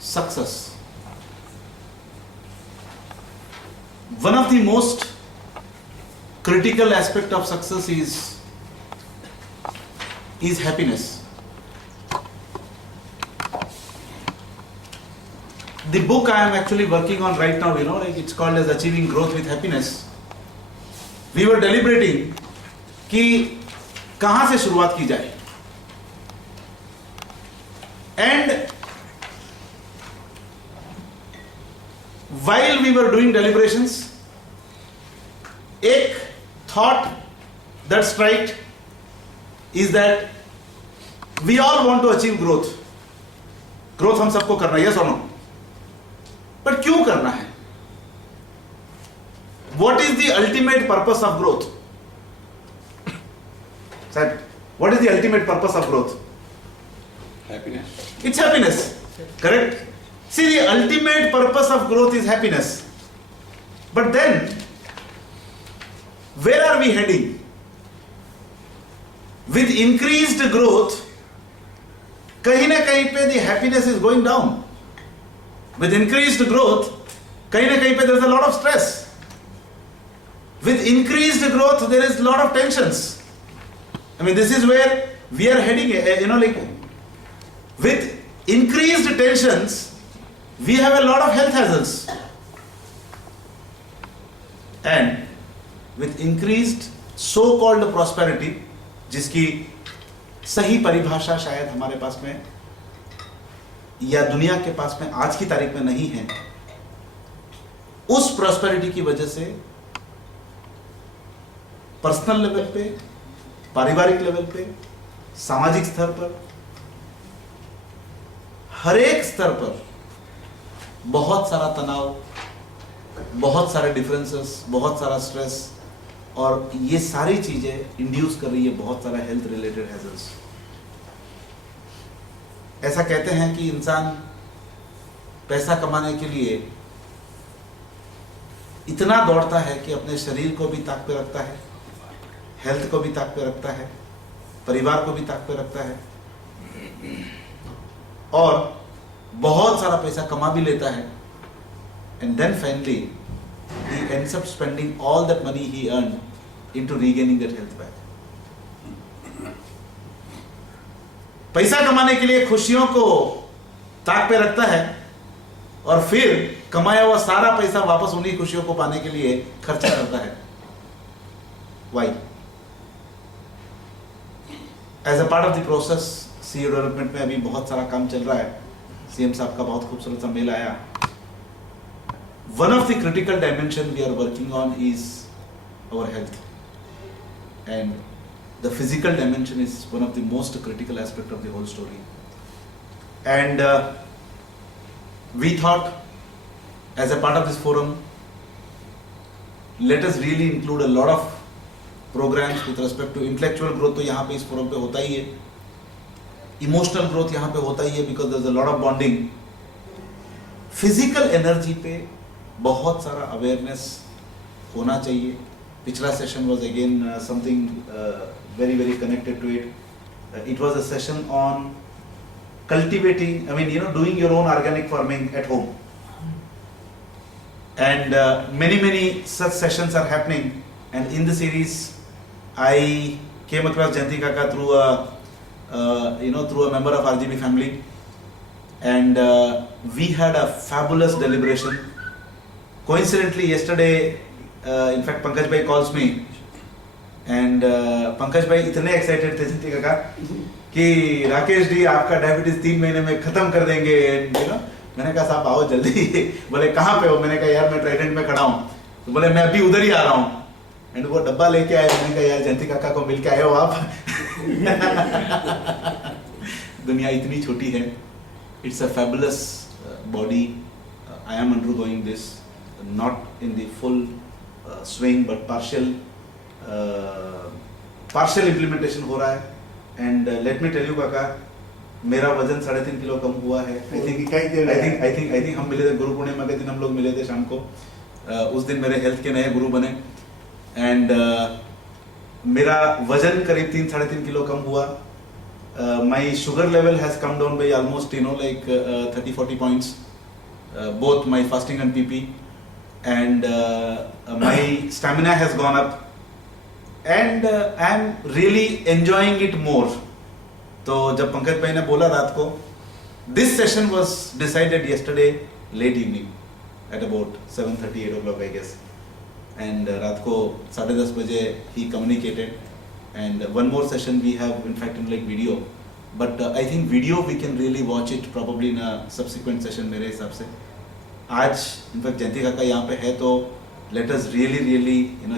success. One of the most critical aspect of success is happiness. The book I am actually working on right now, it's called as Achieving Growth with Happiness. We were deliberating कि कहाँ से शुरुआत की जाए, and while we were doing deliberations, एक thought that struck is that we all want to achieve growth. Growth हम सबको करना है, yes or no? पर क्यों करना है? What is the ultimate purpose of growth? Sir, what is the ultimate purpose of growth? Happiness. It's happiness, correct? See, the ultimate purpose of growth is happiness. But then, where are we heading? With increased growth, कहीं ना कहीं पे the happiness is going down. With increased growth, कहीं ना कहीं पे there is a lot of stress. With increased growth, there is a lot of tensions. I mean, this is where we are heading, with increased tensions, we have a lot of health hazards. And with increased so-called prosperity, जिसकी सही परिभाषा शायद हमारे पास में या दुनिया के पास में आज की तारीख में नहीं है, उस प्रॉस्पेरिटी की वजह से पर्सनल लेवल पे, पारिवारिक लेवल पे, सामाजिक स्तर पर, हर एक स्तर पर बहुत सारा तनाव, बहुत सारे डिफरेंसेस, बहुत सारा स्ट्रेस, और ये सारी चीजें इंड्यूस कर रही है बहुत सारा हेल्थ रिलेटेड हैजर्ड्स। ऐसा कहते हैं कि इंसान पैसा कमाने के लिए इतना दौड़ता है कि अपने शरीर को भी ताक पे रखता है, हेल्थ को भी ताक पे रखता है, परिवार को भी ताक पे रखता है, और बहुत सारा पैसा कमा भी लेता है, and then finally he ends up spending all that money he earned into regaining that health back. पैसा कमाने के लिए खुशियों को ताक पे रखता है और फिर कमाया हुआ सारा पैसा वापस उन्हीं खुशियों को पाने के लिए खर्चा करता है। Why? As a part of the process, CEO development में अभी बहुत सारा काम चल रहा है। सीएम साहब का बहुत खूबसूरत सा मेल आया। One of the critical dimension we are working on is our health, and the physical dimension is one of the most critical aspect of the whole story. And we thought, as a part of this forum, let us really include a lot of programs with respect to intellectual growth. तो यहाँ पे इस forum पे होता ही है, emotional growth यहाँ पे होता ही है, because there's a lot of bonding. Physical energy पे बहुत सारा अवेयरनेस होना चाहिए। पिछला session was again something very very connected to it. It was a session on cultivating, doing your own organic farming at home, and many such sessions are happening. And in the series I came across Jayanti Kaka through a member of RGB family, and we had a fabulous deliberation. Coincidentally, yesterday, in fact, Pankaj Bhai calls me, and Pankaj Bhai इतने excited थे जयंती काका कि राकेश जी आपका diabetes 3 महीने में खत्म कर देंगे, मैंने कहा साहब आओ जल्दी। बोले कहाँ पे हो? मैंने कहा यार मैं ट्राइडेंट में खड़ा हूँ। तो बोले मैं अभी उधर ही आ रहा हूँ। एंड वो डब्बा लेके आए। मैंने कहा यार जयंती काका को मिल के आए हो आप? दुनिया इतनी छोटी है। It's a fabulous body. I am undergoing this, not in the full swing, but partial implementation हो रहा है. And let me tell you काका, मेरा वजन 3.5 किलो कम हुआ है. I think हम मिले थे गुरु पूर्णिमा के दिन, हम लोग मिले थे शाम को. उस दिन मेरे हेल्थ के नए गुरु बने, एंड मेरा वजन करीब 3-3.5 किलो कम हुआ. My sugar level has come down by almost 30-40 points, both my fasting and PP, and my stamina has gone up, and I'm really enjoying it more. तो जब पंकज भाई ने बोला रात को, this session was decided yesterday late evening at about 7:30, 8 o'clock I guess, and रात को 10:30 बजे he communicated, and one more session we have in fact in like video, but I think video we can really watch it probably in a subsequent session मेरे हिसाब से. आज in fact जयंती काका यहाँ पे है तो let us really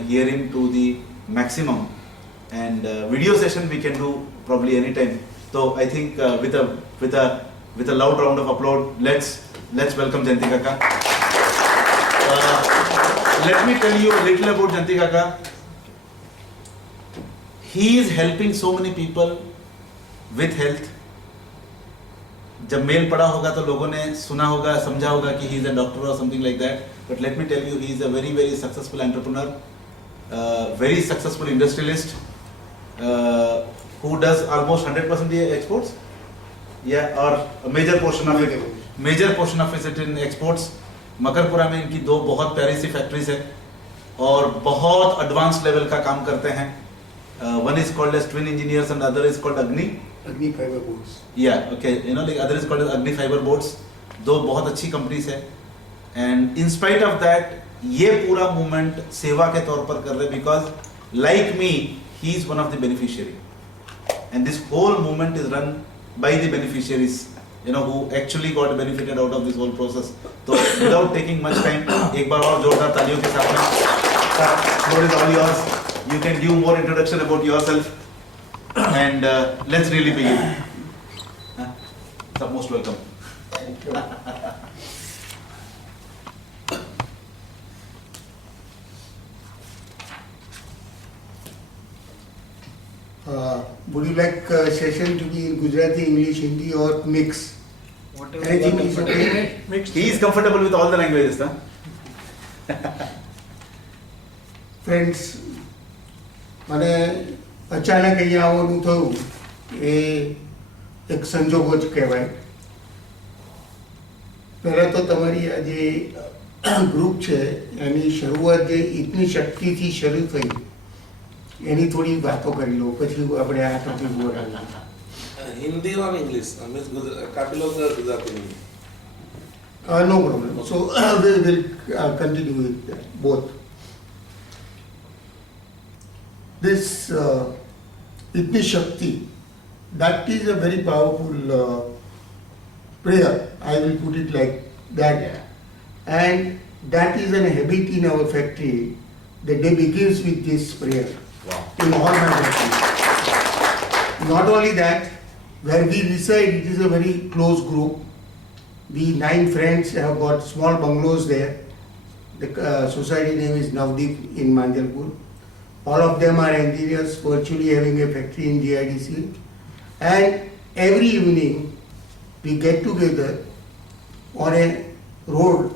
hear him to the maximum, and video session we can do probably anytime. So I think with a loud round of applause, let's welcome Jayanti Kaka. Let me tell you a little about Jayanti Kaka. He is helping so many people with health. जब mail पढ़ा होगा तो लोगों ने सुना होगा, समझा होगा कि he is a doctor or something like that. But let me tell you, he is a very successful entrepreneur, very successful industrialist, who does almost 100% exports. Yeah, or a major portion of it in exports. Makarpura में इनकी 2 बहुत प्यारी सी factories है और बहुत advance level का काम करते हैं. One is called as Twin Engineers and other is called Agni Fiber Boards. Yeah, okay, like other is called as Agni Fiber Boards. 2 बहुत अच्छी कंपनीज है, and in spite of that ये पूरा movement सेवा के तौर पर कर रहे हैं, because like me he is one of the beneficiary, and this whole movement is run by the beneficiaries, who actually got benefited out of this whole process. So without taking much time, एक बार और जोरदार तालियों के साथ में, sir, floor is all yours. You can give more introduction about yourself, and let's really begin. Sir, most welcome. Thank you. Would you like session to be in Gujarati, English, Hindi or mix? Anything is okay. He is comfortable with all the languages, huh? Friends, મને અચાનક અહીંયા આવવાનું થયું એ એક સંજોગો જ કહેવાય. પહેલાં તો તમારી આ જે ગ્રુપ છે એની શરૂઆત જે ઇતની શક્તિથી શરૂ થઈ એની થોડી વાતો કરી લો, પછી આપણે આ ટોપિક પર આવીએ. Hindi or English? Means capital of the Gujarati. No problem. So we will continue with that, both. This Itni Shakti, that is a very powerful prayer. I will put it like that. Yeah. And that is an habit in our factory. The day begins with this prayer. Wow. In all my factories. Not only that, where we reside, it is a very close group. We 9 friends have got small bungalows there. The society name is Navdeep in Manjalpur. All of them are engineers, virtually having a factory in GIDC. And every evening we get together on a road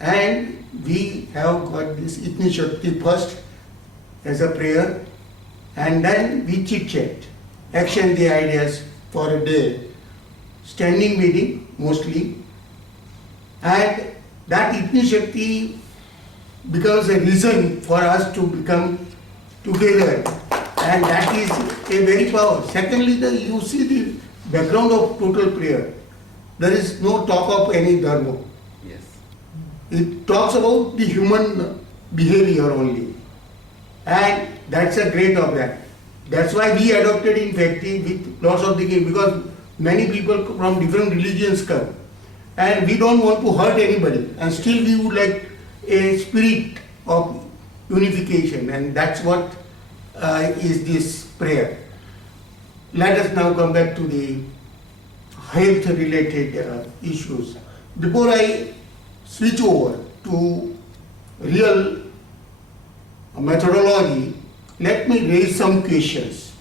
and we have got this Itni Shakti first as a prayer, and then we chit chat, action the ideas for a day, standing meeting mostly, and that Itni Shakti becomes a reason for us to become together, and that is a very power. Secondly, you see the background of total prayer. There is no talk of any dharma. Yes. It talks about the human behavior only, and that's a great of that. That's why we adopted in factory with lots of the game, because many people from different religions come, and we don't want to hurt anybody, and still we would like a spirit of unification, and that's what is this prayer. Let us now come back to the health related issues. Before I switch over to real methodology, let me raise some questions,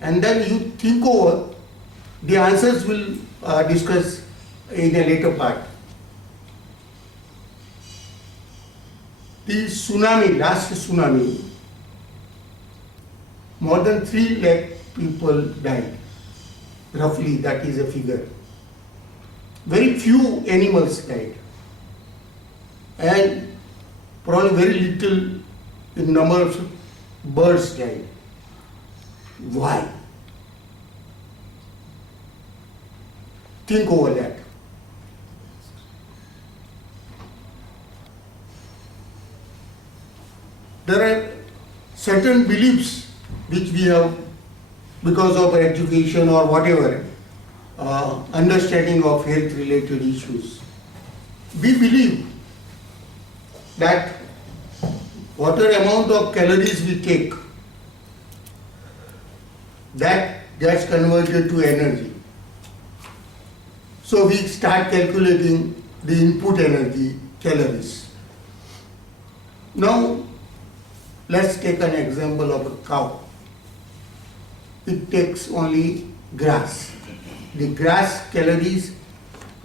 and then you think over. The answers will discuss in a later part. The tsunami, last tsunami, more than 3 lakh people died. Roughly, that is a figure. Very few animals died. And probably very little in number of birds died. Why? Think over that. There are certain beliefs which we have because of education or whatever, understanding of health related issues. We believe that whatever amount of calories we take, that gets converted to energy. So we start calculating the input energy, calories. Now, let's take an example of a cow. It takes only grass. The grass calories,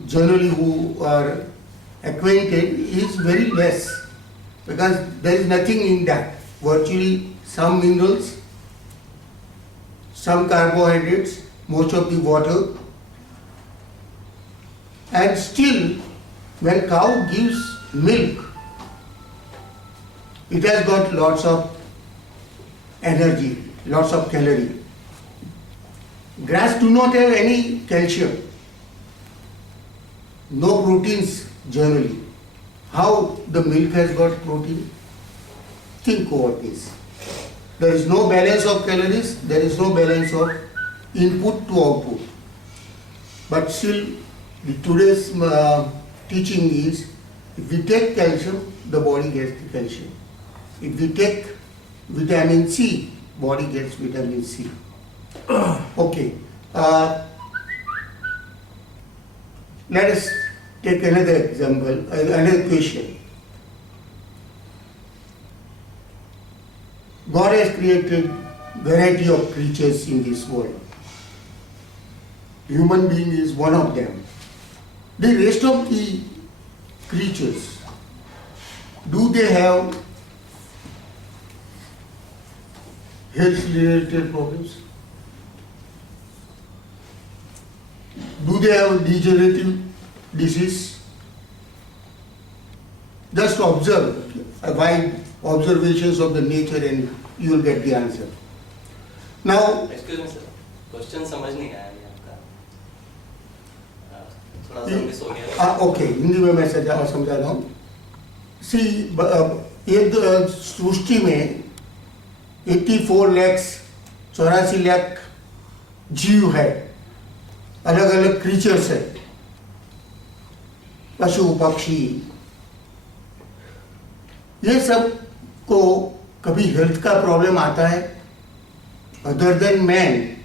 generally who are acquainted, is very less because there is nothing in that. Virtually some minerals, some carbohydrates, most of the water. And still, when cow gives milk, it has got lots of energy, lots of calorie. Grass do not have any calcium, no proteins generally. How the milk has got protein? Think over this. There is no balance of calories, there is no balance of input to output. But still, today's teaching is, if we take calcium, the body gets the calcium. If we take vitamin C, body gets vitamin C. Okay. Let us take another example, another question. God has created variety of creatures in this world. Human being is one of them. The rest of the creatures, do they have health-related problems? Do they have degenerative disease? Just observe, wide observations of the nature and you will get the answer. Now, excuse me sir, question समझ नहीं आया ये आपका, थोड़ा सा miss हो गया। Okay, Hindi में मैं समझाता हूँ। सी, ये सृष्टि में 84 लाख 84 लाख जीव है, अलग अलग क्रीचर्स है, पशु पक्षी, ये सब को कभी हेल्थ का प्रॉब्लम आता है? अदर देन मैन,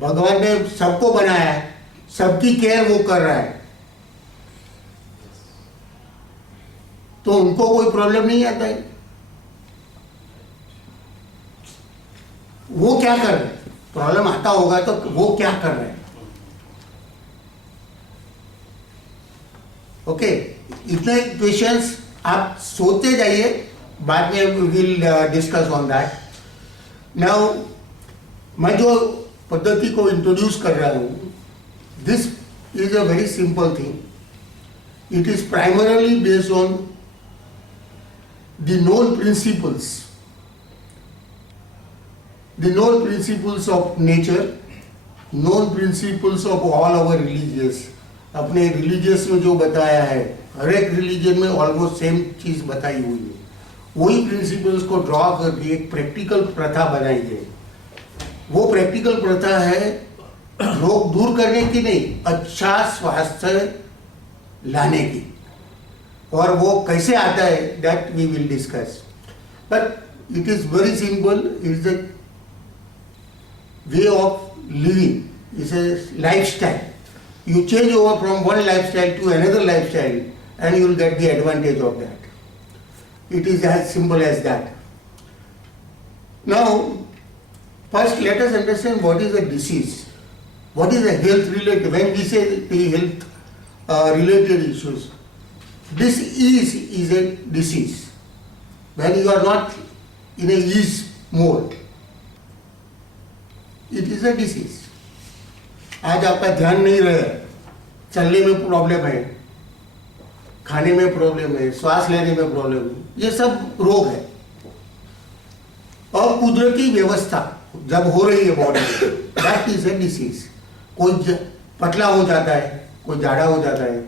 भगवान ने सबको बनाया है, सबकी केयर वो कर रहा है, तो उनको कोई प्रॉब्लम नहीं आता है? वो क्या कर रहे हैं? प्रॉब्लम आता होगा तो वो क्या कर रहे हैं? ओके, इतने क्वेश्चंस आप सोचते जाइए, बाद में will discuss on that. Now, मैं जो पद्धति को इंट्रोड्यूस कर रहा हूं, this is a very simple thing. It is primarily based on the known principles, the known principles of nature, known principles of all our religions. अपने religious में जो बताया है, हर एक रिलीजन में ऑलमोस्ट सेम चीज बताई हुई है, वही प्रिंसिपल्स को ड्रॉ करके एक प्रैक्टिकल प्रथा बनाई है। वो प्रैक्टिकल प्रथा है रोग दूर करने की नहीं, अच्छा स्वास्थ्य लाने की। और वो कैसे आता है, that we will discuss. But it is very simple, it is the way of living, is a lifestyle. You change over from one lifestyle to another lifestyle and you will get the advantage of that. It is as simple as that. Now, first let us understand what is a disease. What is a health related? When we say the health related issues, this is a disease. When you are not in a ease mode, it is a disease. आज आपका ध्यान नहीं रहे, चलने में problem है, खाने में प्रॉब्लम है, श्वास लेने में प्रॉब्लम है, ये सब रोग है। और कुदरती व्यवस्था जब हो रही है बॉडी में, दैट इज अ डिसीज। कोई पतला हो जाता है, कोई जाड़ा हो जाता है,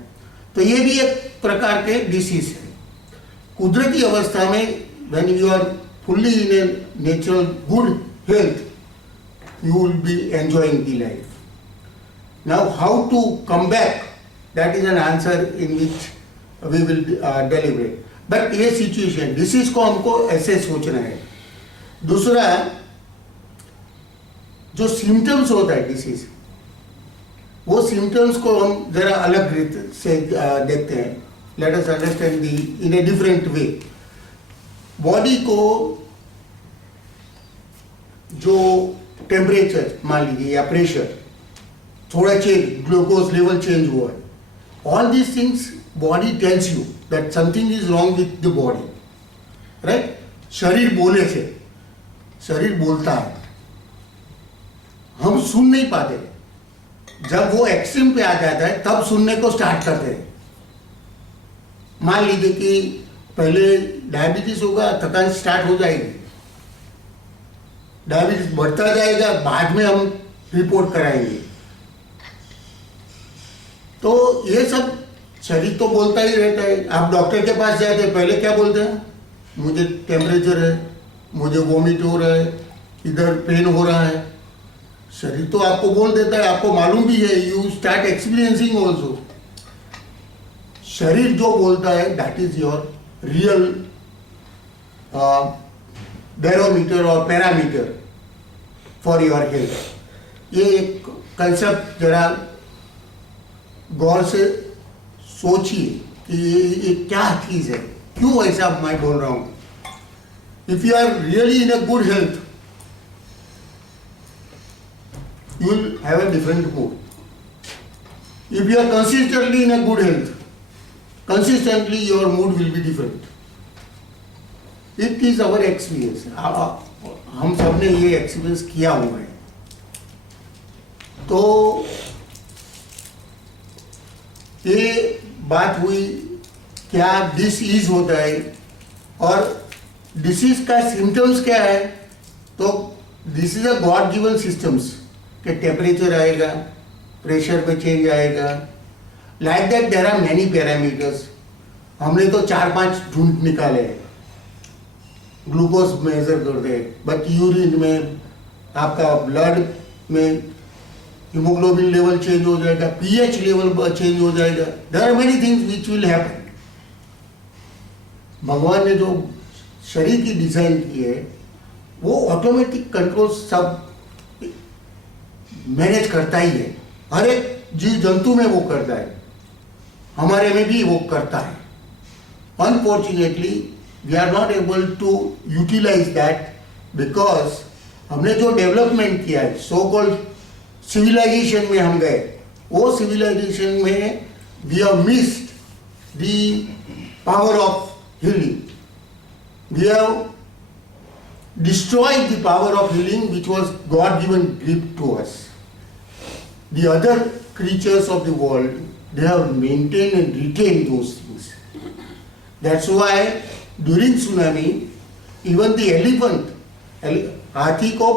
तो ये भी एक प्रकार के डिसीज है। कुदरती अवस्था में when you are fully in a natural good health, you will be enjoying the life. Now, how to come back? That is an answer in which we will deliberate. But ये situation, disease को हमको ऐसे सोचना है। दूसरा, जो symptoms होता है disease, वो symptoms को हम जरा अलग रीति से देखते हैं। Let us understand in a different way. Body को जो टेम्परेचर मान लीजिए या प्रेशर थोड़ा चेंज, ग्लूकोज लेवल चेंज हुआ है, all these things body tells you that something is wrong with the body, right. शरीर बोले से, शरीर बोलता है, हम सुन नहीं पाते। जब वो एक्सट्रीम पे आ जाता है तब सुनने को स्टार्ट करते हैं। मान लीजिए कि पहले डायबिटीज होगा, थकान स्टार्ट हो जाएगी, डायबिटीज बढ़ता जाएगा, बाद में हम रिपोर्ट कराएंगे। तो ये सब शरीर तो बोलता ही रहता है। आप डॉक्टर के पास जाते हैं, पहले क्या बोलते हैं? मुझे टेम्परेचर है, मुझे वॉमिट हो रहा है, इधर पेन हो रहा है। शरीर तो आपको बोल देता है, आपको मालूम भी है, यू स्टार्ट एक्सपीरियंसिंग ऑल्सो। शरीर जो बोलता है that is your real barometer और पैरामीटर फॉर योर हेल्थ। ये एक कंसेप्ट जरा गौर से सोचिए कि ये क्या चीज है, क्यों ऐसा मैं बोल रहा हूं। If you are really in a good health, you will have a different mood. If you are consistently in a good health, consistently your mood will be different. It is our experience. हम सब ने ये experience किया हुआ है। तो ये बात हुई क्या डिसीज होता है और डिसीज का सिम्टम्स क्या है। तो this is a god given systems कि टेम्परेचर आएगा, प्रेशर में चेंज आएगा, like that there are many parameters. हमने तो 4-5 ढूंढ निकाले हैं, ग्लूकोज मेजर करते हैं, बट यूरिन में, आपका ब्लड में हीमोग्लोबिन लेवल चेंज हो जाएगा, पीएच लेवल चेंज हो जाएगा। There are many things which will happen. भगवान ने जो शरीर की डिजाइन की है वो ऑटोमेटिक कंट्रोल सब मैनेज करता ही है। हर एक जीव जंतु में वो करता है, हमारे में भी वो करता है। Unfortunately we are not able to utilise that because हमने जो डेवलपमेंट किया है, सो कॉल्ड सिविलाइजेशन में हम गए, वो सिविलाइजेशन में we have missed the power of healing. We have destroyed the power of healing which was God given gift to us. The other creatures of the world, they have maintained and retained those things. That's why during tsunami, even the elephant, हाथी को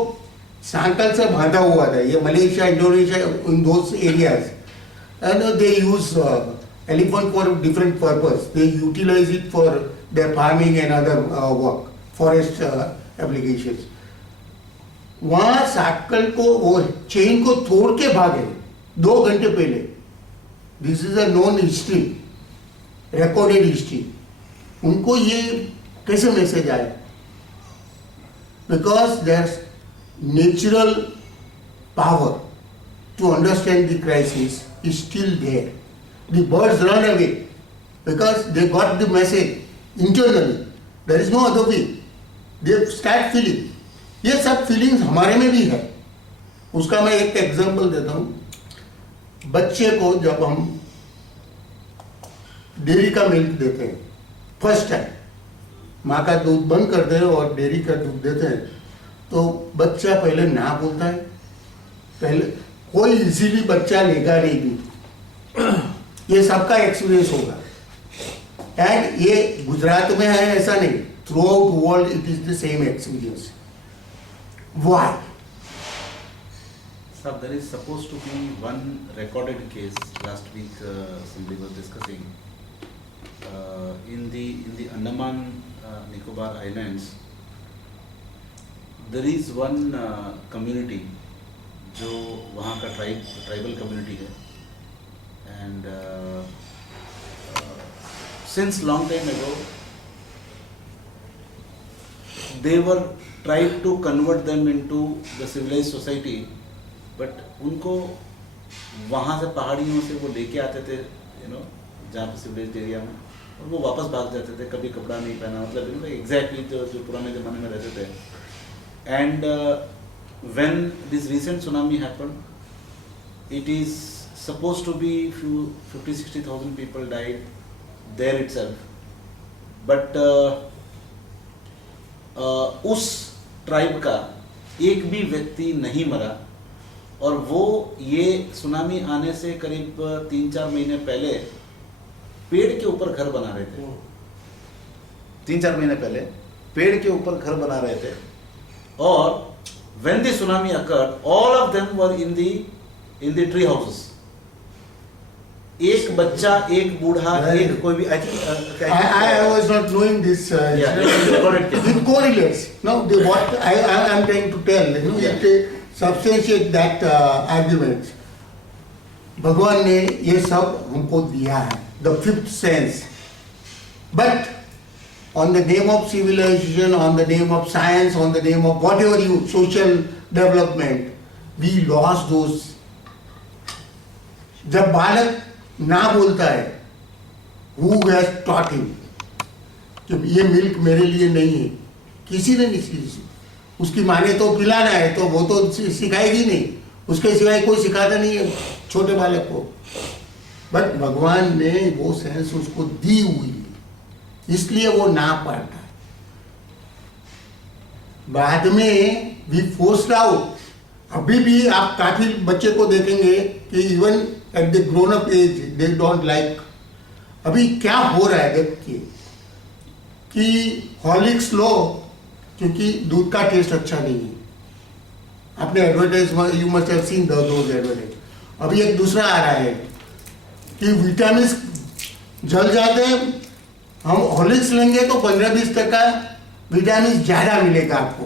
सांकल से बांधा हुआ था, ये Malaysia, Indonesia, in those areas, and they use elephant for different purpose. They utilize it for their farming and other work, forest applications. वहां cycle को, वो चेन को तोड़ के भागे 2 घंटे पहले। This is a known history, recorded history. उनको ये कैसे मैसेज आया? Because their natural power to understand the crisis is still there. The birds run away because they got the message internally, there is no other way. They start feeling. ये सब feelings हमारे में भी है। उसका मैं एक एग्जांपल देता हूँ। बच्चे को जब हम डेयरी का मिल्क देते हैं फर्स्ट टाइम, माँ का दूध बंद करते हैं और डेयरी का दूध देते हैं, तो बच्चा पहले ना बोलता है, पहले कोई इजीली बच्चा लेगा नहीं दूध, ये सबका एक्सपीरियंस होगा। एंड ये गुजरात में है ऐसा नहीं, through out world it is the same experience. Why? Sir, there is supposed to be one recorded case. Last week, somebody was discussing in the Andaman Nicobar Islands. There is one community जो वहाँ का tribal community है, and since long time ago they were tried to convert them into the civilized society. But उनको वहाँ से पहाड़ियों से वो लेके आते थे जहाँ पे सिविलाइज्ड एरिया में, और वो वापस भाग जाते थे, कभी कपड़ा नहीं पहना, मतलब एग्जैक्टली जो पुराने ज़माने में रहते थे। And when this recent tsunami happened, it is suppose to be 50,000-60,000 people died there itself, but उस ट्राइब का एक भी व्यक्ति नहीं मरा। और वो ये सुनामी आने से करीब 3-4 महीने पहले पेड़ के ऊपर घर बना रहे थे। 3-4 महीने पहले पेड़ के ऊपर घर बना रहे थे, और when the tsunami occurred, all of them were in the tree houses. एक बच्चा, एक बूढ़ा, एक कोई भी, I think I was not knowing this. It correlates. Now, what I am trying to tell, it substantiate that argument. भगवान ने ये सब हमको दिया है, the fifth sense. But on the name of civilization, on the name of science, on the name of whatever you social development, we lost those. जब बालक ना बोलता है, who has taught him कि ये मिल्क मेरे लिए नहीं है, किसी ने नहीं सीखी। उसकी माँ ने तो पिलाना है, तो वो तो सिखाएगी नहीं, उसके सिवाय कोई सिखाता नहीं है छोटे बालक को। बट भगवान ने वो सेंस उसको दी हुई है, इसलिए वो ना पढ़ता है। बाद में भी फोर्स्ड आउट। अभी भी आप काफी बच्चे को देखेंगे कि even at the grown up age they don't like. अभी क्या हो रहा है देखिए कि हॉर्लिक्स लो, क्योंकि दूध का टेस्ट अच्छा नहीं है। आपने advertise, you must have seen those advertise. अभी एक दूसरा आ रहा है कि विटामिन जल जाते हैं, हम हॉर्लिक्स लेंगे तो 15-20% विटामिन ज्यादा मिलेगा आपको।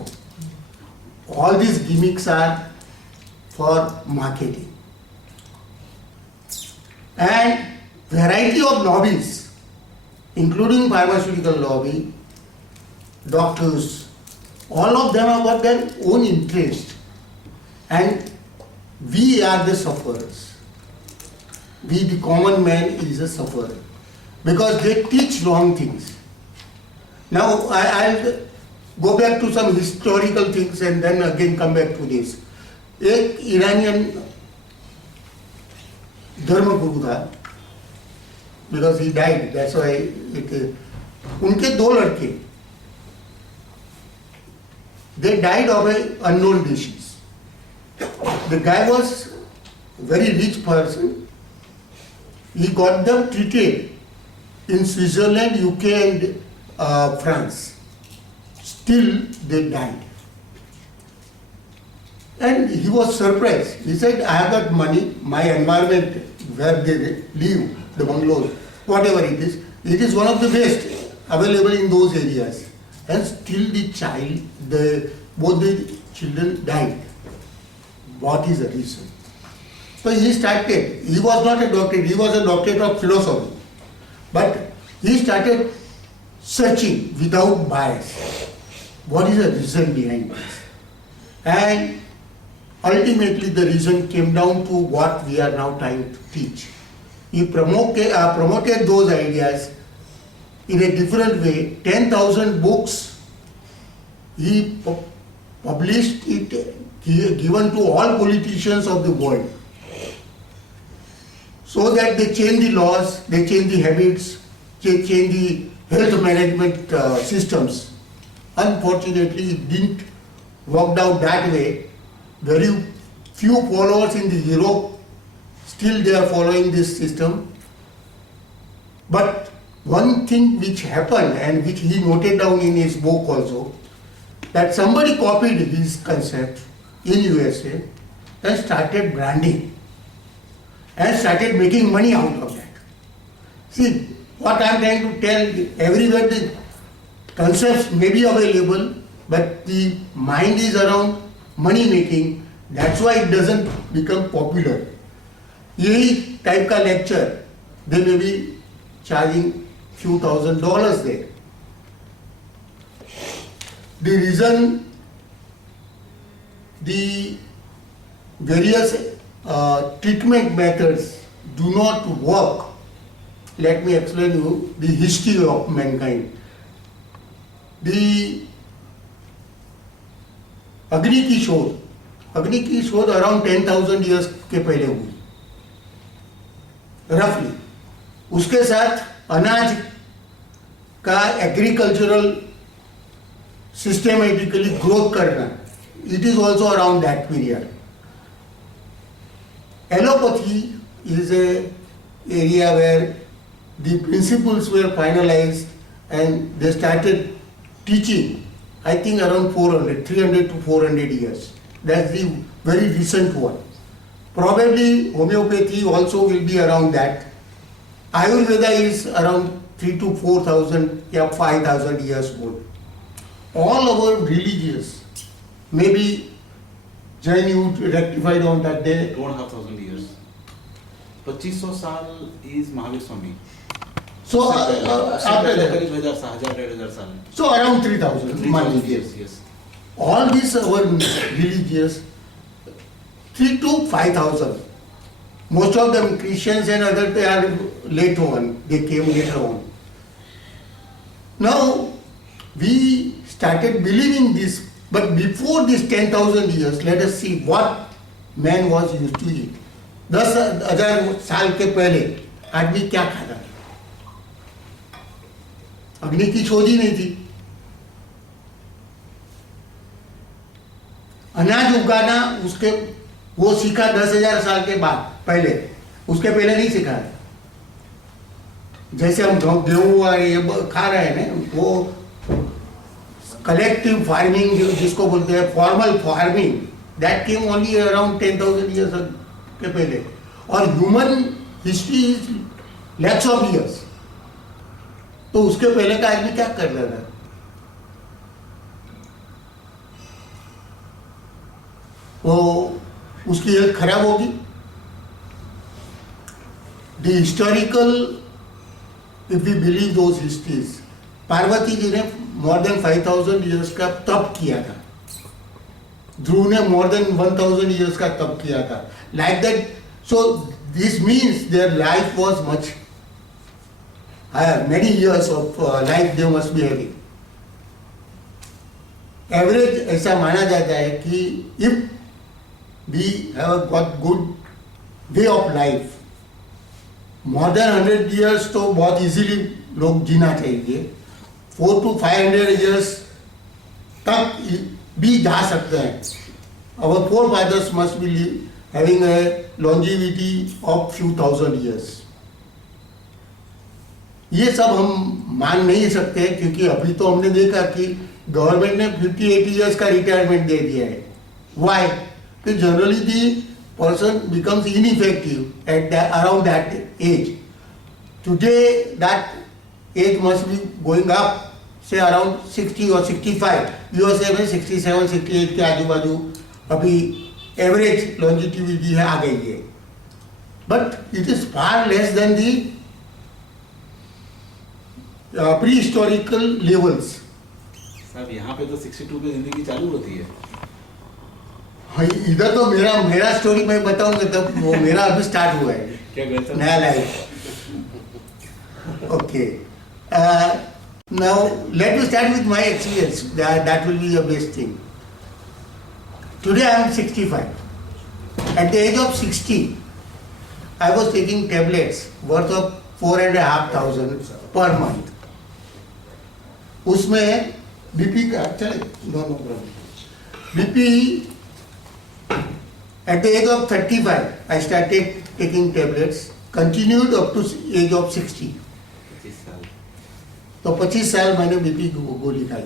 All this gimmicks are for marketing and variety of lobbies including pharmaceutical lobby, doctors, all of them have got their own interest, and we are the sufferers. We, the common man, is a sufferer because they teach wrong things. Now I'll go back to some historical things and then again come back to this. एक Iranian धर्मगुरु था, because he died, that's why उनके 2 लड़के, they died of an unknown disease. The guy was a very rich person. He got them treated in Switzerland, UK and France. Still they died. And he was surprised. He said, I have got money, my environment where they live, the bungalows, whatever it is one of the best available in those areas. And still both the children died. What is the reason? So he was not a doctorate, he was a doctorate of philosophy. But he started searching without bias. What is the reason behind this? And ultimately the reason came down to what we are now trying to teach. He promoted those ideas in a different way. 10,000 books he published, it given to all politicians of the world, so that they change the laws, they change the habits, they change the health management systems. Unfortunately, it didn't work out that way. Very few followers in the Europe, still they are following this system. But one thing which happened and which he noted down in his book also, that somebody copied his concept in USA and started branding and started making money out of that. See, what I am trying to tell, everywhere the concepts may be available, but the mind is around money making, that's why it doesn't become popular. यही type का lecture they may be charging few $1,000s there. The reason the various treatment methods do not work, let me explain you the history of mankind. The अग्नि की शोध around 10,000 years के पहले हुई रफली. उसके साथ अनाज का एग्रीकल्चरल सिस्टमेटिकली ग्रोथ करना, it is also around that period. Allopathy is a area where the principles were finalised and they started teaching, I think around 300 to 400 years. That's the very recent one. Probably homeopathy also will be around that. Ayurveda is around 3 to 4,000 or 5,000 years old. All our religious, maybe Jain you rectified on that day. 2,500 years. 2500 साल is Mahavir Swami. So after that, करीब 1,000 साल. so around 3,000. Yes, yes. All these our religious 3 to 5,000. Most of them Christians and others, they are late on. They came later on. Now we started believing this, but before this 10,000 years, let us see what man was used to eat. 10,000 साल के पहले आदमी क्या खाता था? अग्नि की शोध ही नहीं थी. अनाज उगाना उसके वो सीखा 10,000 साल के बाद, पहले उसके पहले नहीं सीखा है. जैसे हम गेहूं और ये खा रहे हैं ना, वो कलेक्टिव फार्मिंग जिसको बोलते हैं, formal farming, that came only around 10,000 years के पहले. और human history is lakhs of years. तो उसके पहले का आदमी क्या कर रहा था? वो उसकी हेल्थ खराब होगी. The historical, if we believe those histories, Parvati ji ने मोर देन 5,000 ईयर्स का तप किया था. ध्रुव ने मोर देन 1,000 ईयर्स का तप किया था. Like that. So this means their life was much higher. Many years of life they must be having. Average ऐसा माना जाता है कि if we have got good way of life, more than 100 years तो बहुत easily लोग जीना चाहिए. 400 to 500 years तक भी जा सकते हैं. Our forefathers must be having a longevity of few thousand years. ये सब हम मान नहीं सकते क्योंकि अभी तो हमने देखा कि गवर्नमेंट ने 58 इयर्स का रिटायरमेंट दे दिया है. व्हाई? कि generally the person becomes ineffective at around that age. Today that age must be going up, say around 60 और 65. यूएसए में 67, 68 के आजू बाजू अभी एवरेज लॉन्जिटिविटी है, आ गई है. But it is far less than the pre-historical levels. साहब यहाँ पे तो 62 पे जिंदगी चालू होती है. हाँ, इधर तो मेरा स्टोरी मैं बताऊंगा तब. वो मेरा अभी स्टार्ट हुआ है क्या कहते हैं? नया life. Okay, now let me start with my experience. That will be the best thing. Today I am 65. At the age of 60 I was taking tablets worth of 4,500 per month. उसमें BP का चले, no problem. BP At the age of 35, I started taking tablets, continued up to age of 60. 25 साल तो 25 साल मैंने BP की गोली खाई.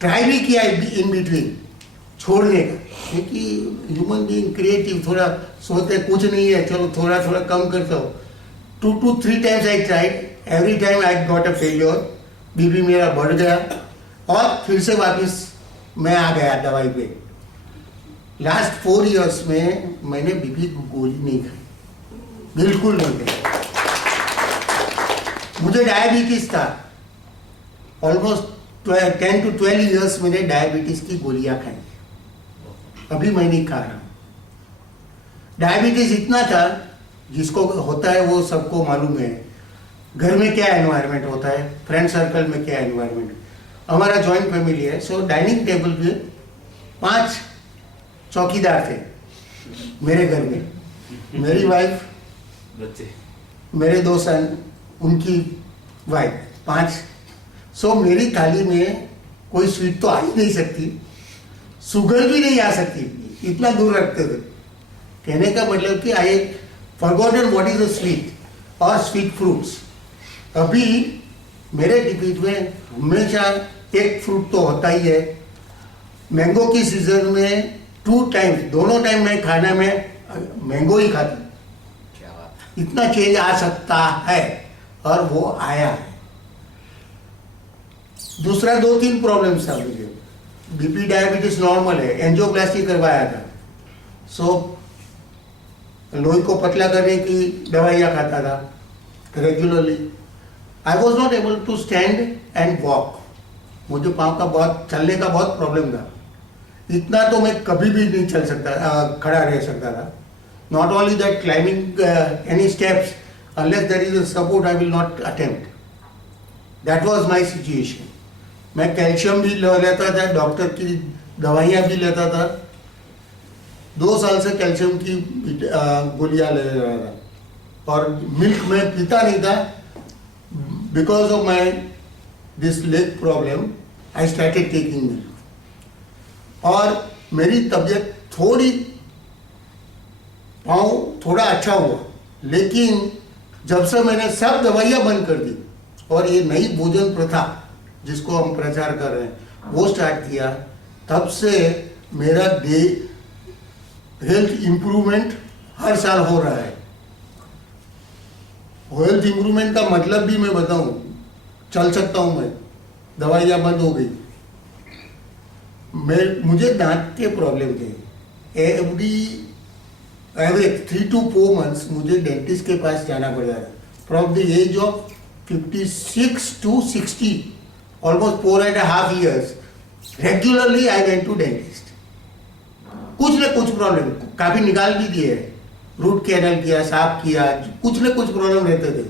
ट्राई भी किया इन बिटवीन छोड़ने का, क्योंकि ह्यूमन बीइंग क्रिएटिव, थोड़ा सोचते कुछ नहीं है, चलो थोड़ा थोड़ा कम करता हूँ. 2 to 3 times I tried, every time I got a failure, BP मेरा बढ़ गया और फिर से वापस मैं आ गया दवाई पे. लास्ट 4 years में मैंने बीपी की गोली नहीं खाई, बिल्कुल नहीं खाई. मुझे डायबिटीज था, ऑलमोस्ट 10 to 12 years मैंने डायबिटीज की गोलियां खाई. अभी मैं नहीं खा रहा. डायबिटीज इतना था, जिसको होता है वो सबको मालूम है. घर में क्या एनवायरनमेंट होता है, फ्रेंड सर्कल में क्या एनवायरनमेंट. हमारा जॉइंट फैमिली है, सो डाइनिंग टेबल पे 5 चौकीदार थे मेरे घर में. मेरी वाइफ, बच्चे मेरे 2 सन, उनकी वाइफ, 5. सो मेरी थाली में कोई स्वीट तो आ ही नहीं सकती, शुगर भी नहीं आ सकती, इतना दूर रखते थे. कहने का मतलब कि आई forgotten what is a sweet और स्वीट फ्रूट्स. अभी मेरे डिब्बे में हमेशा एक फ्रूट तो होता ही है. मैंगो की सीजन में 2 times, दोनों टाइम मैं खाने में मैंगो ही खाती. क्या बात. इतना चेंज आ सकता है और वो आया है. दूसरा 2-3 प्रॉब्लम्स था मुझे. बीपी डायबिटीज नॉर्मल है, एंजियोप्लास्टी करवाया था. सो लोही को पतला करने की दवाइयाँ खाता था regularly. I was not able to stand and walk. मुझे पाँव का बहुत, चलने का बहुत प्रॉब्लम था. इतना तो मैं कभी भी नहीं चल सकता, खड़ा रह सकता था. Not only that, climbing any steps unless there is a support I will not attempt. That was my situation. मैं कैल्शियम भी लेता था, डॉक्टर की दवाइयाँ भी लेता था. 2 साल से कैल्शियम की गोलियाँ ले रहा था और मिल्क में पीता नहीं था. Because of my this leg problem I started taking milk. और मेरी तबीयत पाँव थोड़ा अच्छा हुआ. लेकिन जब से मैंने सब दवाइयाँ बंद कर दी और ये नई भोजन प्रथा जिसको हम प्रचार कर रहे हैं वो स्टार्ट किया, तब से मेरा हेल्थ इम्प्रूवमेंट हर साल हो रहा है. हेल्थ इम्प्रूवमेंट का मतलब भी मैं बताऊं, चल सकता हूं मैं, दवाइयाँ बंद हो गई. मुझे दांत के प्रॉब्लम थे. एवरेज 3 to 4 months मुझे डेंटिस्ट के पास जाना पड़ रहा है. From the age of 56 to 60, almost 4.5 years regularly I went to dentist. कुछ न कुछ प्रॉब्लम, काफी निकाल भी दिए, रूट कैनल किया, साफ किया, कुछ न कुछ प्रॉब्लम रहते थे.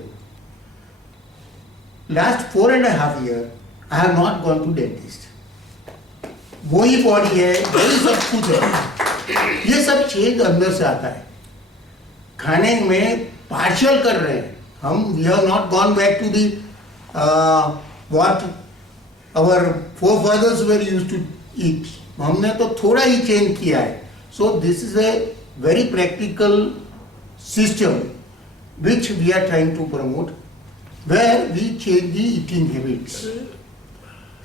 Last 4.5 years I have not gone to dentist. वही बॉडी है, वही सब कुछ है. ये सब चेंज अंदर से आता है. खाने में पार्शियल कर रहे हैं हम. We have not gone back to the what our forefathers were used to eat. हमने तो थोड़ा ही चेंज किया है. So this is a very practical system which we are trying to promote, where we change the eating habits.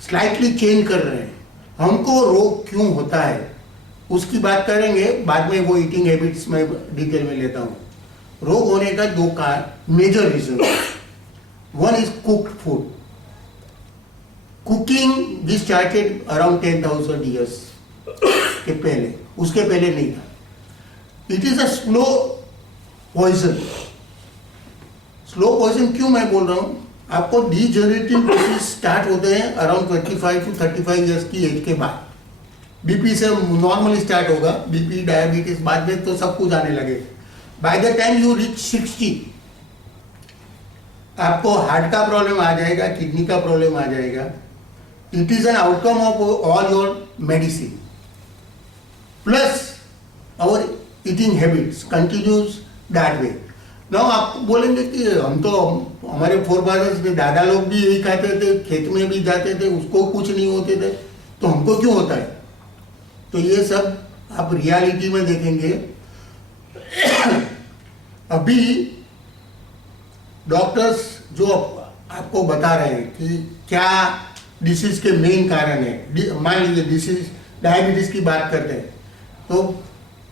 Slightly change कर रहे हैं. हमको रोग क्यों होता है उसकी बात करेंगे बाद में, वो ईटिंग हैबिट्स में डिटेल में लेता हूँ. रोग होने का 2 major reason. One is cooked food. Cooking we started around 10,000 years के पहले, उसके पहले नहीं था. It is a slow poison. Slow poison क्यों मैं बोल रहा हूँ, आपको डीजनरेटिव डिसीज स्टार्ट होते हैं अराउंड 25 to 35 years की एज के बाद. बीपी से नॉर्मली स्टार्ट होगा, बीपी डायबिटीज बाद में तो सब कुछ आने लगे. By the time you reach 60 आपको हार्ट का प्रॉब्लम आ जाएगा, किडनी का प्रॉब्लम आ जाएगा. It is an outcome of all your medicine plus our eating habits continues that way. Now आप बोलेंगे कि हम तो, हमारे फोरफादर्स में दादा लोग भी यही खाते थे, खेत में भी जाते थे, उसको कुछ नहीं होते थे, तो हमको क्यों होता है. तो ये सब आप रियलिटी में देखेंगे अभी डॉक्टर्स जो आपको बता रहे हैं कि क्या डिसीज के मेन कारण है, मान लीजिए डिसीज डायबिटीज की बात करते हैं तो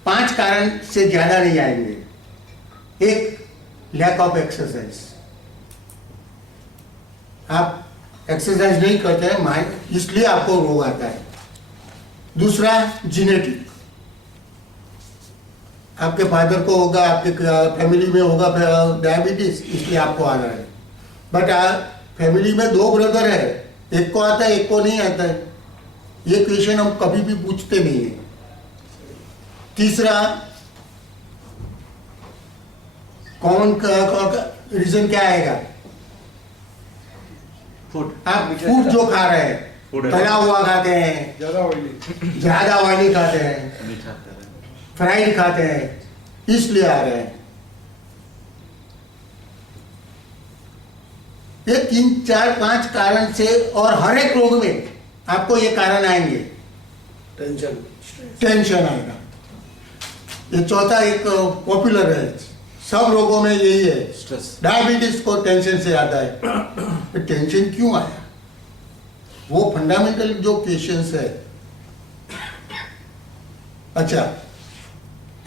5 कारण से ज़्यादा नहीं आएंगे। एक, लैक ऑफ एक्सरसाइज, आप एक्सरसाइज नहीं करते हैं माइंड, इसलिए आपको रोग आता है। दूसरा, जेनेटिक, आपके फादर को होगा, आपके फैमिली में होगा डायबिटीज, इसलिए आपको आ रहा है। बट फैमिली में 2 ब्रदर है, एक को आता है एक को नहीं आता है, ये क्वेश्चन हम कभी भी पूछते नहीं है। तीसरा, कॉमन रीजन क्या आएगा, फूड, आप फूड जो खा रहे हैं, Food तला हुआ खाते हैं, ज्यादा ऑयली खाते हैं, मीठा कर रहे हैं। फ्राइड खाते हैं, इसलिए आ रहे हैं। ये 3, 4, 5 कारण से, और हर एक रोग में आपको ये कारण आएंगे। टेंशन आएगा, ये चौथा एक पॉपुलर है, सब रोगों में यही है। स्ट्रेस। डायबिटीज को टेंशन से आता है। टेंशन क्यों आया, वो फंडामेंटल जो क्वेश्चंस है। अच्छा,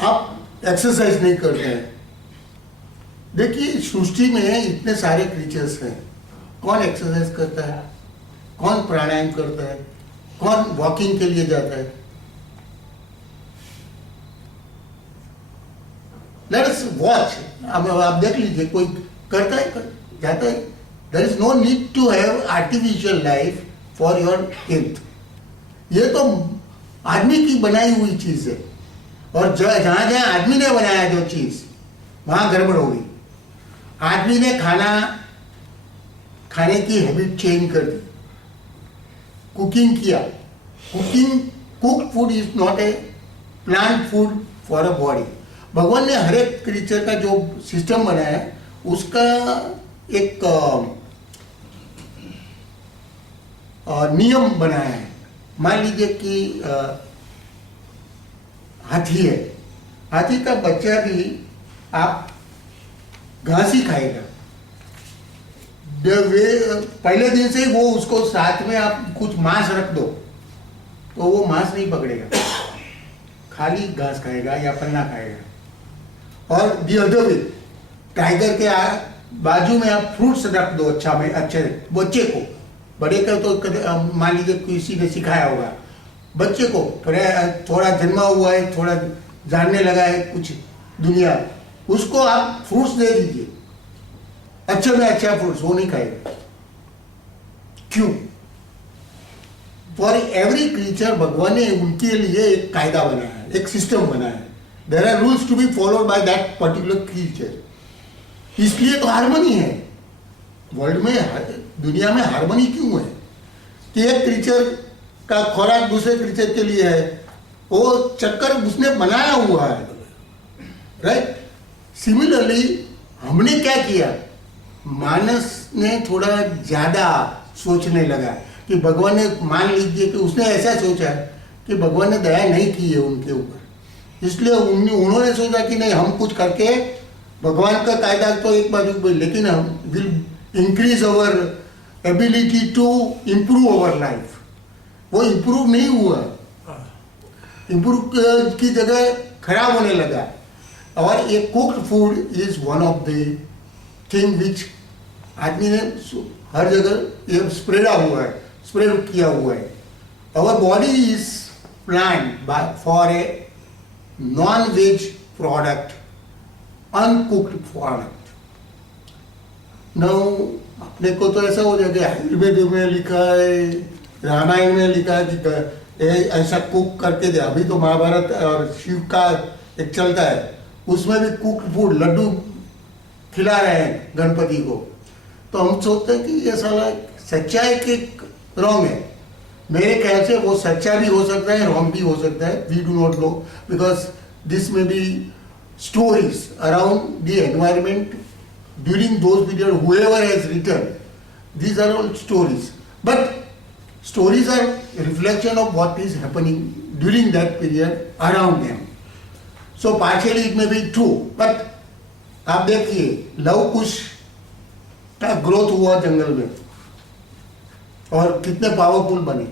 आप एक्सरसाइज नहीं करते हैं, देखिए सृष्टि में इतने सारे क्रीचर्स हैं, कौन एक्सरसाइज करता है, कौन प्राणायाम करता है, कौन वॉकिंग के लिए जाता है। लेट अस वॉच, अब आप देख लीजिए, कोई करता है, जाता है। There is no need to have artificial life for your health. ये तो आदमी की बनाई हुई चीज है, और जहां जहां आदमी ने बनाया जो चीज, वहां गड़बड़ हो गई। आदमी ने खाने की हैबिट चेंज कर दी, कुकिंग किया। Cooked food is not a plant food for a body. भगवान ने हर एक क्रीचर का जो सिस्टम बनाया है, उसका एक नियम बनाया है। मान लीजिए कि हाथी है, हाथी का बच्चा भी आप घास ही खाएगा। पहले दिन से ही वो उसको साथ में आप कुछ मांस रख दो तो वो मांस नहीं पकड़ेगा, खाली घास खाएगा या पन्ना खाएगा। और दी अदर वे, टाइगर के बाजू में आप फ्रूट्स रख दो, अच्छा में अच्छे बच्चे को, बड़े का तो मान लीजिए किसी ने सिखाया होगा, बच्चे को थोड़ा जन्मा हुआ है, थोड़ा जानने लगा है कुछ दुनिया, उसको आप फ्रूट्स दे दीजिए, अच्छे में अच्छा फ्रूट्स, वो नहीं खाएगा। क्यों? फॉर एवरी क्रीचर भगवान ने उनके लिए एक कायदा बनाया है, एक सिस्टम बनाया है। There are rules to be followed by that particular creature. इसलिए तो हार्मनी है वर्ल्ड में, दुनिया में हार्मनी क्यों है कि एक क्रीचर का खुराक दूसरे क्रीचर के लिए है, वो चक्कर उसने बनाया हुआ है, राइट। सिमिलरली हमने क्या किया, मानस ने थोड़ा ज्यादा सोचने लगा कि भगवान ने, मान लीजिए कि उसने ऐसा सोचा कि भगवान ने दया नहीं की है उनके ऊपर, इसलिए उन्होंने सोचा कि नहीं, हम कुछ करके भगवान का कायदा तो एक बाजू पर, लेकिन हम will increase our ability to improve our life. वो इम्प्रूव नहीं हुआ, इम्प्रूव की जगह खराब होने लगा। और ये cooked food is one of the thing which आदमी ने हर जगह ये स्प्रेड किया हुआ है। Our body is planned for a non veg product, uncooked product. Now अपने को तो ऐसा हो जाएगा, आयुर्वेद में लिखा है, रामायण में लिखा है कि ऐसा कुक करके दे। अभी तो महाभारत और शिव का एक चलता है, उसमें भी कुक्ड फूड, लड्डू खिला रहे हैं गणपति को। तो हम सोचते हैं कि ये साला सच्चा है कि रॉन्ग है। मेरे ख्याल से वो सच्चा भी हो सकता है, रॉन्ग भी हो सकता है, we do not know, because this may be stories around the environment during those period, whoever has written, these are all stories, but stories are a reflection of what is happening during that period around them. So partially it may be true, but आप देखिए love कुश का growth हुआ जंगल में और कितने powerful बने.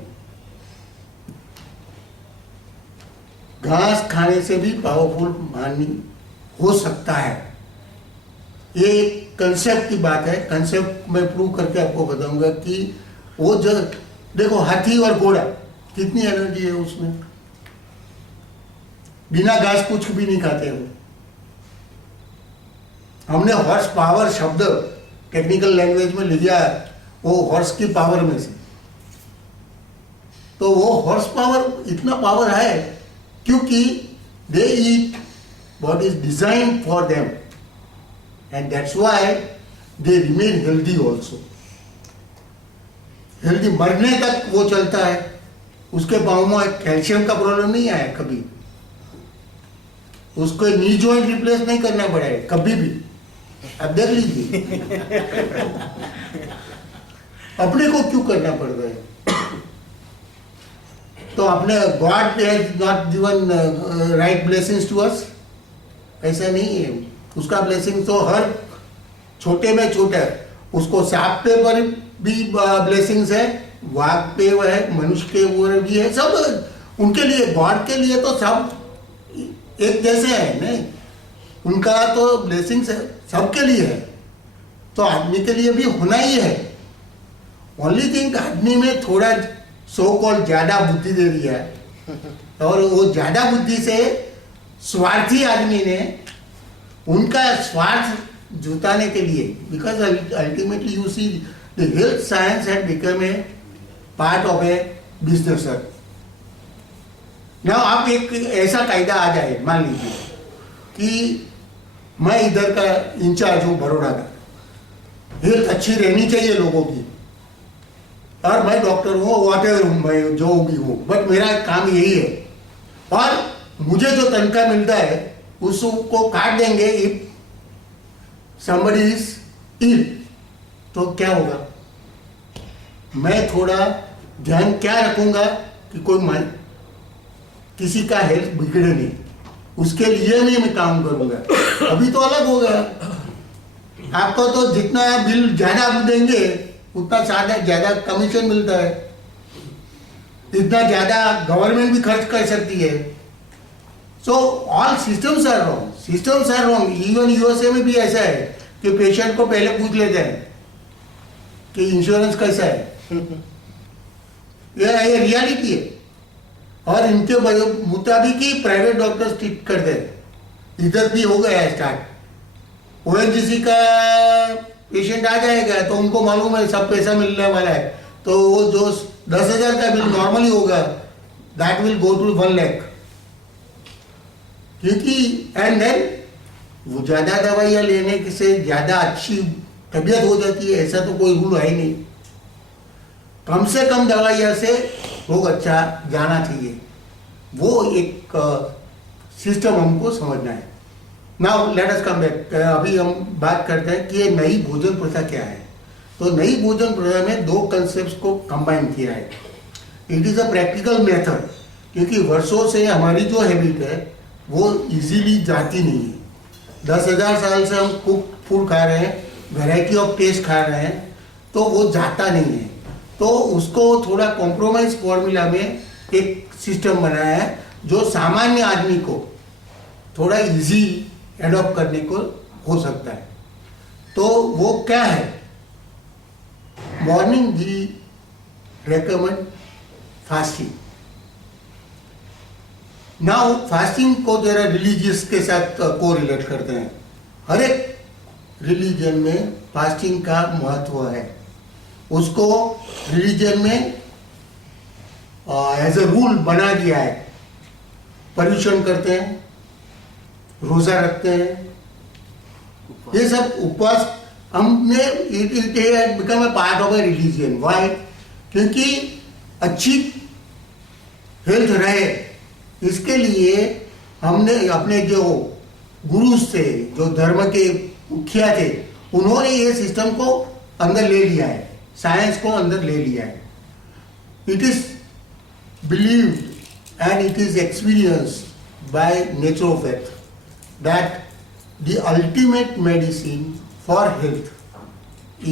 घास खाने से भी पावरफुल मानी हो सकता है. ये एक कंसेप्ट की बात है. कंसेप्ट मैं प्रूव करके आपको बताऊंगा कि वो जो देखो हाथी और घोड़ा कितनी एनर्जी है उसमें. बिना घास कुछ भी नहीं खाते वो. हमने हॉर्स पावर शब्द टेक्निकल लैंग्वेज में लिया वो हॉर्स की पावर में से. तो वो हॉर्स पावर इतना पावर है क्योंकि दे ईट what is designed for them, and that's why they remain healthy also. Healthy मरने तक वो चलता है. उसके पाँव में कैल्शियम का प्रॉब्लम नहीं आया कभी. उसको नी जॉइंट रिप्लेस नहीं करना पड़ा है कभी भी. अब देख लीजिए अपने को क्यों करना पड़ रहा है. तो अपने God has not given right blessings to us. ऐसा नहीं है. उसका ब्लेसिंग तो हर छोटे में छोटा है. उसको सांप पे पर भी ब्लेसिंग्स है, वाघ पे है, मनुष्य के ऊपर भी है. सब उनके लिए, गॉड के लिए तो सब एक जैसे है नहीं. उनका तो ब्लेसिंग्स सबके लिए है. तो आदमी के लिए भी होना ही है. ओनली थिंग आदमी में थोड़ा सो कॉल ज्यादा बुद्धि दे दिया है. और वो ज्यादा बुद्धि से स्वार्थी आदमी ने उनका स्वार्थ जुटाने के लिए, because ultimately you see the health science had become a part of A business. Now आप एक ऐसा कायदा आ जाए, मान लीजिए कि मैं इधर का इंचार्ज हूँ बड़ौदा का. हेल्थ अच्छी रहनी चाहिए लोगों की और मैं डॉक्टर हूँ, वॉटेवर हूँ, मैं जो भी हूँ, बट मेरा काम यही है. और मुझे जो तनख्वाह मिलता है उसको काट देंगे इफ somebody is ill. तो क्या होगा. मैं थोड़ा ध्यान क्या रखूंगा कि कोई किसी का हेल्थ बिगड़े नहीं. उसके लिए मैं काम करूंगा. अभी तो अलग होगा. आपको तो जितना बिल ज्यादा देंगे उतना ज्यादा कमीशन मिलता है. इतना ज्यादा गवर्नमेंट भी खर्च कर सकती है. So all systems are wrong. Systems are wrong. Even USA में भी ऐसा है कि पेशेंट को पहले पूछ लेते हैं कि इंश्योरेंस कैसा है. ये रियलिटी है. और इनके मुताबिक ही प्राइवेट डॉक्टर्स ट्रीट करते हैं. इधर भी हो गया है स्टार्ट. ओएनजीसी का पेशेंट आ जाएगा तो उनको मालूम है सब पैसा मिलने वाला है. तो वो जो 10,000 का बिल नॉर्मली होगा that will go to 1 lakh. क्योंकि एंड देन वो ज्यादा दवाइयाँ लेने से ज्यादा अच्छी तबीयत हो जाती है ऐसा तो कोई रूल है नहीं. कम से कम दवाइयाँ से लोग अच्छा जाना चाहिए. वो एक सिस्टम हमको समझना है. Now let us come back. अभी हम बात करते हैं कि ये नई भोजन प्रथा क्या है. तो नई भोजन प्रथा में 2 कंसेप्ट को कंबाइन किया है. It is a practical method. क्योंकि वर्षों से हमारी जो हैबिट है वो इजीली जाती नहीं है. 10,000 साल से हम कुक फूड खा रहे हैं, वैरायटी ऑफ टेस्ट खा रहे हैं, तो वो जाता नहीं है. तो उसको थोड़ा कॉम्प्रोमाइज फॉर्मूला में एक सिस्टम बनाया है जो सामान्य आदमी को थोड़ा इजी एडॉप्ट करने को हो सकता है. तो वो क्या है. Morning we recommend fasting. Now fasting को जरा रिलीजियस के साथ को रिलेट करते हैं. हर एक रिलीजन में फास्टिंग का महत्व है. उसको रिलीजन में एज ए रूल बना दिया है. पर्यूषण करते हैं, रोजा रखते हैं, ये सब उपवास हमने it had become a part of A religion. Why? क्योंकि अच्छी हेल्थ रहे इसके लिए हमने अपने जो गुरु से, जो धर्म के मुखिया थे, उन्होंने ये सिस्टम को अंदर ले लिया है, साइंस को अंदर ले लिया है. It is believed and it is experienced by naturopath that the ultimate medicine for health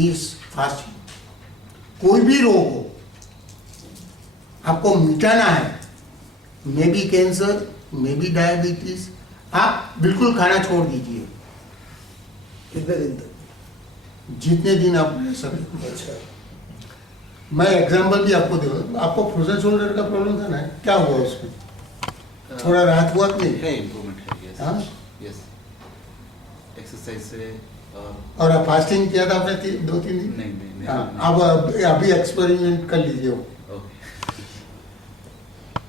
is fasting. कोई भी रोग हो, आपको मिटाना है, may be cancer, may be diabetes, आप बिल्कुल खाना छोड़ दीजिए कितने दिन तक? जितने दिन आप रह सकें. अच्छा, मैं एग्जांपल भी आपको दे दूं. आपको फ्रोजन शोल्डर का प्रॉब्लम था ना, क्या हुआ उसमें? थोड़ा राहत हुआ कि नहीं? है इम्प्रूवमेंट है, यस हाँ? यस, एक्सरसाइज से और और आप फास्टिंग किया था आपने 2-3 दिन? नहीं हाँ, अब अभी एक्सपेरिमेंट कर लीजिए वो. ओके,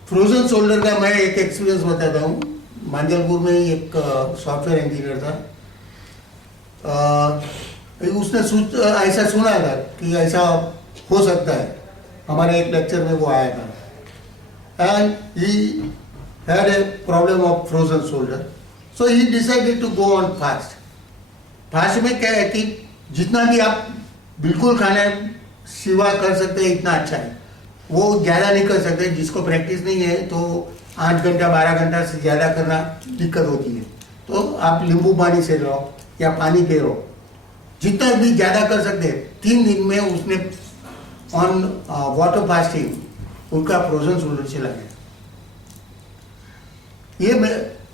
फ्रोजन शोल्डर का मैं एक एक्सपीरियंस बताता हूँ. मांजलपुर में एक सॉफ्टवेयर इंजीनियर था. उसने ऐसा सुना था कि ऐसा हो सकता है. हमारे एक लेक्चर में वो आया था and he had a problem of frozen shoulder, so he decided to go on fast. Fast में क्या है कि जितना भी आप बिल्कुल खाना सेवा कर सकते हैं इतना अच्छा है. वो ज़्यादा नहीं कर सकते. जिसको प्रैक्टिस नहीं है तो 8 घंटा 12 घंटा से ज़्यादा करना दिक्कत होती है. तो आप नींबू पानी से रहो या पानी पे रहो, जितना भी ज़्यादा कर सकते हैं. 3 दिन में उसने ऑन वाटर फास्टिंग उनका फ्रोजन शोल्डर चला गया.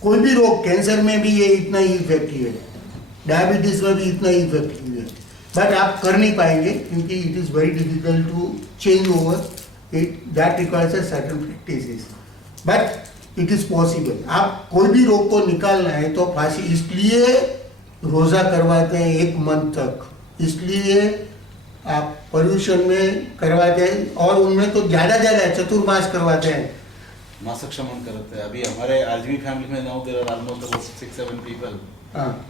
कोई भी रोग, कैंसर में भी ये इतना ही इफेक्टिव है, डायबिटीज में भी इतना ही इफेक्टिव है. बट आप कर नहीं पाएंगे क्योंकि it is very difficult to change over it. That requires a certain practices, but it is possible. आप कोई भी रोग को निकालना है तो फांसी, इसलिए रोज़ा करवाते हैं 1 मंथ तक, इसलिए आप पर्यूषण में करवाते हैं. और उनमें तो ज़्यादा चतुर्मास करवाते हैं. मासिक श्रमण करते हैं. अभी हमारे आरजीबी फैमिली में now there are almost about 6-7 people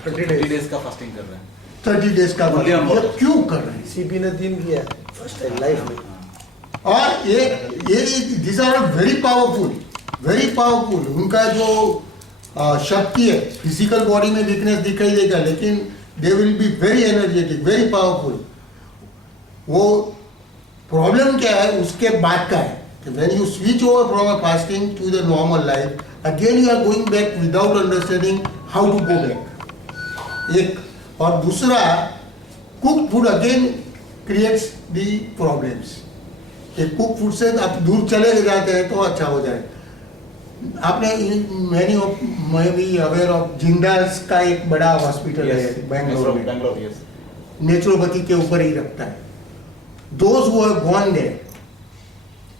30 days का फास्टिंग कर रहे हैं. 30 डेज का Only on ये water. क्यों कर रहे हैं? सीपी ने 3 किया फर्स्ट टाइम लाइफ में. और ये this are very powerful, very powerful. उनका जो शक्ति है, फिजिकल बॉडी में वीकनेस दिखाई देगा लेकिन they will be very energetic, very powerful. वो प्रॉब्लम क्या है उसके बाद का है. When you switch over from a fasting to the normal life, again you are going back without understanding how to go back. एक और दूसरा, cook food again creates the problems. एक कुक फूड से आप दूर चले जाते हैं तो अच्छा हो जाए. आपने मैनी ऑफ मैं भी अवेयर ऑफ जिंदाल्स का एक बड़ा हॉस्पिटल है बेंगलोर में, बैंगलोर, यस. नेचुरोपैथी के ऊपर ही रखता है. Those who have gone there,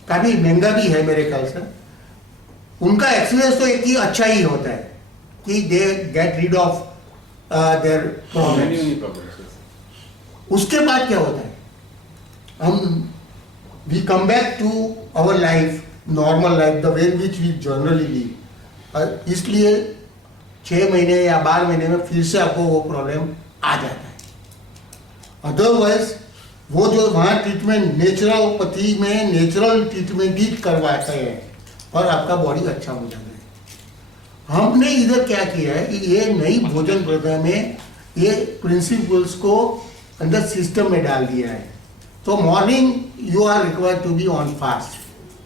काफी महंगा भी है मेरे ख्याल से. उनका एक्सपीरियंस तो एक ही अच्छा ही होता है कि they get rid of their problems. Many problems, yes. उसके बाद क्या होता है? हम we come back to our life, normal life, the way which we generally live. इसलिए 6 महीने या 12 महीने में फिर से आपको वो प्रॉब्लम आ जाता है. अदरवाइज वो जो वहाँ ट्रीटमेंट नेचुरोपैथी में नेचुरल ट्रीटमेंट ही करवाते हैं और आपका बॉडी अच्छा हो जाता है. हमने इधर क्या किया है कि ये नई भोजन प्रथा में ये प्रिंसिपल्स को अंदर सिस्टम में डाल दिया है. तो morning you are required to be on fast,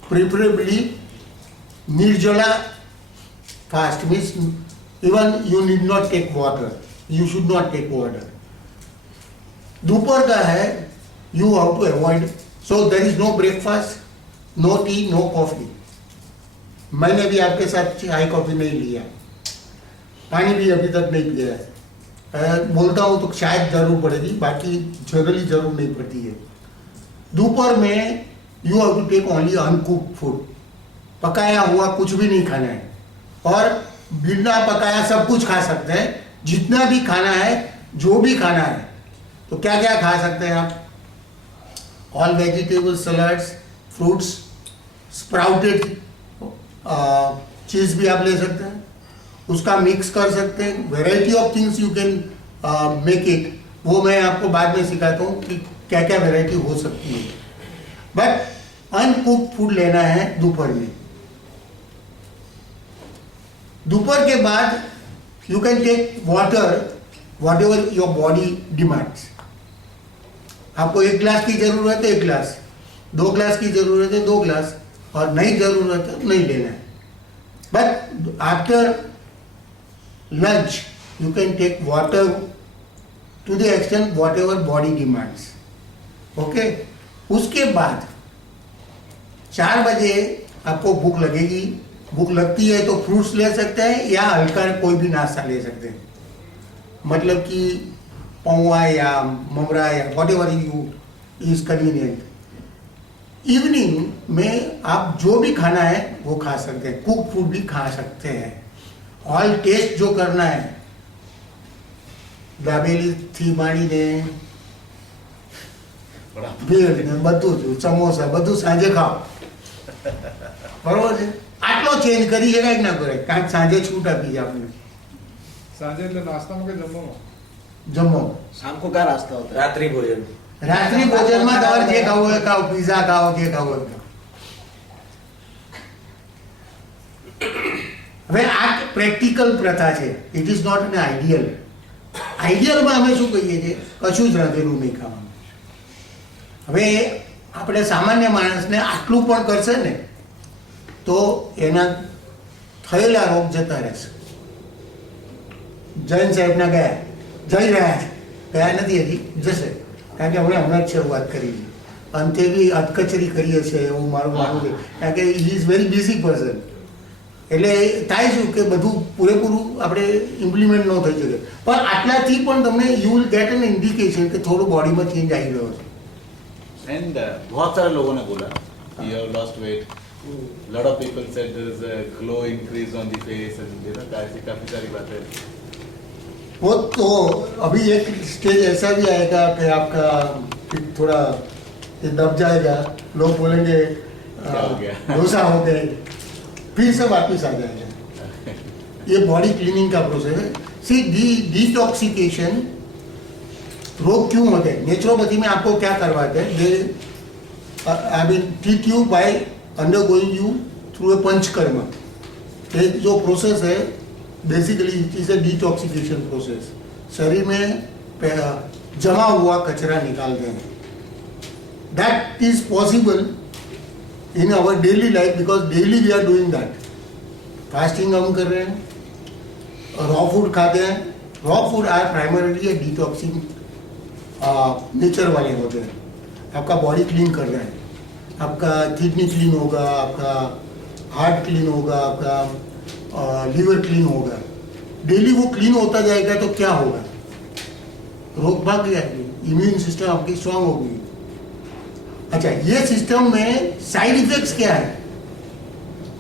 preferably nirjala fast. Means even you need not take water, you should not take water. दोपहर का है, you have to avoid. So there is no breakfast, no tea, no coffee. मैंने भी आपके साथ चाय coffee नहीं लिया, पानी भी अभी तक नहीं पिया है. बोलता हूँ तो शायद जरूर पड़ेगी, बाकी जनरली जरूर नहीं पड़ती है. दोपहर में you have to take only uncooked food. पकाया हुआ कुछ भी नहीं खाना है, और बिना पकाया सब कुछ खा सकते हैं. जितना भी खाना है, जो भी खाना है, तो क्या क्या खा सकते हैं आप? All vegetable salads, fruits, sprouted चीज़ भी आप ले सकते हैं, उसका मिक्स कर सकते हैं. Variety of things you can make it. वो मैं आपको बाद में सिखाता हूँ कि क्या क्या वेराइटी हो सकती है. बट अनकुक्ड फूड लेना है दोपहर में. दोपहर के बाद you can take water whatever your body demands. आपको 1 ग्लास की जरूरत है 1 ग्लास, 2 ग्लास की जरूरत है 2 ग्लास, और नहीं जरूरत है नहीं लेना है. But after lunch, you can take water to the extent whatever body demands. Okay? उसके बाद 4 बजे आपको भूख लगेगी. भूख लगती है तो फ्रूट्स ले सकते हैं या हल्का कोई भी नाश्ता ले सकते हैं. मतलब कि पौवा या ममरा या whatever you is convenient. Evening में आप जो भी खाना है वो खा सकते हैं. कुक फूड भी खा सकते हैं. ऑल टेस्ट जो करना है, દાબેલી થી માંડીને ભેળ ને બધું જ સમોસા બધું સાંજે ખાઓ. બરોબર છે? આટલો ચેન્જ કરી શકાય કે ના કરાય? કાંઈક સાંજે છૂટ આપી છે આપણે સાંજે એટલે નાસ્તામાં કે જમવામાં? જમો. शाम को क्या रास्ता होता है? रात्रि भोजन રાત્રિ ભોજનમાં તમારે જે ખાવું હોય ખાઓ. પીઝા ખાઓ, જે ખાવું હોય ખાઓ. હવે આ પ્રેક્ટિકલ પ્રથા છે. It is not an ideal. આઈડિયલમાં અમે શું કહીએ છીએ? કશું જ રાંધેલું નહીં ખાવાનું. હવે આપણે સામાન્ય માણસને આટલું પણ કરશે ને તો એના થયેલા રોગ જતા રહેશે. જૈન સાહેબના ગયા, જઈ રહ્યા છે, ગયા નથી હજી, જશે. કારણ કે આપણે હમણાં જ શરૂઆત કરી છે. અંતે બી અધકચરી કરીએ છીએ એવું મારું માનવું છે. કારણ કે he is very busy person. એટલે થાય શું કે બધું પૂરેપૂરું આપણે ઇમ્પ્લિમેન્ટ ન થઈ શકે. પણ આટલાથી પણ તમને you will get an indication કે થોડું બોડીમાં ચેન્જ આવી રહ્યો છે. एंड बहुत सारे लोगों ने बोला you have lost weight. Lot of people said there is a glow increase on the face and you know ऐसी काफी सारी बातें. वो तो अभी एक स्टेज ऐसा भी आएगा कि आपका थोड़ा ये दब जाएगा. लोग बोलेंगे क्या हो गया? डोसा हो गए, फिर से वापस आ जाएगा. ये बॉडी क्लीनिंग का प्रोसेस है. सी डिटॉक्सिकेशन रोग क्यों होते हैं? नेचुरोपैथी में आपको क्या करवाते हैं? They I mean treat you by undergoing you through a panchakarma. ये जो प्रोसेस है basically it is a detoxication process. शरीर में जमा हुआ कचरा निकालते हैं. That is possible in our daily life because daily we are doing that. Fasting हम कर रहे हैं, रॉ फूड खाते हैं. Raw food are primarily a detoxing nature वाले होते हैं. आपका बॉडी क्लीन कर रहे हैं. आपका किडनी क्लीन होगा, आपका हार्ट क्लीन होगा, आपका लीवर क्लीन होगा. डेली वो क्लीन होता जाएगा तो क्या होगा? रोग भाग जाएंगे, इम्यून सिस्टम आपकी स्ट्रांग होगी. अच्छा, ये सिस्टम में साइड इफेक्ट्स क्या है?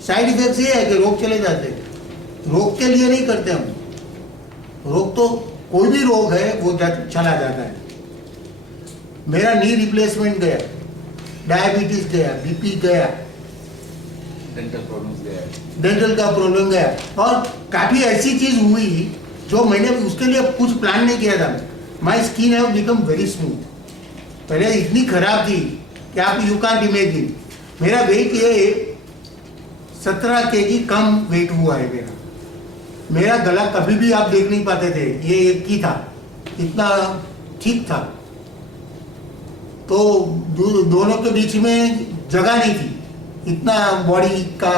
साइड इफेक्ट्स ये है कि रोग चले जाते हैं. रोग के लिए नहीं करते हम. रोग तो कोई भी रोग है वो चला जाता है. मेरा नी रिप्लेसमेंट गया, डायबिटीज गया, बीपी गया, डेंटल प्रॉब्लम्स गया है. डेंटल का प्रॉब्लम गया. और काफी ऐसी चीज हुई जो मैंने उसके लिए कुछ प्लान नहीं किया था. My skin have become very smooth. पहले इतनी खराब थी कि आप यू कांट इमेजिन. मेरा वेट ये 17 kg कम वेट हुआ है मेरा. मेरा गला कभी भी आप देख नहीं पाते थे, ये एक ही था, इतना ठीक था. तो दोनों के बीच में जगह नहीं थी. इतना बॉडी का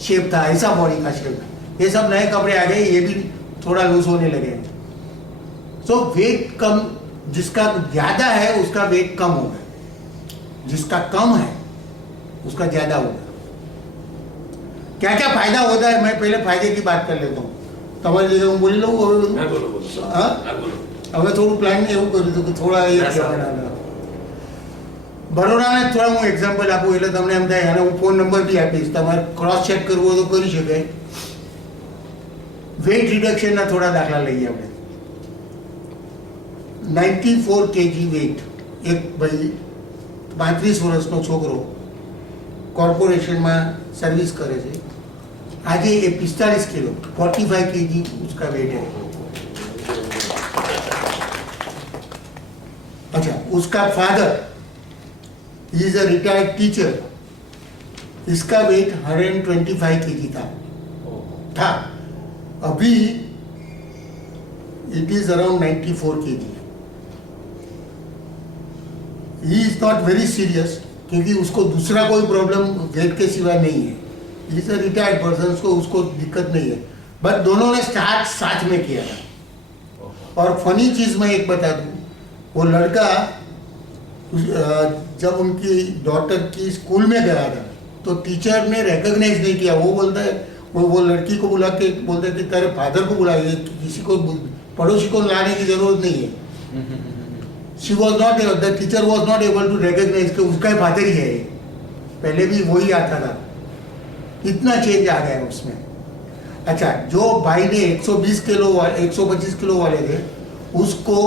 शेप था, ऐसा बॉडी का शेप था. ये सब नए कपड़े आ गए, ये भी थोड़ा लूज होने लगे. सो वेट कम, जिसका ज्यादा है उसका वेट कम होगा, जिसका कम है उसका ज्यादा होगा. क्या क्या फायदा होता है? मैं पहले फायदे की बात कर लेता हूँ. તમારી જગ્યાએ હું બોલી લઉં હવે? बोलो હા? હવે થોડું પ્લાન એવું કર્યું હતું કે થોડા એ બરોડાને થોડા હું એક્ઝામ્પલ આપું એટલે તમને એમ થાય. અને હું ફોન નંબર બી આપીશ, તમારે ક્રોસ ચેક કરવું હોય તો કરી શકાય. વેટ રિડક્શનના થોડા દાખલા લઈએ આપણે. 94 kg વેટ એક ભાઈ 35 વર્ષનો છોકરો કોર્પોરેશનમાં સર્વિસ કરે છે. આજે એ 45 કિલો 45 kg उसका वेट है. अच्छा, उसका father is a retired teacher. इसका वेट 125 kg था. अभी it is around 94 kg. He is not very serious क्योंकि उसको दूसरा कोई प्रॉब्लम वेट के सिवा नहीं है. इज अ रिटायर्ड पर्सन, उसको दिक्कत नहीं है, बट दोनों ने स्टार्ट साथ में किया था। और फनी चीज मैं एक बता दूं, वो लड़का जब उनकी डॉटर की स्कूल में गया था तो टीचर ने रिकॉग्नाइज नहीं किया। वो बोलता है, वो लड़की को बुला के बोलता है कि तेरे फादर को बुलाइए, किसी को पड़ोसी को लाने की जरूरत नहीं है। She was not, the teacher was not able to recognise कि उसका फादर ही है ये। पहले भी वही आता था, इतना चेंज आ गया उसमें। अच्छा, जो भाई ने 120 किलो 125 किलो वाले थे, उसको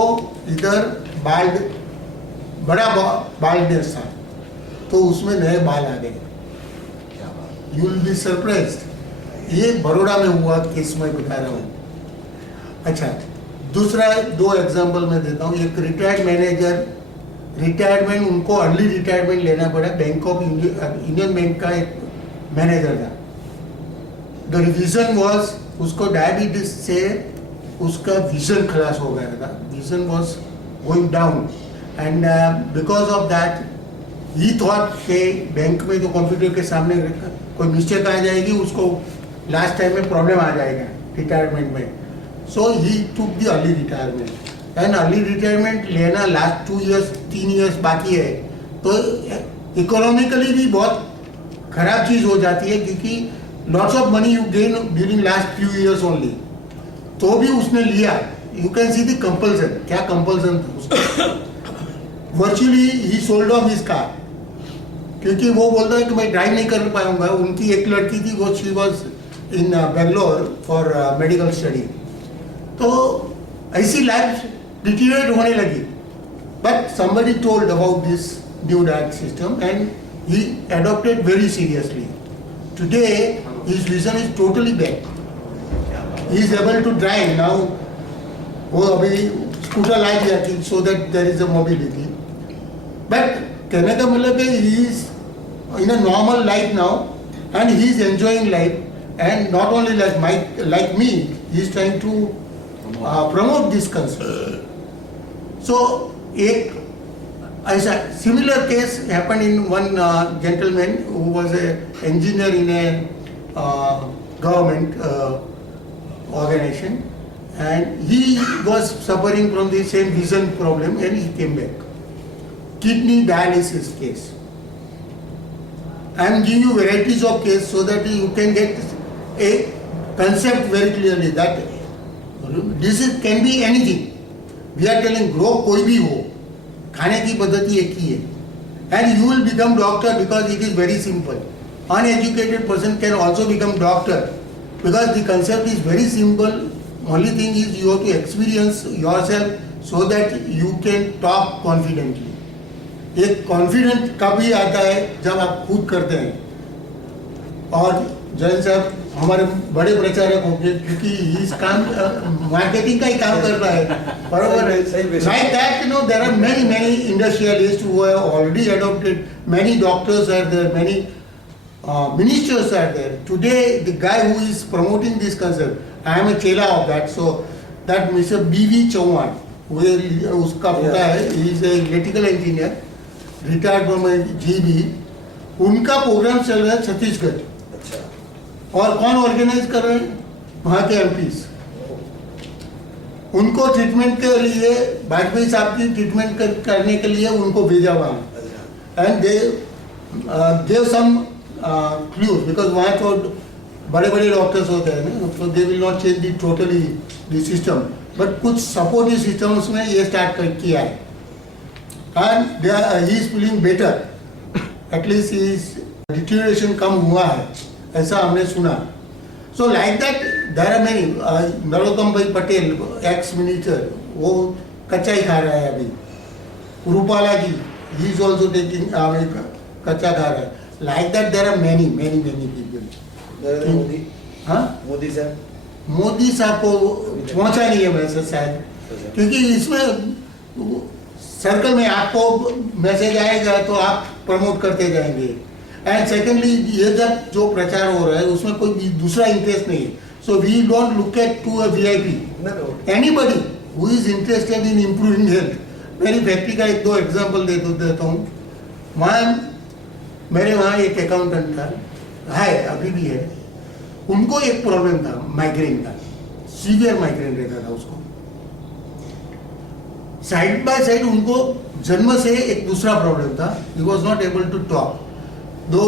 इधर बाल्ड, बड़ा बाल्डनेस था, तो उसमें नए बाल आ गए। You will be surprised. ये बड़ोड़ा में हुआ केस मैं बता रहा हूँ। अच्छा, दूसरा 2 एग्जांपल मैं देता हूँ। एक रिटायर्ड मैनेजर, रिटायरमेंट, उनको अर्ली रिटायरमेंट लेना पड़ा। बैंक ऑफ इंडियन बैंक का एक मैनेजर था। द रीजन वॉज, उसको डायबिटीज से उसका विजन खलास हो गया था, vision was going down, and because of that he thought के बैंक में तो कंप्यूटर के सामने कोई मिस्टेक आ जाएगी, उसको लास्ट टाइम में प्रॉब्लम आ जाएगा रिटायरमेंट में। So he took the early retirement, and early retirement लेना लास्ट 2 इयर्स 3 इयर्स बाकी है, तो इकोनॉमिकली भी बहुत खराब चीज हो जाती है, क्योंकि lots of money you gain during last few years only. तो भी उसने लिया। You can see the compulsion, क्या कंपल्सन था उसका। वर्चुअली ही सोल्ड ऑफ हिज कार, क्योंकि वो बोलता है कि मैं ड्राइव नहीं कर पाऊंगा। उनकी एक लड़की थी, वो she was in Bangalore for medical study. तो ऐसी लाइफ डिटीरियरेट होने लगी, but somebody told about this new diet system and he adopted very seriously. Today his vision is totally back. He is able to drive now. वो अभी scooter ला दिया कि so that there is a mobility. But कहने का मतलब है he is in a normal life now and he is enjoying life, and not only like me, he is trying to promote this concept. So एक ऐसा similar case happened in one gentleman who was a engineer in a government organization, and he was suffering from the same vision problem, and he came back. Kidney dialysis case. I am giving you varieties of case so that you can get a concept very clearly that this can be anything. We are telling grow कोई भी हो, खाने की पद्धति एक ही है, and you will become doctor because it is very simple. Uneducated person can also become doctor because the concept is very simple. Only thing is you have to experience yourself so that you can talk confidently. एक confident कभी आता है जब आप खुद करते हैं। और जैन साहब हमारे बड़े प्रचारक होंगे, क्योंकि इस काम मार्केटिंग का ही काम कर रहा है, बराबर है। Like that, you know, there are many industrialist who have already adopted, many doctors are there, many ministers are there. Today the guy who is promoting this concept, I am a chela of that, so that Mr. B.V. Chauhan, उसका पोता है, he is a electrical engineer, retired from GB. उनका programme चल रहा है छत्तीसगढ़। अच्छा। और कौन ऑर्गेनाइज कर रहे हैं? वहाँ के एमपीज। उनको ट्रीटमेंट के लिए, वाजपेयी साहब की ट्रीटमेंट करने के लिए उनको भेजा वहाँ, and they gave some clues, because वहाँ तो बड़े बड़े डॉक्टर्स होते हैं ना, तो they will not change the totally the system, but कुछ सपोर्टिव सिस्टम उसमें ये स्टार्ट किया है, and he is feeling better. At least his deterioration कम हुआ है, ऐसा हमने सुना. So like that there are many. Narottam भाई पटेल, ex minister, वो कच्चा ही खा रहा है अभी. रूपाला जी, he is also taking कच्चा खा रहा है. Like that there are many people. Narendra Modi, हाँ? मोदी साहब, मोदी साहब को पहुंचा नहीं है वैसे शायद, क्योंकि इसमें सर्कल में आपको मैसेज आएगा तो आप प्रमोट करते जाएंगे। एंड सेकेंडली, ये जब जो प्रचार हो रहा है उसमें कोई दूसरा इंटरेस्ट नहीं है। So we don't look at to a VIP, anybody who is interested in improving health. मेरी फैक्ट्री का 1-2 एग्जाम्पल देता हूँ। वहाँ मेरे वहाँ एक अकाउंटेंट था, है, अभी भी है, उनको एक प्रॉब्लम था माइग्रेन का, सीवियर माइग्रेन रहता था उसको। साइड बाय साइड उनको जन्म से एक दूसरा प्रॉब्लम था, he was not able to talk, दो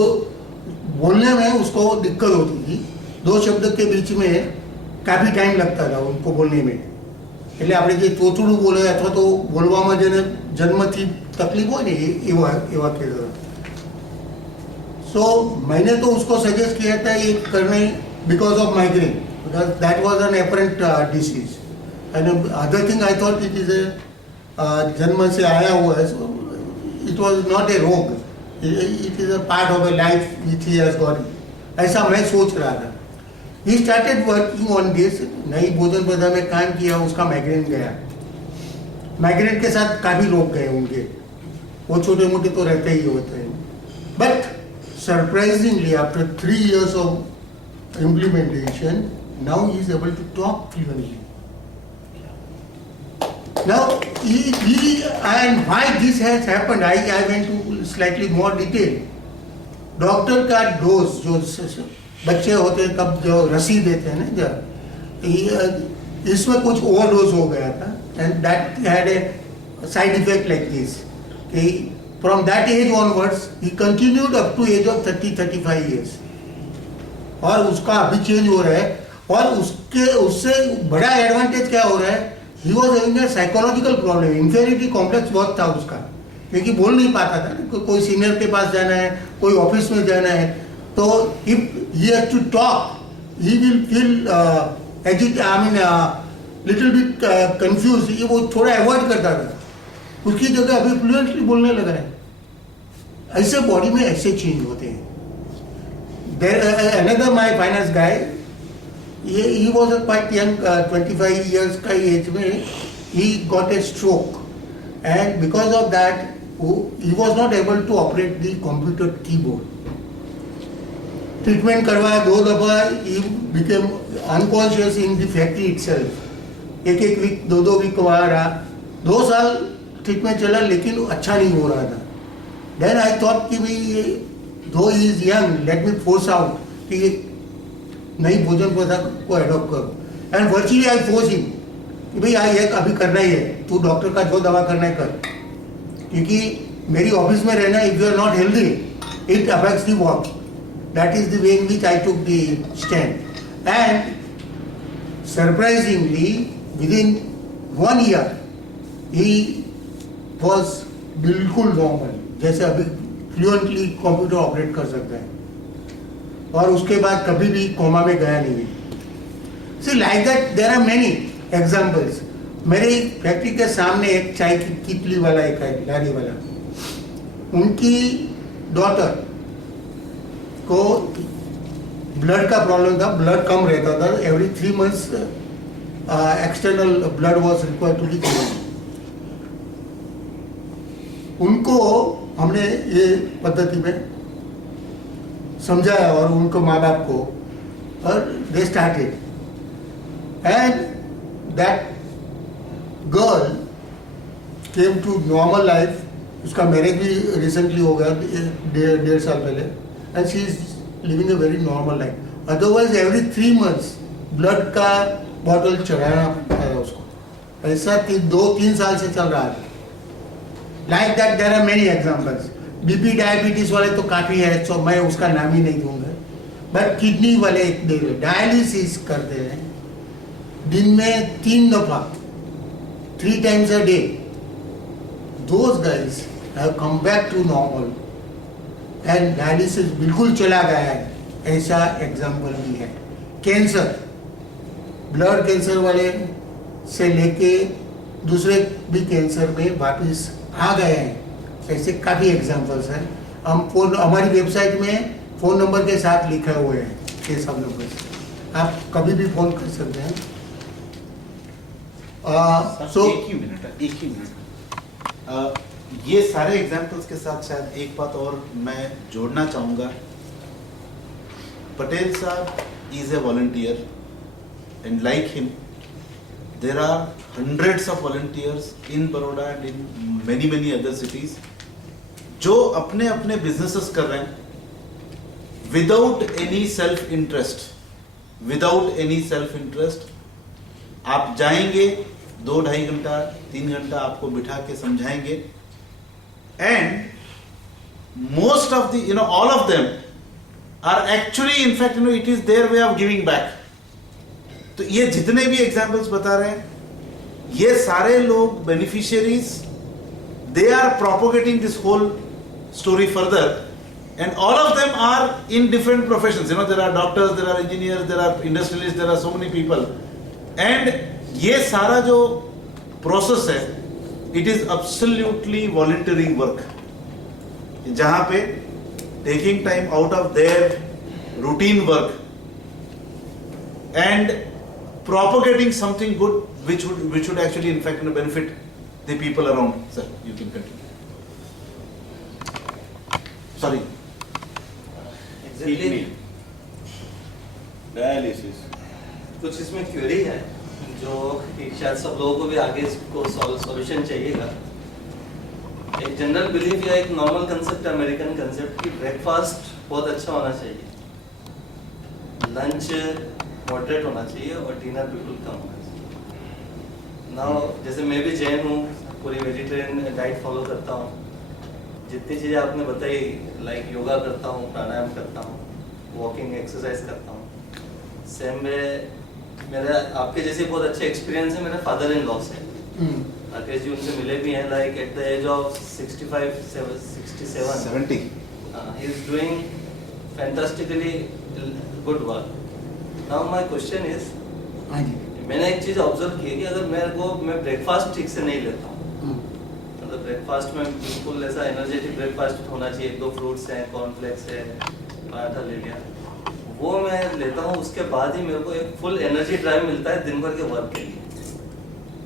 बोलने में उसको दिक्कत होती थी, दो शब्द के बीच में काफी टाइम लगता था उनको बोलने में, એટલે આપણે જે ચોચડું બોલે અથવા તો બોલવામાં જેને જન્મથી તકલીફ હોય ને એવા કહેતા હતા। सो मैंने तो उसको सजेस्ट किया था ये करने because of migraine, because that was an apparent disease and other thing I thought it is a जन्म से आया हुआ है, so it was not a रोग, it is a part of a life which he has got, ऐसा मैं सोच रहा था। He started working on this, नई भोजन प्रथा में काम किया, उसका माइग्रेन गया, माइग्रेन के साथ काफी लोग गए उनके, वो छोटे मोटे तो रहते ही होते हैं, but surprisingly after 3 years of implementation now he is able to talk fluently. Now he and why this has happened, I went to slightly more detail. Doctor का डोज जो बच्चे होते हैं तब जो रसी देते हैं ना, जब इसमें कुछ ओवरडोज हो गया था and that had a side effect like this, कि from that age onwards he continued up to age of 30-35 years, और उसका अभी चेंज हो रहा है, और उससे बड़ा एडवांटेज क्या हो रहा है, he was having a psychological problem, inferiority complex बहुत था उसका, क्योंकि बोल नहीं पाता था ना, कोई सीनियर के पास जाना है, कोई ऑफिस में जाना है, तो if he has to talk he will feel little bit confused, ये वो थोड़ा अवॉइड करता था, उसकी जगह अभी फ्लुएंटली बोलने लगा है। ऐसे बॉडी में ऐसे चेंज होते हैं। Another my finance guy, he was quite young, 25 years का एज में he got a stroke, and because of that he was not able to operate the computer keyboard. Treatment करवाया 2 दफा, he became unconscious in the factory itself, एक week 2 week वहाँ रहा, 2 साल treatment चला, लेकिन अच्छा नहीं हो रहा था। देन आई थॉट कि भाई दो he is young, let me force out कि नई भोजन प्रथा को एडॉप्ट करो, and virtually I force him कि भाई ये अभी करना ही है, तू डॉक्टर का जो दवा करना है कर, क्योंकि मेरी ऑफिस में रहना, if you are not healthy it affects the work, that is the way in which I took the stand, and surprisingly within 1 year he was बिल्कुल नॉर्मल, जैसे अभी फ्लुएंटली कंप्यूटर ऑपरेट कर सकता है, और उसके बाद कभी भी कोमा में गया नहीं। See like that there are many examples. मेरे फैक्ट्री के सामने एक चाय की कितली वाला एक है, लारी वाला, उनकी डॉटर को ब्लड का प्रॉब्लम था, ब्लड कम रहता था, every 3 months external blood was required to be given. उनको हमने ये पद्धति में समझाया और उनको माँ बाप को, और they started, and that girl came to normal life. उसका मैरिज भी रिसेंटली हो गया, 1.5 साल पहले, and she is living a very normal life. Otherwise every 3 months blood का बॉटल चढ़ाना पड़ता है उसको, ऐसा 2-3 साल से चल रहा है। Like that there are many examples. BP diabetes वाले तो काफी है, तो मैं उसका नाम ही नहीं दूंगा, बट किडनी वाले डायलिसिस करते हैं दिन में 3 दफा, 3 times a day, those guys have come back to normal, and dialysis बिल्कुल चला गया है, ऐसा एग्जाम्पल भी है। कैंसर, ब्लड कैंसर वाले से लेके दूसरे भी कैंसर में वापिस आ गए हैं, ऐसे काफ़ी एग्जांपल्स हैं। हमारी वेबसाइट में फ़ोन नंबर के साथ लिखे हुए हैं ये सब नंबर, आप कभी भी फ़ोन कर सकते हैं। एक ही मिनट ये सारे एग्जांपल्स के साथ शायद एक बात और मैं जोड़ना चाहूँगा। पटेल साहब is a volunteer, and like him there are hundreds of volunteers in Baroda and in many other cities जो अपने अपने businesses कर रहे हैं विदाउट एनी सेल्फ इंटरेस्ट आप जाएंगे, 2-2.5 घंटा 3 घंटा आपको बिठा के समझाएंगे, and most of the all of them are actually in fact it is their way of giving back. तो ये जितने भी एग्जाम्पल्स बता रहे हैं, ये सारे लोग beneficiaries, they are propagating this whole story further, and all of them are in different professions. There are doctors, there are engineers, there are industrialists, there are so many people, and ये सारा जो process है, it is absolutely voluntary work, जहाँ पे taking time out of their routine work and propagating something good which would actually in fact benefit the people around. Sir, you can continue. Sorry. Exactly. Dialysis. कुछ इसमें query है जो कि शायद सब लोगों को भी आगे इसको सॉल्यूशन चाहिएगा. एक जनरल बिलीफ या एक नॉर्मल कंसेप्ट, अमेरिकन कंसेप्ट, कि ब्रेकफास्ट बहुत अच्छा होना चाहिए, लंच मॉडरेट होना चाहिए और डिनर बिल्कुल कम होना चाहिए. नाउ जैसे मैं भी जैन हूँ, पूरी वेजिटेरियन डाइट फॉलो करता हूँ. जितनी चीज़ें आपने बताई, लाइक योगा करता हूँ, प्राणायाम करता हूँ, वॉकिंग एक्सरसाइज करता हूँ. सेम में मेरा आपके जैसे बहुत अच्छे एक्सपीरियंस है मेरे फादर इन लॉ से. राकेश जी उनसे मिले भी हैं, like at the age of 67 70. He is doing fantastically good work. Now my question is, मैंने एक चीज़ ऑब्जर्व की है कि अगर मैं ब्रेकफास्ट ठीक से नहीं लेता हूँ, मतलब ब्रेकफास्ट में बिल्कुल ऐसा एनर्जेटिक ब्रेकफास्ट होना चाहिए, 2 फ्रूट्स हैं, कॉर्नफ्लेक्स है, पराठा ले लिया, वो मैं लेता हूँ, उसके बाद ही मेरे को एक फुल एनर्जी ड्राइव मिलता है दिन भर के वर्क के लिए.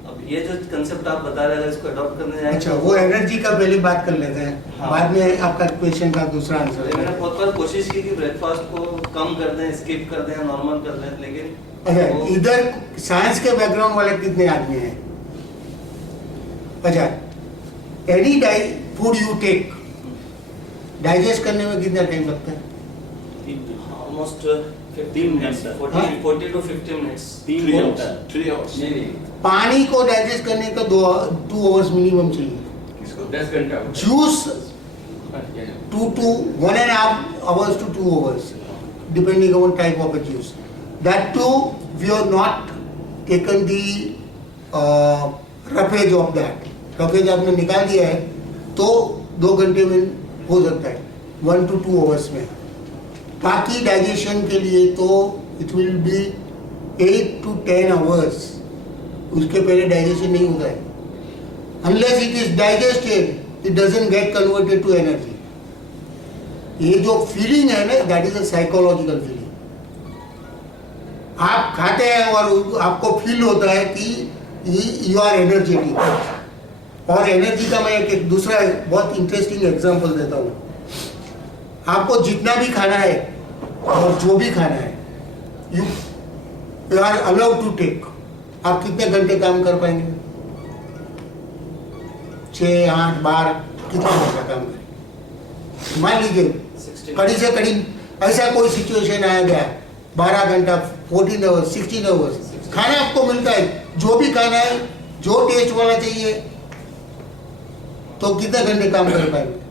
अब ये जो कंसेप्ट आप बता रहे हैं, इसको अडॉप्ट करने जाएंगे. अच्छा, वो एनर्जी का पहले बात कर लेते हैं. हाँ. बाद में आपका क्वेश्चन का दूसरा आंसर. मैंने बहुत बार कोशिश की कि ब्रेकफास्ट को कम कर दें, स्किप कर दें, नॉर्मल कर दें, लेकिन अच्छा, इधर साइंस के बैकग्राउंड वाले कितने आदमी हैं? अच्छा, any food you take, digest करने में कितना टाइम लगता है? ऑलमोस्ट 3 घंटा. 40 to 50 minutes. 3 घंटा. 3 hours. पानी को डाइजेस्ट करने का 2 आवर्स मिनिमम चाहिए. किसको? 10 घंटा. Juice 2 to 1.5 hours to 2 hours, depending on type of a juice. That too, we have not taken the roughage of that. roughage आपने निकाल दिया है तो 2 घंटे में हो सकता है, 1 to 2 hours में. बाकी डाइजेशन के लिए तो it will be 8 to 10 hours. उसके पहले डाइजेशन नहीं होता है. Unless it is digested, it doesn't get converted to energy. ये जो फीलिंग है ना, that is a psychological feeling. आप खाते हैं और आपको फील होता है कि यू आर एनर्जेटिक. और एनर्जी का मैं एक दूसरा बहुत इंटरेस्टिंग एग्जांपल देता हूँ. आपको जितना भी खाना है और जो भी खाना है, you are allowed to take. आप कितने घंटे काम कर पाएंगे? 6, 8, 12, कितना घंटा काम करें? मान लीजिए कड़ी से कड़ी ऐसा कोई सिचुएशन आया गया, 12 घंटा, 14 आवर्स, 16 आवर्स खाना आपको मिलता है, जो भी खाना है, जो टेस्ट वाला चाहिए, तो कितने घंटे काम कर पाएंगे?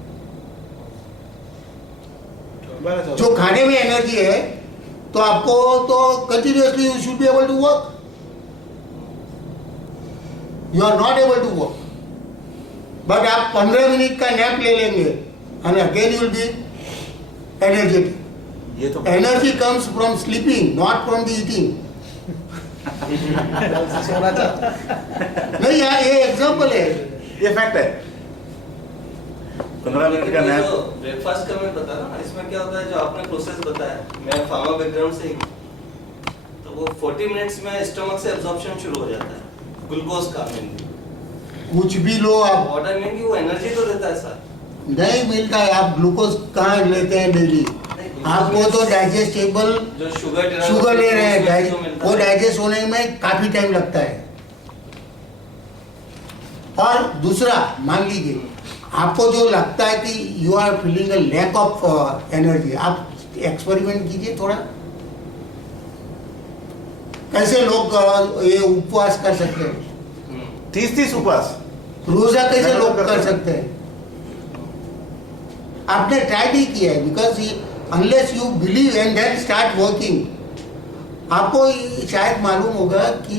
जो खाने में एनर्जी है तो आपको तो continuously you should be able to work. You are not able to work, but आप 15 मिनट का नैप ले लेंगे and again you will be energetic. ये तो Energy comes from sleeping, not from the eating. सोना चाहता. नहीं यार, ये एग्जाम्पल है. ये फैक्ट है. 15 मिनट का लेकिन ये नैप. जो ब्रेकफास्ट का मैं बता रहा हूँ, इसमें क्या होता है, जो आपने प्रोसेस बताया, मैं फार्मा बैकग्राउंड से ही, तो वो 40 मिनट्स में स्टमक से एब्जॉर्प्शन शुरू हो जाता है ग्लूकोज का. कुछ भी लो आप, वाटर मीन की वो एनर्जी तो देता है सर. नहीं मिलता है. आप ग्लूकोज कहाँ लेते हैं डेली? आपको तो डाइजेस्टेबल जो शुगर शुगर ले रहे हैं, वो डाइजेस्ट होने में काफी टाइम लगता है. और दूसरा, मान लीजिए आपको जो लगता है कि you are feeling a lack of energy, आप एक्सपेरिमेंट कीजिए थोड़ा। कैसे लोग ये उपवास कर सकते हैं, 30 उपवास रोजा कैसे लोग कर सकते हैं? आपने ट्राई नहीं किया है, because unless you believe and then start working. आपको शायद मालूम होगा कि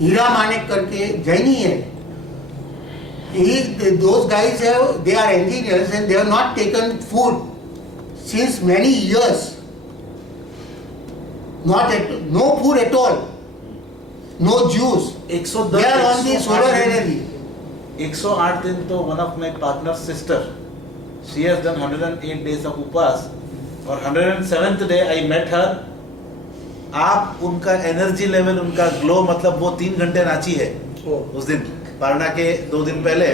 हीरा मानिक करके जैनी है, those guys they are engineers and they have not taken food since many years. No food at all, no juice. 110 They are on the solar energy. 108 दिन तो one of my partner sister, she has done 108 days of उपवास, और 107th day I met her. आप उनका energy level, उनका glow, मतलब वो 3 घंटे नाची है उस दिन पारना के 2 दिन पहले।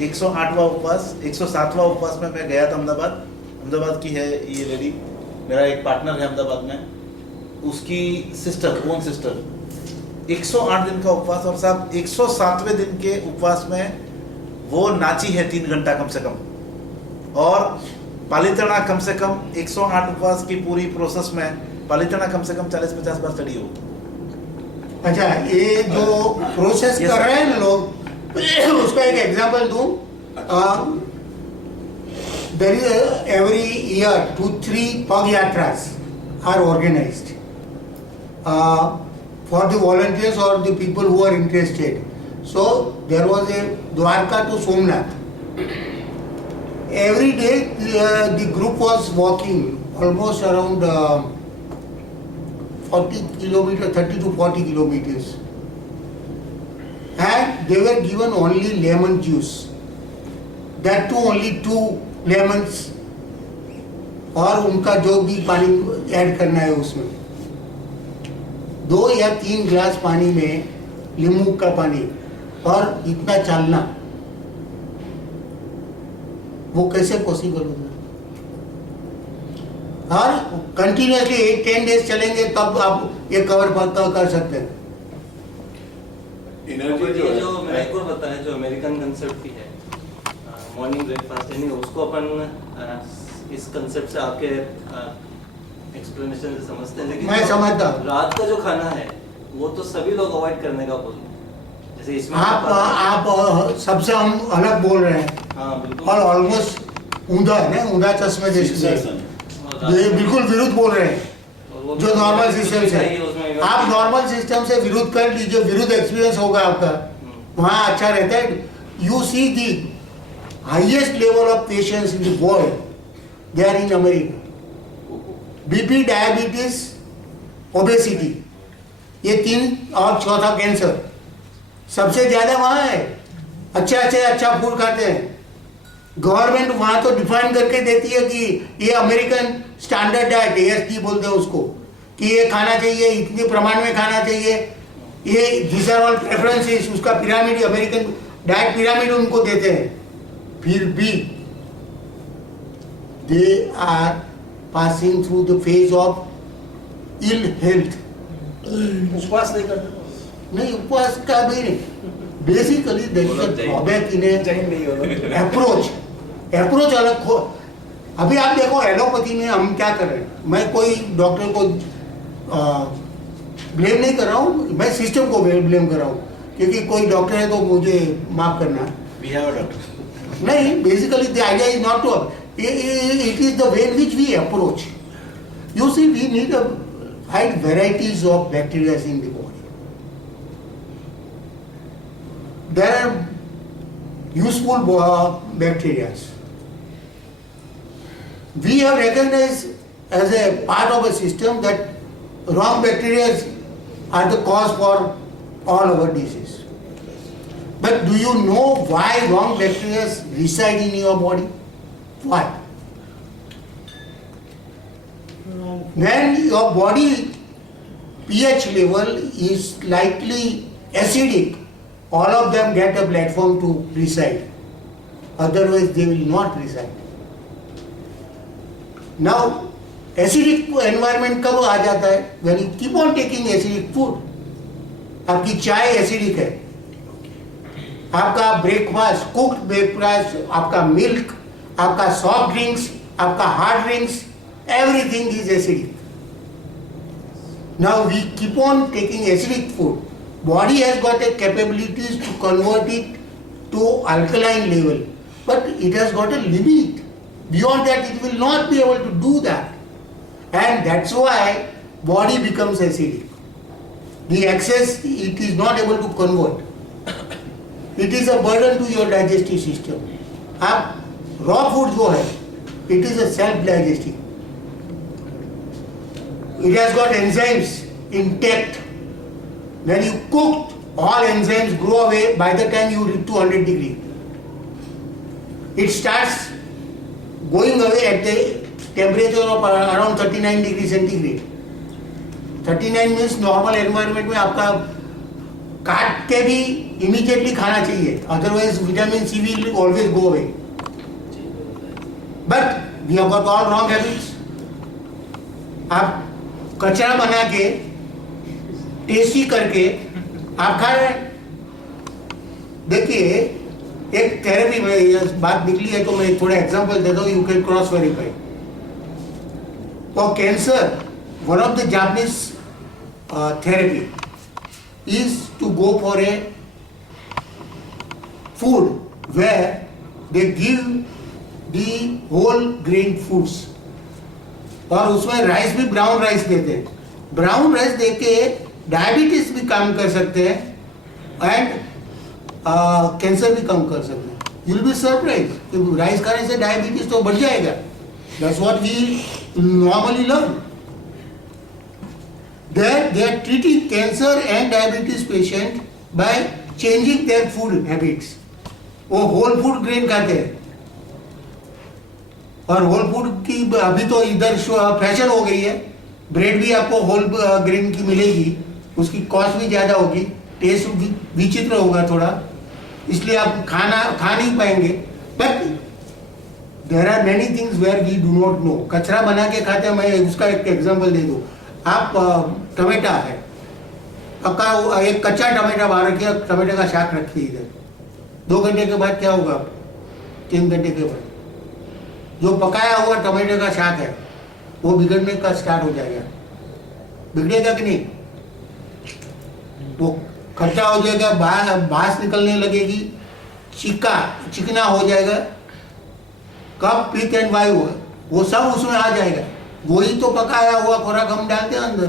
108वां उपवास, 107वां उपवास में मैं गया था अहमदाबाद की है ये लेडी, मेरा एक पार्टनर है अहमदाबाद में, उसकी सिस्टर, ओन सिस्टर, 108 दिन का उपवास। और साहब 107वें दिन के उपवास में वो नाची है 3 घंटा कम से कम, और पालिताना कम से कम 108 उपवास की पूरी प्रोसेस में पालिताना कम से कम 40-50 बार चढ़ी हो। अच्छा, ये जो प्रोसेस Yes, कर sir. रहे हैं ना लोग, उसका एक एग्जांपल दूं। देयर इज एवरी ईयर 2-3 पग यात्रास are organized for the volunteers और the people who are interested. So there was a Dwarka to Somnath. Every day the group was walking almost around 40 kilometers, 30 to 40 kilometers, and they were given only lemon juice, that too only 2 lemons, और उनका जो भी पानी add करना है उसमें 2 या 3 glass पानी में नींबू का पानी, और इतना चलना, वो कैसे पॉसिबल होगा? और कंटिन्यूसली 8-10 डेज चलेंगे तब आप ये कवर कर सकते हैं। एनर्जी ये जो मैंने एक और बताया, जो अमेरिकन कंसेप्ट की है मॉर्निंग ब्रेकफास्ट, यानी उसको अपन इस कंसेप्ट से आपके एक्सप्लेनेशन से समझते हैं, लेकिन मैं जो समझता हूँ। रात का जो खाना है वो तो सभी लोग अवॉइड करने का बोलते हैं। जैसे इसमें आप सबसे हम अलग बोल रहे हैं, हाँ बिल्कुल, और ऑलमोस्ट ऊंधा है ना, ऊंधा चश्मे जैसे ये बिल्कुल विरुद्ध बोल रहे हैं और वो जो नॉर्मल सिस्टम से। उसमें आप नॉर्मल सिस्टम से विरुद्ध कर लीजिए, विरुद्ध एक्सपीरियंस होगा आपका, वहाँ अच्छा रहता है। You see the highest level of patience in the world, they are in America. BP, diabetes, obesity, ये 3, और चौथा कैंसर, सबसे ज्यादा वहाँ है। अच्छा फूड खाते हैं। गवर्नमेंट वहाँ तो डिफाइन करके देती है कि ये अमेरिकन स्टैंडर्ड डाइट, ASD बोलते हैं उसको, कि ये खाना चाहिए, इतने प्रमाण में खाना चाहिए, ये दिस आर ऑल प्रेफरेंसेस, उसका पिरामिड, अमेरिकन डाइट पिरामिड उनको देते हैं। फिर भी they are passing through the phase of ill health. उपवास नहीं करते, नहीं, उपवास का भी नहीं, basically there is a drawback in Jain नहीं होगा। अप्रोच अलग हो। अभी आप देखो एलोपैथी में हम क्या कर रहे हैं, मैं कोई डॉक्टर को ब्लेम नहीं कर रहा हूँ, मैं सिस्टम को ब्लेम कर रहा हूँ, क्योंकि कोई डॉक्टर है तो मुझे माफ करना। We have a doctor. नहीं, basically the idea is not to, it is the way in which we approach. You see, we need a wide varieties of bacteria in the body. There are useful bacteria. We have recognized as a part of a system that wrong bacteria are the cause for all our disease. But do you know why wrong bacteria reside in your body? Why? When your body pH level is slightly acidic, all of them get a platform to reside. Otherwise, they will not reside. Now, acidic environment कब आ जाता है? When you keep on taking acidic food. आपकी चाय acidic है, आपका breakfast, cooked breakfast, आपका milk, आपका soft drinks, आपका hard drinks, everything is acidic. Now we keep on taking acidic food. Body has got a capabilities to convert it to alkaline level, but it has got a limit. Beyond that, it will not be able to do that, and that's why body becomes acidic. The excess it is not able to convert. It is a burden to your digestive system. आप raw food जो है, it is a self-digesting. It has got enzymes intact. When you cooked, all enzymes grow away by the time you reach 200 degree. It starts going away at the temperature of around 39 degree centigrade. 39 means normal environment में आपका काट के भी immediately खाना चाहिए. Otherwise vitamin C will always go away. But we have got all wrong habits. आप कचरा बना के टेस्टी करके आप खा रहे हैं. देखिए एक थेरेपी में ये बात निकली है तो मैं थोड़ा एग्जांपल देता हूँ. You can cross verify. For cancer one of the Japanese therapy is to go for a food where they give the whole grain foods और उसमें राइस भी ब्राउन राइस देते हैं. ब्राउन राइस देके डायबिटीज भी कम कर सकते हैं एंड कैंसर भी कम कर सकते हैं. You will be surprise. Rice खाने से डायबिटीज तो बढ़ जाएगा. That's what we normally learn. There they are treating cancer and diabetes patient by changing their food habits. वो whole food grain खाते हैं और whole food की अभी तो इधर फैशन हो गई है. ब्रेड भी आपको होल ग्रेन की मिलेगी. उसकी कॉस्ट भी ज़्यादा होगी. टेस्ट विचित्र होगा थोड़ा, इसलिए आप खा नहीं पाएंगे. But there are many things where we do not know. कचरा बना के खाते हैं. मैं उसका एक एग्जांपल दे दूँ. आप टमाटा है पका, एक कच्चा टमाटा बाहर रखिए, टमाटे का शाक रखिए इधर. 2 घंटे के बाद क्या होगा? 3 घंटे के बाद जो पकाया हुआ टमाटे का शाक है वो बिगड़ने का स्टार्ट हो जाएगा. बिगड़ेगा कि नहीं? वो खट्टा हो जाएगा, बास निकलने लगेगी, चिकना हो जाएगा. कफ पित्त एंड वायु वो सब उसमें आ जाएगा. वही तो पकाया हुआ खुराक हम डालते हैं अंदर.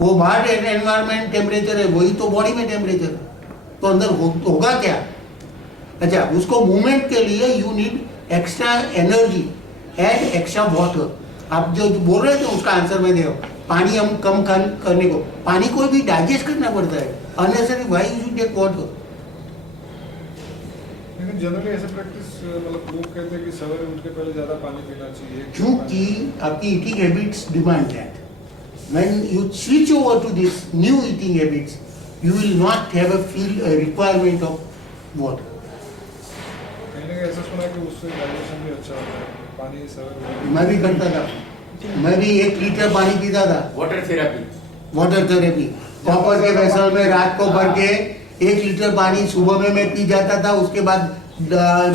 वो बाहर एनवायरमेंट टेम्परेचर है, वही तो बॉडी में टेम्परेचर है. तो अंदर होगा क्या? अच्छा, उसको मूवमेंट के लिए you need extra energy and extra water. आप जो बोल रहे थे उसका आंसर मैं दे रहा हूँ. पानी हम कम करने को, पानी को भी डाइजेस्ट करना पड़ता है. Unnecessary why you should take water. लेकिन जनरली ऐसे प्रैक्टिस मतलब लोग कहते हैं कि सवेरे उठ के पहले ज्यादा पानी पीना चाहिए. क्योंकि आपकी eating habits demand that. When you switch over to this new eating habits, you will not have a requirement of water. मैंने ऐसा सुना कि उससे डाइजेशन भी अच्छा होता है. पानी सवेरे मैं भी करता था. मैं भी 1 लीटर पानी पीता था. Water therapy. Water therapy copper के वेसल में रात को भर के 1 लीटर पानी सुबह में मैं पी जाता था. उसके बाद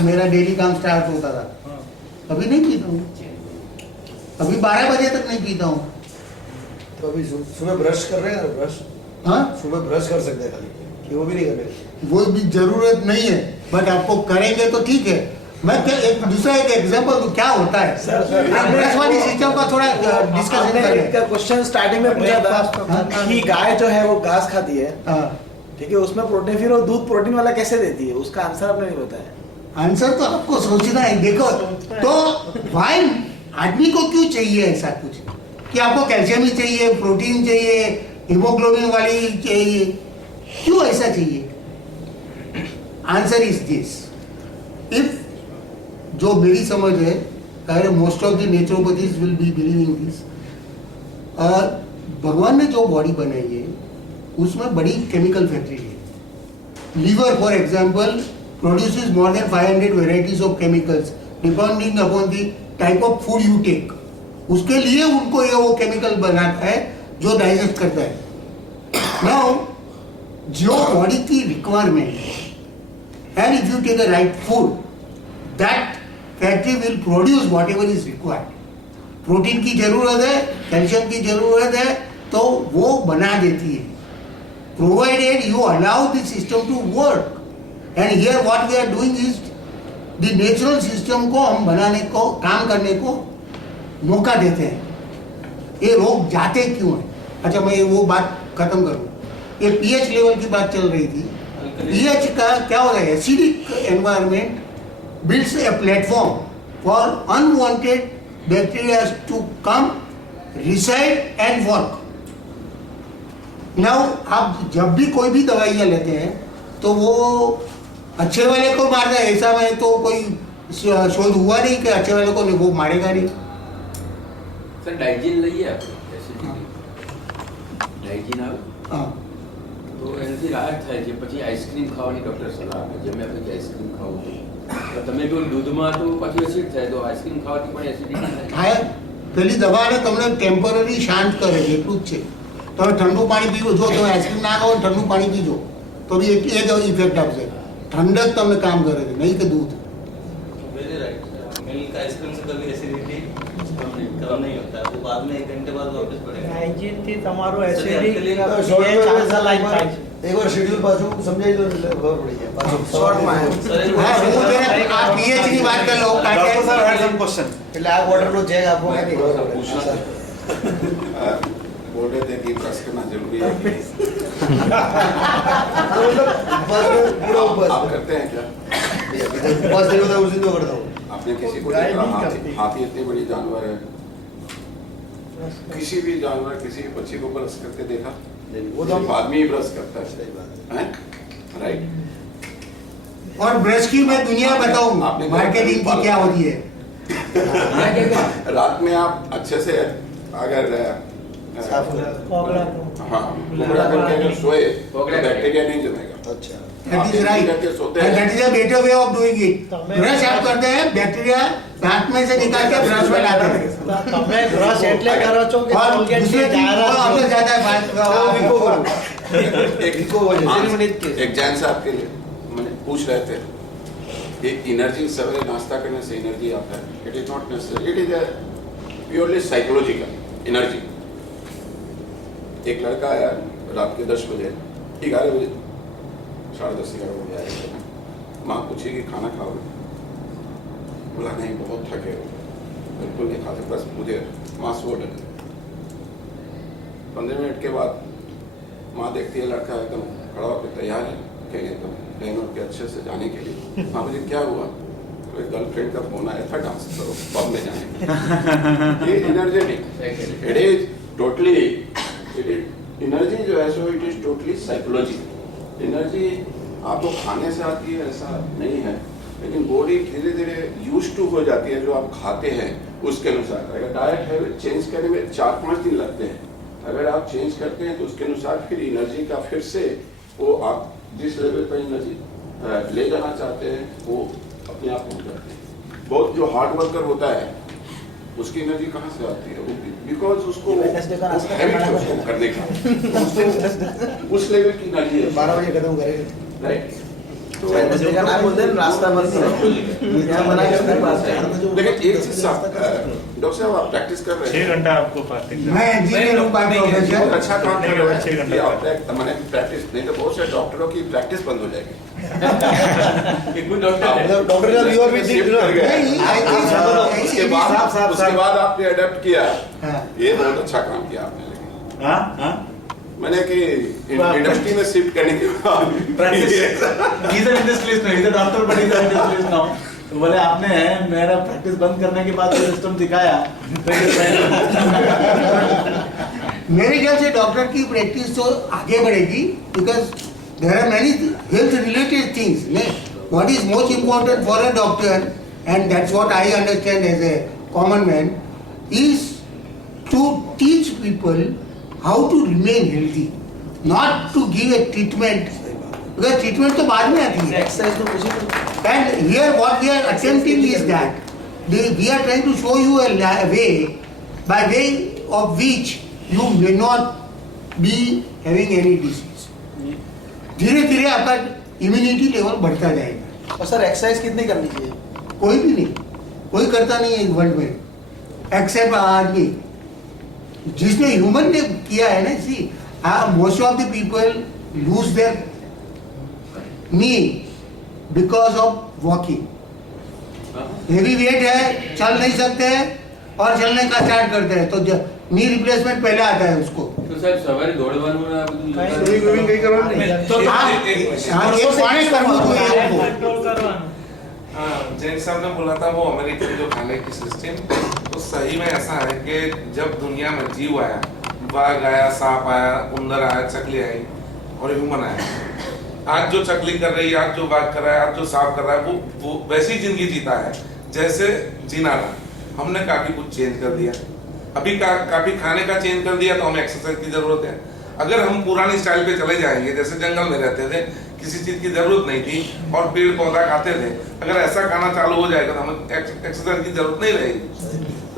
मेरा डेली काम स्टार्ट होता था. अभी नहीं पीता हूँ. अभी 12 बजे तक नहीं पीता हूँ. तो अभी सुबह ब्रश कर रहे हैं. ब्रश हाँ, सुबह ब्रश कर सकते हैं खाली, कि वो भी नहीं कर रहे? वो भी जरूरत नहीं है, बट आपको करेंगे तो ठीक है. मैं क्या एक दूसरा एक एग्जांपल दूं क्या होता है. ब्रश वाली सिस्टम का थोड़ा डिस्कशन करें. आपने क्वेश्चन स्टार्टिंग में पूछा था कि गाय जो है वो घास खाती है, हाँ, ठीक है, उसमें प्रोटीन, फिर वो दूध प्रोटीन वाला कैसे देती है? उसका आंसर आपने नहीं बताया. आंसर तो आपको सोचना है. देखो तो वाई आदमी को क्यों चाहिए ऐसा कुछ कि आपको कैल्शियम ही चाहिए, प्रोटीन चाहिए, हीमोग्लोबिन वाली चाहिए, क्यों ऐसा चाहिए? Answer is this. इफ जो मेरी समझ है, most of the naturopathies will be believing this. भगवान ने जो बॉडी बनाई है उसमें बड़ी केमिकल फैक्ट्री है. Liver for example produces more than 500 varieties of chemicals depending upon the type of food you take. उसके लिए उनको ये वो केमिकल बनाता है जो डाइजेस्ट करता है. नाउ जो बॉडी की रिक्वायरमेंट है, and if you take a right food, that factory will produce whatever is required. Protein की जरूरत है, कैल्शियम की जरूरत है, तो वो बना देती है, provided you allow the system to work. And here what we are doing is the natural system को हम बनाने को, काम करने को मौका देते हैं. ये रोग जाते क्यों है? अच्छा, मैं वो बात खत्म करूँ. ये पीएच लेवल की बात चल रही थी. पीएच का क्या होता है? Acidic environment builds a platform for unwanted bacteria to come, reside and work. Now, आप जब भी कोई भी दवाइयाँ लेते हैं तो वो अच्छे वाले को मारना है, ऐसा में तो कोई शोध हुआ नहीं कि अच्छे वाले को वो मारेगा नहीं. સર ડાયજીન લઈએ આપણે એસિડિટી ડાયજીન આવે हाँ. તો એનાથી રાહત થાય છે. પછી આઈસ્ક્રીમ ખાવાની ડૉક્ટર સલાહ આપે જેમ આપણે કે આઈસ્ક્રીમ ખાવું તો તમે જો દૂધમાં તો પાછું એસિડ થાય તો આઈસ્ક્રીમ ખાવાથી પણ એસિડિટી થાય. થાય પેલી દવા ને તમને ટેમ્પરરી શાંત કરે છે, એટલું જ છે. તમે ઠંડુ પાણી પીવો, જો તમે આઈસ્ક્રીમ ના ખાઓ ઠંડુ પાણી પીજો તો બી એ જ ઇફેક્ટ આપશે. ઠંડક તમને કામ કરે છે, નહીં કે દૂધ. Very right. मिल्क आइसक्रीम से कभी एसिडिटी कम नहीं होता है, वो बाद में 1 घंटे बाद वापस पड़ेगा. હાઇજીન થી તમારું Sir, એસિડિક actually आप ચાન્સર લાઈન થાય છે. એક વાર શેડ્યુલ પાછું સમજાવી દો એટલે ખબર પડી જાય પાછું શોર્ટમાં सर एक હા, હું જરા આ પીએચ ની વાત કરી લઉં કારણ કે એટલે આ વોટરનો ચેક આપવો કે નહીં ખબર પડે. पूछना बोल रहे थे कि ब्रश करना जरूरी है कि पूरा उपवास आप करते हैं क्या? उपवास नहीं होता उस दिन तो करता हूँ. आपने किसी को गाय देखा? नहीं हाथी करती। हाथी इतनी बड़ी जानवर है, किसी भी जानवर किसी भी पक्षी को ब्रश करते देखा? वो तो सिर्फ आदमी ही ब्रश करता सही बात है, राइट? और ब्रश की मैं दुनिया बताऊं आपने मार्केटिंग की क्या होती है. रात में आप अच्छे से अगर साफ हो जाता. કોગળા તો हाँ कोगड़ा करके अगर सोए तो कोगड़ा बैक्टीरिया नहीं जमेगा. अच्छा. That is right. करके सोते And हैं. that is a better way of doing it. Brush आप करते हैं, बैक्टीरिया दांत में से निकाल के ब्रश में लाते हैं. તમે બ્રશ એટલે કરો છો કે और કોલગેટ दूसरे ની चीज જાહેરાત हमने કરો. ज्यादा बात एक जैन साहब के लिए मैंने पूछ रहे थे कि एनर्जी सवेरे नाश्ता करने से एनर्जी आता है. It is not necessary, it is purely psychological energy. एक लड़का आया रात के 10 बजे, 11 बजे, 10:30 11 बजे आया. माँ पूछी कि खाना खाओगे? बोला नहीं, बहुत थके हो. बिल्कुल नहीं खाते, बस मुझे माँ सो डरे. 15 मिनट के बाद माँ देखती है लड़का एकदम खड़ा होकर तैयार है कि एकदम ट्रेन के अच्छे से जाने के लिए. माँ मुझे क्या हुआ? तो एक गर्लफ्रेंड का फोन आया था, डांस करो पब में जाने के लिए. ये energetic, it is totally, it is energy जो है so it is totally psychology. Energy आपको खाने से आती है ऐसा नहीं है, लेकिन बॉडी धीरे धीरे यूज टू हो जाती है जो आप खाते हैं उसके अनुसार. अगर डाइट है चेंज करने में 4-5 दिन लगते हैं. अगर आप चेंज करते हैं तो उसके अनुसार फिर एनर्जी का फिर से वो आप जिस लेवल पर एनर्जी ले जाना चाहते हैं वो अपने आप हो जाते हैं. बहुत जो हार्ड वर्कर होता है उसकी एनर्जी कहाँ से आती है? बिकॉज उसको वेडनेसडे का नाश्ता हैबिट है करना उसको करने का, उसको उस लेवल की एनर्जी है. 12 बजे खत्म करेंगे. राइट. तो वेडनेसडे का नाम बोलते हैं रास्ता बंद करो. यहाँ मना करते हैं बात है. लेकिन एक चीज साहब, डॉक्टर साहब आप प्रैक्टिस कर रहे 6 हैं, घंटा आपको फास्टिंग मैं इंजीनियर हूँ बाय बहुत प्रोफेशन. अच्छा काम कर रहे हैं. 6 घंटा ये आप मैंने प्रैक्टिस नहीं तो बहुत से डॉक्टरों की प्रैक्टिस बंद हो जाएगी. ગુડ ડોક્ટર मतलब डॉक्टर का व्यूअर भी दिख शिफ्ट रहा कर गए. नहीं, I think- उसके बाद उसके बाद आपने अडेप्ट किया. हाँ. ये बहुत अच्छा काम किया आपने. लेकिन हाँ हाँ मैंने कि इंडस्ट्री में शिफ्ट करने के बाद Practice. He's an industrialist now. He's a doctor, but he's an industrialist now. तो बोले आपने मेरा प्रैक्टिस बंद करने के बाद जो सिस्टम दिखाया मेरे ख्याल से डॉक्टर की प्रैक्टिस तो आगे बढ़ेगी because there are many health related things. What is most important for a doctor and that's what I understand as a common man is to teach people how to remain healthy, not to give a treatment. Because treatment तो बाद में आती है. Exercise तो पूछी तो And here what we are attempting is that we are trying to show you a way by way of which you may not be having any disease. धीरे धीरे आपका इम्यूनिटी लेवल बढ़ता जाएगा. और सर एक्सरसाइज कितनी करनी चाहिए? कोई भी नहीं, कोई करता नहीं है इस वर्ल्ड में. एक्सेप्ट आदमी जिसने ह्यूमन ने किया है ना, see most of the people lose their knee because of walking. Heavy weight है, चल नहीं सकते हैं और चलने का स्टार्ट करते हैं, तो नी रिप्लेसमेंट पहले आता है उसको. તો સાહેબ સવારે દોડવાનું ને આ બધું સ્વિમિંગ વિમિંગ કઈ કરવાનું નહીં. हाँ, ये पॉइंट करना चाहिए उनको. कंट्रोल करवाना. हाँ, जैन साहब ने बोला था वो अमेरिकन जो खाने की सिस्टम, तो सही में ऐसा है कि जब दुनिया में जीव आया, बाघ आया, सांप आया, उंदर आया, चकली आई और ह्यूमन आया. आज जो चकली कर रही है, आज जो बाघ कर रहा है, आज जो सांप कर रहा है, वो वैसी जिंदगी जीता है जैसे जीना था. हमने काफी कुछ चेंज कर दिया. अभी काफी खाने का चेंज कर दिया, तो हमें एक्सरसाइज की जरूरत है. अगर हम पुरानी स्टाइल पे चले जाएंगे, जैसे जंगल में रहते थे, किसी चीज की जरूरत नहीं थी और पेड़ पौधा खाते थे, अगर ऐसा खाना चालू हो जाएगा तो हमें एक्सरसाइज की जरूरत नहीं रहेगी.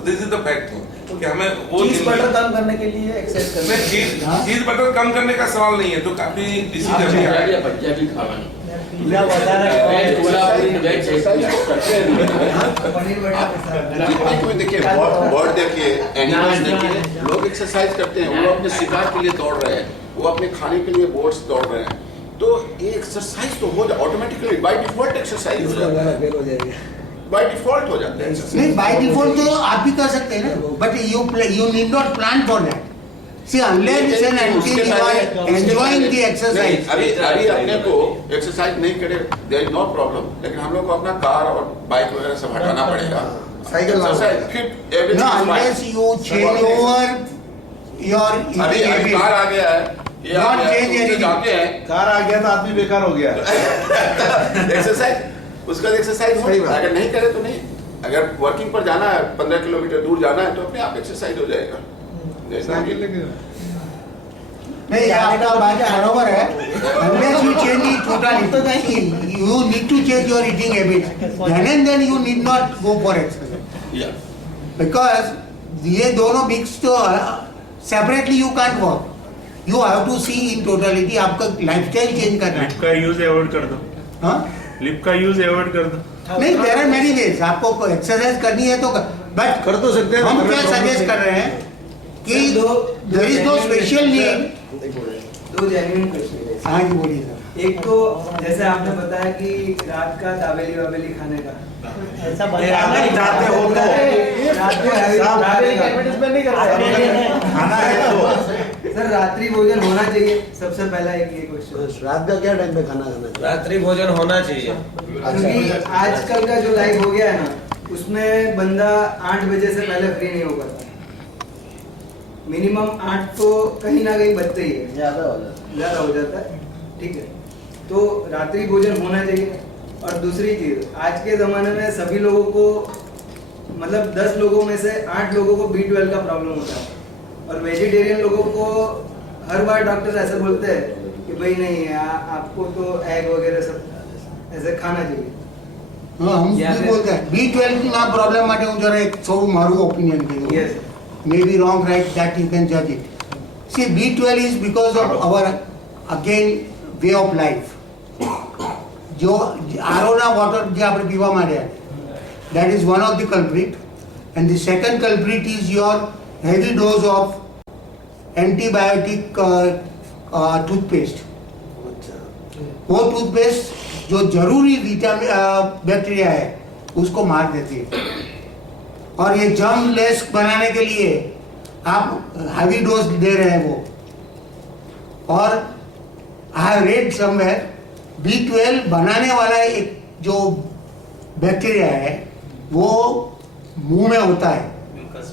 दिस इज द फैक्ट कि हमें वो चीज बटर कम करने के लिए एक्सरसाइज करना है. चीज बटर कम करने का सवाल नहीं है, तो काफी डिसीजन है. પંજાબી પંજાબી ખાવાનું પીઝા વધારે વેજ કોલ્હાપુરી ને વેજ एक्सरसाइज करते हैं. पनीर बटर के साथ. जितने कोई देखिए बर्ड देखिए, एनिमल्स देखिए, लोग एक्सरसाइज करते हैं. वो अपने शिकार के लिए दौड़ रहे हैं, वो अपने खाने के लिए बोट्स दौड़ रहे हैं. तो ये एक्सरसाइज तो हो जाए ऑटोमेटिकली, बाय डिफॉल्ट एक्सरसाइज हो जाता है, फेल हो जाएगी. बाय डिफॉल्ट हो जाता है exercise. नहीं, बाय डिफॉल्ट तो आप भी कर सकते हैं ना, but you need not plan for that. See unless and until you are enjoying the exercise. अभी अपने को एक्सरसाइज नहीं करे देयर इज नो प्रॉब्लम, लेकिन हम लोग को अपना कार और बाइक वगैरह सब हटाना पड़ेगा. साइकिल एक्सरसाइज फिर no, everything unless you change over your अभी कार आ गया है, ये Not आप change anything. जाते हैं कार आ गया तो आदमी बेकार हो गया. एक्सरसाइज, उसका एक्सरसाइज हो. सही बात. अगर नहीं करे तो नहीं. अगर वर्किंग पर जाना है, 15 किलोमीटर दूर जाना है, तो अपने आप एक्सरसाइज हो जाएगा. जैसा कि साइकिल लेके नहीं, ये आपका बात बराबर है. Unless you change it totally, you need to change your eating habits, then you need not go for exercise. Yeah. Because ये दोनों मिक्स तो separately you can't work. You have to see in totality. आपका lifestyle change करना है. Lip का use avoid कर दो. हाँ, लिप का यूज अवॉइड कर दो. नहीं, देयर आर मेनी वेज. आपको एक्सरसाइज करनी है तो बट कर तो सकते हैं. हम क्या सजेस्ट कर रहे हैं कि there is no special need. दो जेन्युइन क्वेश्चन है. हाँ जी, बोलिए सर. एक तो जैसे आपने बताया कि रात का दाबेली वाबेली खाने का, ऐसा अगर चाहते हो तो रात को एडवर्टाइजमेंट नहीं कर रहे. खाना है तो सर रात्रि भोजन होना चाहिए, सबसे पहला एक ये क्वेश्चन. रात का क्या टाइम पे खाना खाना चाहिए? रात्रि भोजन होना चाहिए. क्योंकि आजकल का जो लाइफ हो गया है ना, उसमें बंदा 8 बजे से पहले फ्री नहीं हो पाता. मिनिमम 8 तो कहीं ना कहीं बचते ही है, ज्यादा हो जाता है. ठीक है, तो रात्रि भोजन होना चाहिए. और दूसरी चीज, आज के जमाने में सभी लोगों को, मतलब 10 लोगों में से 8 लोगों को B12 का प्रॉब्लम होता है. और वेजिटेरियन लोगों को हर बार डॉक्टर ऐसे बोलते हैं कि भाई नहीं, आपको तो एग वगैरह सब ऐसे खाना चाहिए. हम भी बोलते हैं B12 ના પ્રોબ્લેમ માટે હું જરા એક સૌ મારું ઓપિનિયન કીધું. Yes. May be wrong, right, that you can judge it. See, B12 is because of our again way of life. जो RO ના water જે આપણે પીવા માંડ્યા, that is one of the culprit, and the second culprit is your heavy dose of antibiotic toothpaste. वो toothpaste जो जरूरी vitamin bacteria है उसको मार देती है. और ये जर्म लेस बनाने के लिए आप हैवी डोज दे रहे हैं वो. और I have read somewhere B12 बनाने वाला एक जो बैक्टीरिया है वो मुंह में होता है,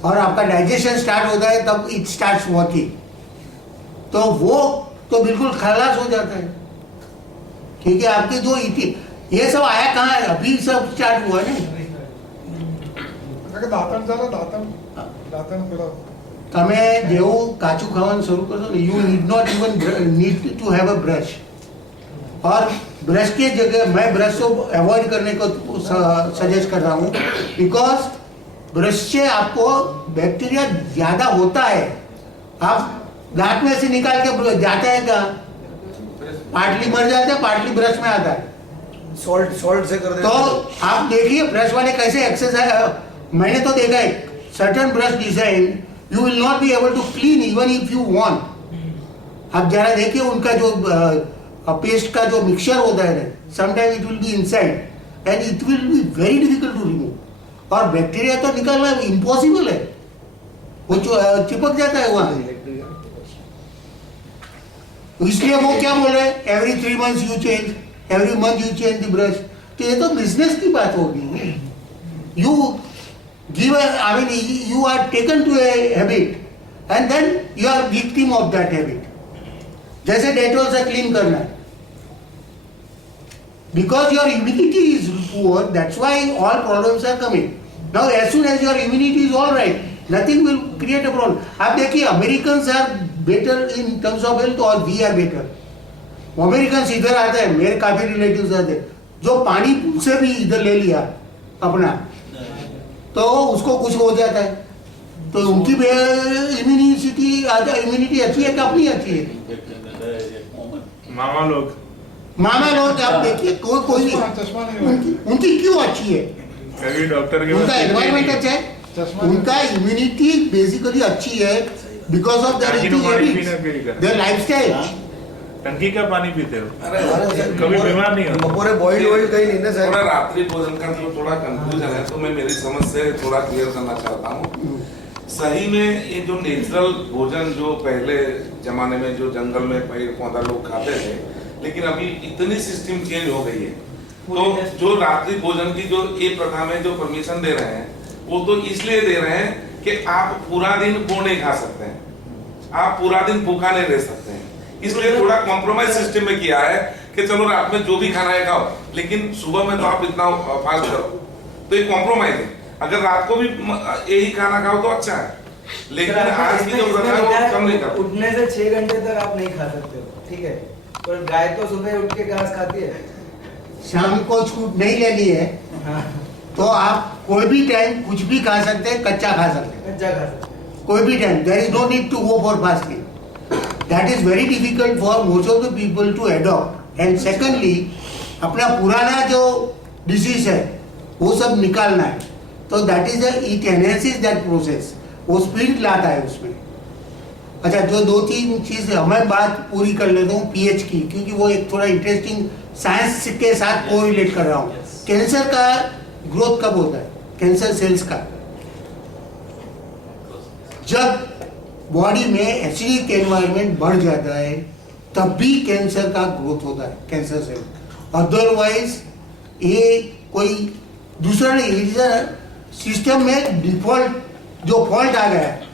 और आपका डाइजेशन स्टार्ट होता है तब इट स्टार्ट्स वर्किंग. तो वो तो बिल्कुल खलास हो जाता है. ठीक है, आपकी जो ये सब आया कहाँ है? अभी सब स्टार्ट हुआ है ना. દાંતણ ચાલે, દાંતણ પેલા તમે જેવું કાચું ખાવાનું શરૂ કરશો ને, you need not even need to have a brush. और ब्रश की जगह मैं ब्रश को अवॉइड करने को सजेस्ट कर रहा हूँ, बिकॉज ब्रश से आपको बैक्टीरिया ज्यादा होता है. आप दांत में से निकाल के जाता है क्या, पार्टली मर जाता है, पार्टली ब्रश में आता है. सॉल्ट से कर तो आप देखिए ब्रश वाले कैसे एक्सरसाइज, मैंने तो देखा है certain brush design, you will not be able to clean even if you want. आप जरा देखिए उनका जो पेस्ट का जो मिक्सचर होता है, sometimes it will be inside and it will be very difficult to remove. और बैक्टीरिया तो निकालना इम्पॉसिबल है, वो चिपक जाता है वहाँ. इसलिए वो क्या बोल रहे हैं, every 3 months you change, every month you change the brush. तो ये तो बिजनेस की बात होगी. You give I mean you are taken to a habit and then you are victim of that habit. जैसे डेटॉल से क्लीन करना है. Because your immunity is poor, that's why all problems are coming. Now as soon as your immunity is all right, nothing will create a problem. आप देखिए Americans are better in terms of health or we are better. Americans इधर आते हैं, मेरे काफी relatives आते हैं, जो पानी से भी इधर ले लिया अपना, तो उसको कुछ हो जाता है. तो उनकी इम्यूनिटी अच्छी है कि अपनी अच्छी है? मामा लोग आप देखिए कोई नहीं, उनकी क्यों अच्छी है? डॉक्टर के उनका एनवायरमेंट अच्छा है, उनका इम्यूनिटी बेसिकली अच्छी है because of their eating habits, there lifestyle. टंकी का पानी पीते हो, कभी बीमार नहीं हो? बपोरे बॉइल्ड ऑयल कहीं नहीं ना सर. थोड़ा रात्रि भोजन का जो थोड़ा कंफ्यूजन है, तो मैं मेरी समझ से थोड़ा क्लियर करना चाहता हूँ. सही में ये जो नेचुरल भोजन जो पहले जमाने में जो जंगल में पेड़ पौधा लोग खाते थे, लेकिन अभी इतनी सिस्टम चेंज हो गई है, तो जो रात्रि भोजन की जो ये प्रथा में जो परमिशन दे रहे हैं, वो तो इसलिए दे रहे हैं कि आप पूरा दिन वो नहीं खा सकते हैं, आप पूरा दिन भूखा नहीं रह सकते हैं. इसलिए थोड़ा कॉम्प्रोमाइज सिस्टम में किया है कि चलो रात में जो भी खाना है खाओ, लेकिन सुबह में तो आप इतना फास्ट करो. तो ये कॉम्प्रोमाइज है. अगर रात को भी यही खाना खाओ तो अच्छा है, लेकिन आज की जो प्रथा है वो कम नहीं करो. उठने से 6 घंटे तक आप नहीं खा सकते हो, ठीक है, पर गाय तो सुबह उठ के घास खाती है. शाम को छूट नहीं लेनी है, तो आप कोई भी टाइम कुछ भी खा सकते हैं, कच्चा खा सकते हैं, कच्चा खा सकते हैं कोई भी time. There is no need to go for fasting. That is very difficult for most of the people to adopt. And secondly, अपना पुराना जो डिसीज है वो सब निकालना है, तो that is it enhances that process, वो स्पीड लाता है उसमें. अच्छा, जो 2-3 चीज मैं बात पूरी कर लेता हूँ पीएच की, क्योंकि वो एक थोड़ा इंटरेस्टिंग साइंस के साथ कोरिलेट कर रहा हूँ. कैंसर का ग्रोथ कब होता है? कैंसर सेल्स का जब बॉडी में एसिडिक एनवायरनमेंट बढ़ जाता है, तब भी कैंसर का ग्रोथ होता है, कैंसर सेल. अदरवाइज ये कोई दूसरा नहीं, सिस्टम में डिफॉल्ट जो फॉल्ट आ गया है.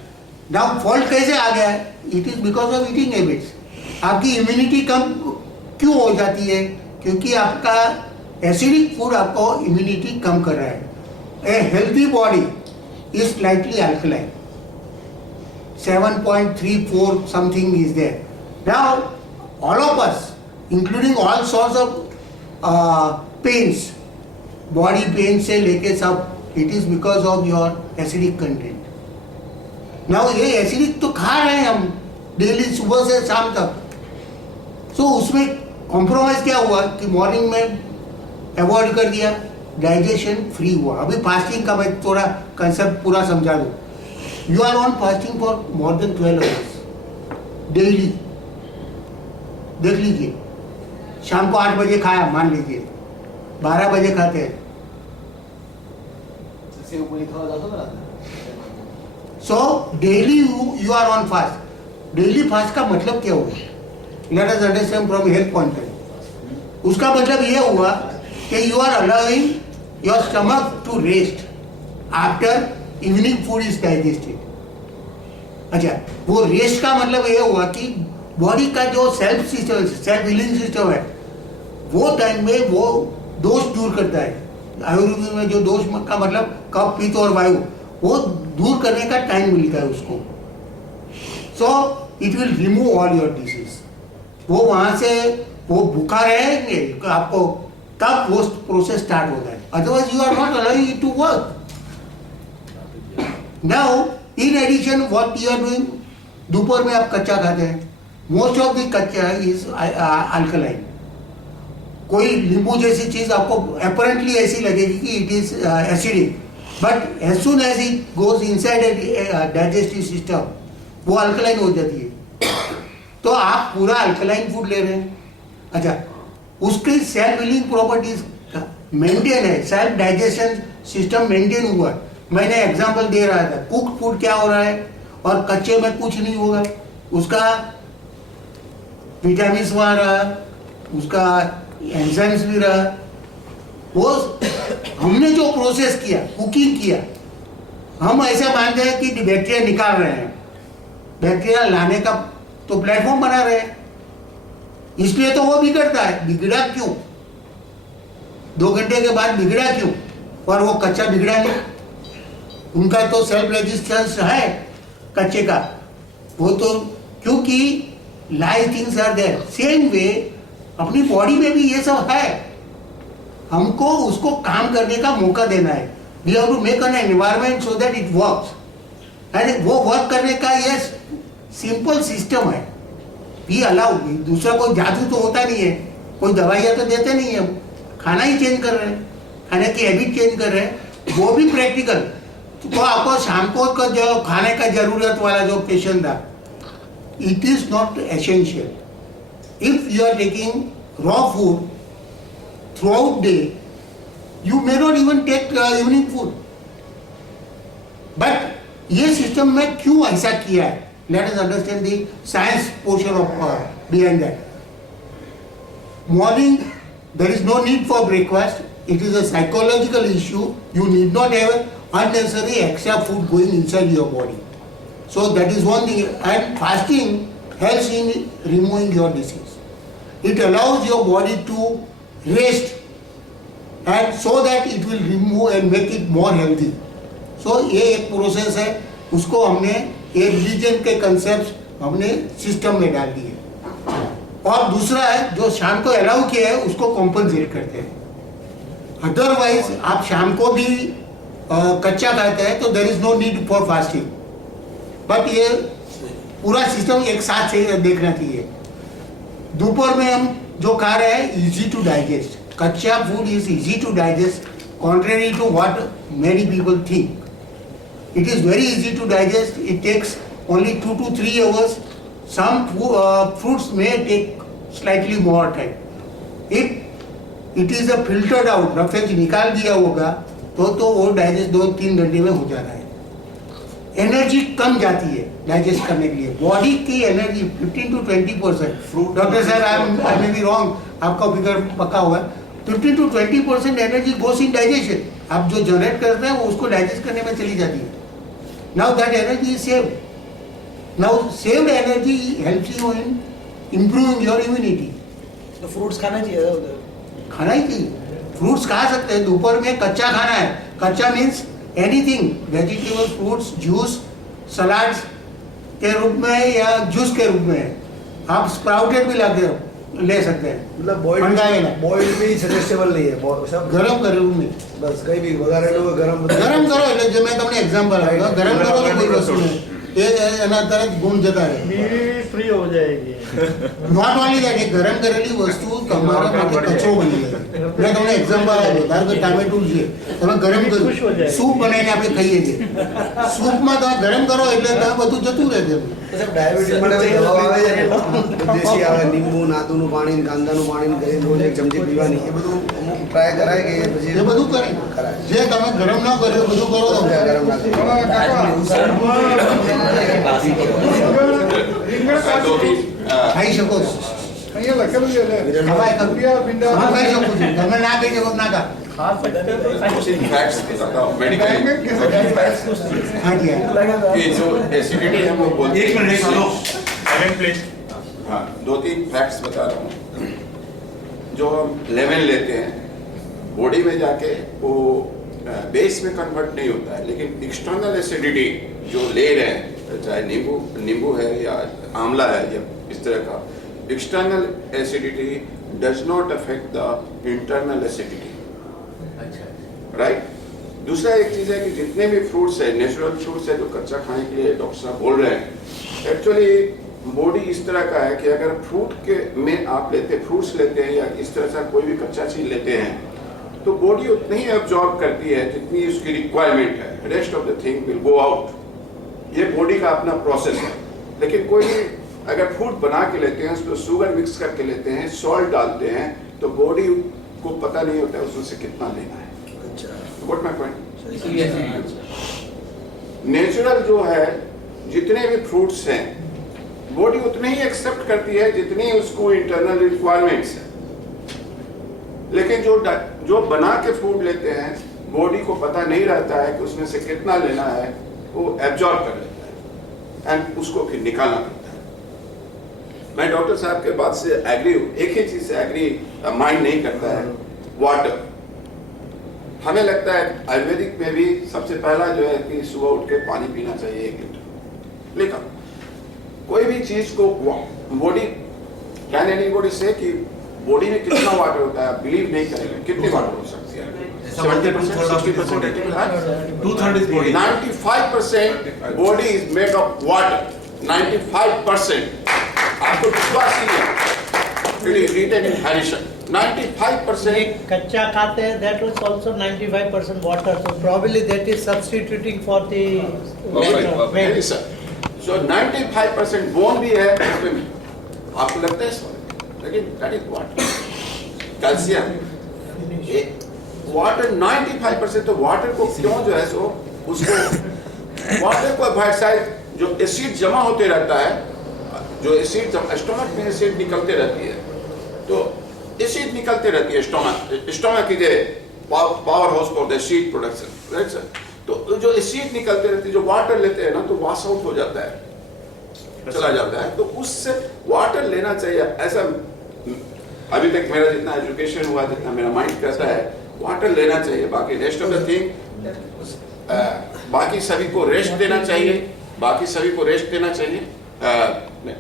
नाउ फॉल्ट कैसे आ गया है? It is because of eating habits. आपकी इम्यूनिटी कम क्यों हो जाती है? क्योंकि आपका एसिडिक फूड आपको इम्यूनिटी कम कर रहा है. ए healthy body is slightly alkaline, 7.34 something is there. Now all of us, including all sorts of pains, body pain से लेके सब, it is because of your acidic content. Now ये acidic तो खा रहे हैं हम डेली सुबह से शाम तक. So उसमें कॉम्प्रोमाइज क्या हुआ कि मॉर्निंग में अवॉइड कर दिया, डाइजेशन फ्री हुआ. अभी फास्टिंग का मैं थोड़ा कंसेप्ट पूरा समझा दूँ. You are on fasting for more than 12 hours daily. देख लीजिए, शाम को 8 बजे खाया, मान लीजिए 12 बजे खाते हैं, so daily you are on fast. Daily fast का मतलब क्या हुआ? Let us understand from health point of view. उसका मतलब ये हुआ कि you are allowing your stomach to rest after evening food is digested. अच्छा, वो रेस्ट का मतलब ये हुआ कि बॉडी का जो self system, self healing system है, वो टाइम में वो दोष दूर करता है. आयुर्वेद में जो दोष का मतलब कफ, पित्त और वायु, वो दूर करने का टाइम मिलता है उसको. So it will remove all your disease. वो वहां से वो भूखा रहेंगे आपको, तब वो प्रोसेस स्टार्ट होता है. Otherwise you are not allowing it to work. Now, in addition, what you are doing, दोपहर में आप कच्चा खाते हैं. Most of the कच्चा is alkaline. कोई नींबू जैसी चीज आपको apparently ऐसी लगेगी कि it is acidic, but as soon as it goes inside digestive system वो अल्कलाइन हो जाती है। तो आप पूरा अल्कलाइन फूड ले रहे हैं, अच्छा उसकी सेल्फ हीलिंग प्रॉपर्टीज मेंटेन है, सेल्फ डाइजेशन सिस्टम मेंटेन हुआ है। मैंने एग्जांपल दे रहा था, कुक फूड क्या हो रहा है और कच्चे में कुछ नहीं होगा, उसका विटामिन वहाँ रहा, उसका एंजाइम्स भी रहा, वो हमने जो प्रोसेस किया, कुकिंग किया, हम ऐसा मानते हैं कि बैक्टीरिया निकाल रहे हैं, बैक्टीरिया लाने का तो प्लेटफॉर्म बना रहे हैं, इसलिए तो वो बिगड़ता है। बिगड़ा क्यों? 2 घंटे के बाद बिगड़ा क्यों? और वो कच्चा बिगड़ा नहीं, उनका तो सेल्फ रेजिस्टेंस है कच्चे का, वो तो क्योंकि live things are there. Same way अपनी बॉडी में भी ये सब है, हमको उसको काम करने का मौका देना है। We have to make an environment so that it works, and वो वर्क करने का ये सिंपल सिस्टम है। वी अलाउ, दूसरा कोई जादू तो होता नहीं है, कोई दवाइयाँ तो देते नहीं है, हम खाना ही चेंज कर रहे हैं, खाने की हैबिट चेंज कर रहे हैं, वो भी प्रैक्टिकल। तो आपको शाम को का जो खाने का जरूरत वाला जो पेशेंट था, it is not essential. If you are taking raw food throughout day, you may not even take evening food. But ये सिस्टम में क्यों ऐसा किया है? Let us understand the science portion of behind that. Morning, there is no need for breakfast. It is a psychological issue. You need not have unnecessary extra food going inside your body. So that is one thing. And fasting helps in removing your disease. It allows your body to rest, and so that it will remove and make it more healthy. So ये एक process है, उसको हमने ये religion के concept हमने system में डाल दिए। और दूसरा है जो शाम को अलाउ किया है उसको कॉम्पनसेट करते हैं। अदरवाइज आप शाम को भी कच्चा खाते हैं तो there is no need for fasting. But ये पूरा सिस्टम एक साथ से देखना चाहिए। दोपहर में हम जो खा रहे हैं इजी टू डाइजेस्ट, कच्चा food is easy to digest, contrary to what many people think. It is very easy to digest. It takes only 2 to 3 hours. Some fruits may take slightly more time. If it is a filtered out, roughage निकाल दिया होगा तो वो digest 2-3 घंटे में हो जाता है। एनर्जी कम जाती है डाइजेस्ट करने के लिए। बॉडी की energy 15 to 20%। Doctor sir I may be wrong, आपका फिगर पक्का हुआ है। 15 to 20% energy goes in digestion. आप जो जनरेट करते हैं वो उसको डाइजेस्ट करने में चली जाती है। Now that energy is saved. Now saved energy helps you in improving your immunity. तो फ्रूट्स खाना चाहिए उधर, खाना ही चाहिए। फ्रूट्स खा सकते हैं, दोपहर में कच्चा खाना है। कच्चा means anything, vegetable, fruits, juice, salads के रूप में या जूस के रूप में। आप स्प्राउटेड भी ले सकते हैं, मतलब बॉइल्ड भी सजेस्टेबल नहीं है, सब गरम करो नहीं, बस कहीं भी वगैरह लो, गरम करो। એટલે જે મેં તમને એક્ઝામ્પલ આપ્યો, ગરમ કરો તો કોઈ વસ્તુ નહીં, એ એના તરત ગુણ જતા રહે, फ्री हो जाएगी। નોટ ઓનલી દેટ, એ ગરમ કરેલી વસ્તુ તમારા માટે કચરો બની જાય। મેં તમને એક્ઝામ્પલ આપ્યો, ધારો કે ટામેટું છે, તમે ગરમ કરો, સૂપ બનાવીને આપણે ખાઈએ છીએ, સૂપમાં તમે ગરમ કરો એટલે તમે બધું જતું રહે છે। ડાયાબિટીસ માટે દવા આવે છે ને, દેશી આવે, લીંબુ, નાતુનું પાણી, કાંદાનું પાણી કરીને રોજ 1 ચમચી પીવાની, એ બધું અમુક ટ્રાય કરાય કે પછી એ બધું કરાય। જે તમે ગરમ ન કર્યો બધું કરો તો ગરમ ના ખાઈ શકો છો। અહીંયા લખેલું છે ને, ખવાય ખરું। ઉરિયા ભીંડા હા, ખાઈ શકો છો, તમે ના ખાઈ શકો ના ખા। फैक्ट्स बताता हूँ मेडिकल हाँ जी, ये जो एसिडिटी है वो बोलते हैं। एक मिनट हेलो प्लीज। हाँ, 2-3 फैक्ट्स बता रहा हूँ। जो हम लेमन लेते हैं बॉडी में जाके वो बेस में कन्वर्ट नहीं होता है, लेकिन एक्सटर्नल एसिडिटी जो ले रहे हैं, चाहे नींबू है या आंवला है या इस तरह का, external acidity does not affect the internal acidity. Right. दूसरा एक चीज है कि जितने भी फ्रूट्स है, नेचुरल फ्रूट्स है जो कच्चा खाने के लिए डॉक्टर साहब बोल रहे हैं, एक्चुअली बॉडी इस तरह का है कि अगर फ्रूट के में आप फ्रूट्स लेते हैं या इस तरह से कोई भी कच्चा चीज लेते हैं तो बॉडी उतनी ही एब्जॉर्ब करती है जितनी उसकी रिक्वायरमेंट है, rest of the thing will go out. ये बॉडी का अपना प्रोसेस है। लेकिन कोई भी अगर फूड बना के लेते हैं, उसमें शुगर मिक्स करके लेते हैं, सॉल्ट डालते हैं, तो बॉडी को पता नहीं होता है उसमें से कितना लेना है। अच्छा, व्हाट माय पॉइंट? इसीलिए acidity नेचुरल जो है, जितने भी फ्रूट्स हैं, बॉडी उतने ही एक्सेप्ट करती है जितनी उसको इंटरनल रिक्वायरमेंट्स है। लेकिन जो बना के फूड लेते हैं, बॉडी को पता नहीं रहता है कि उसमें से कितना लेना है, वो एब्जॉर्ब कर लेता है एंड उसको फिर निकालना पड़ता है। मैं डॉक्टर साहब के बात से एग्री हूँ। एक ही चीज से एग्री माइंड नहीं करता है, वाटर। हमें लगता है आयुर्वेदिक में भी सबसे पहला जो है कि सुबह उठ के पानी पीना चाहिए 1 लीटर। लेकिन कोई भी चीज को बॉडी कैन एनीबॉडी से कि बॉडी में कितना वाटर होता है, बिलीव नहीं करेंगे। कितनी वाटर हो सकती है? 70%, 60%, 2/3 is body. 95% body is made of water. 95%. आपको विश्वास नहीं है? It is written in Harrison. 95%. कच्चा खाते हैं, that was also 95% water, so probably that is substituting for the Maybe sir. So 95% bone भी है उसमें। आपको लगता है सर? लेकिन that is water. Calcium. Water 95% तो वाटर को क्यों जो है सो उसको वाटर को भाई जो एसिड जमा होते रहता है, जो एसिड जब स्टोमक में एसिड निकलते रहती है, तो एसिड निकलते रहती है स्टोमक की power house for the acid production, right sir? तो जो एसिड निकलते रहती है, जो वाटर लेते हैं ना, तो वॉश आउट हो जाता है, चला जाता है। तो उससे वाटर लेना चाहिए। ऐसा अभी तक मेरा जितना एजुकेशन हुआ, जितना मेरा माइंड कहता है, वाटर लेना चाहिए। बाकी रेस्ट ऑफ द थिंग, बाकी सभी को रेस्ट देना चाहिए, बाकी सभी को रेस्ट देना चाहिए।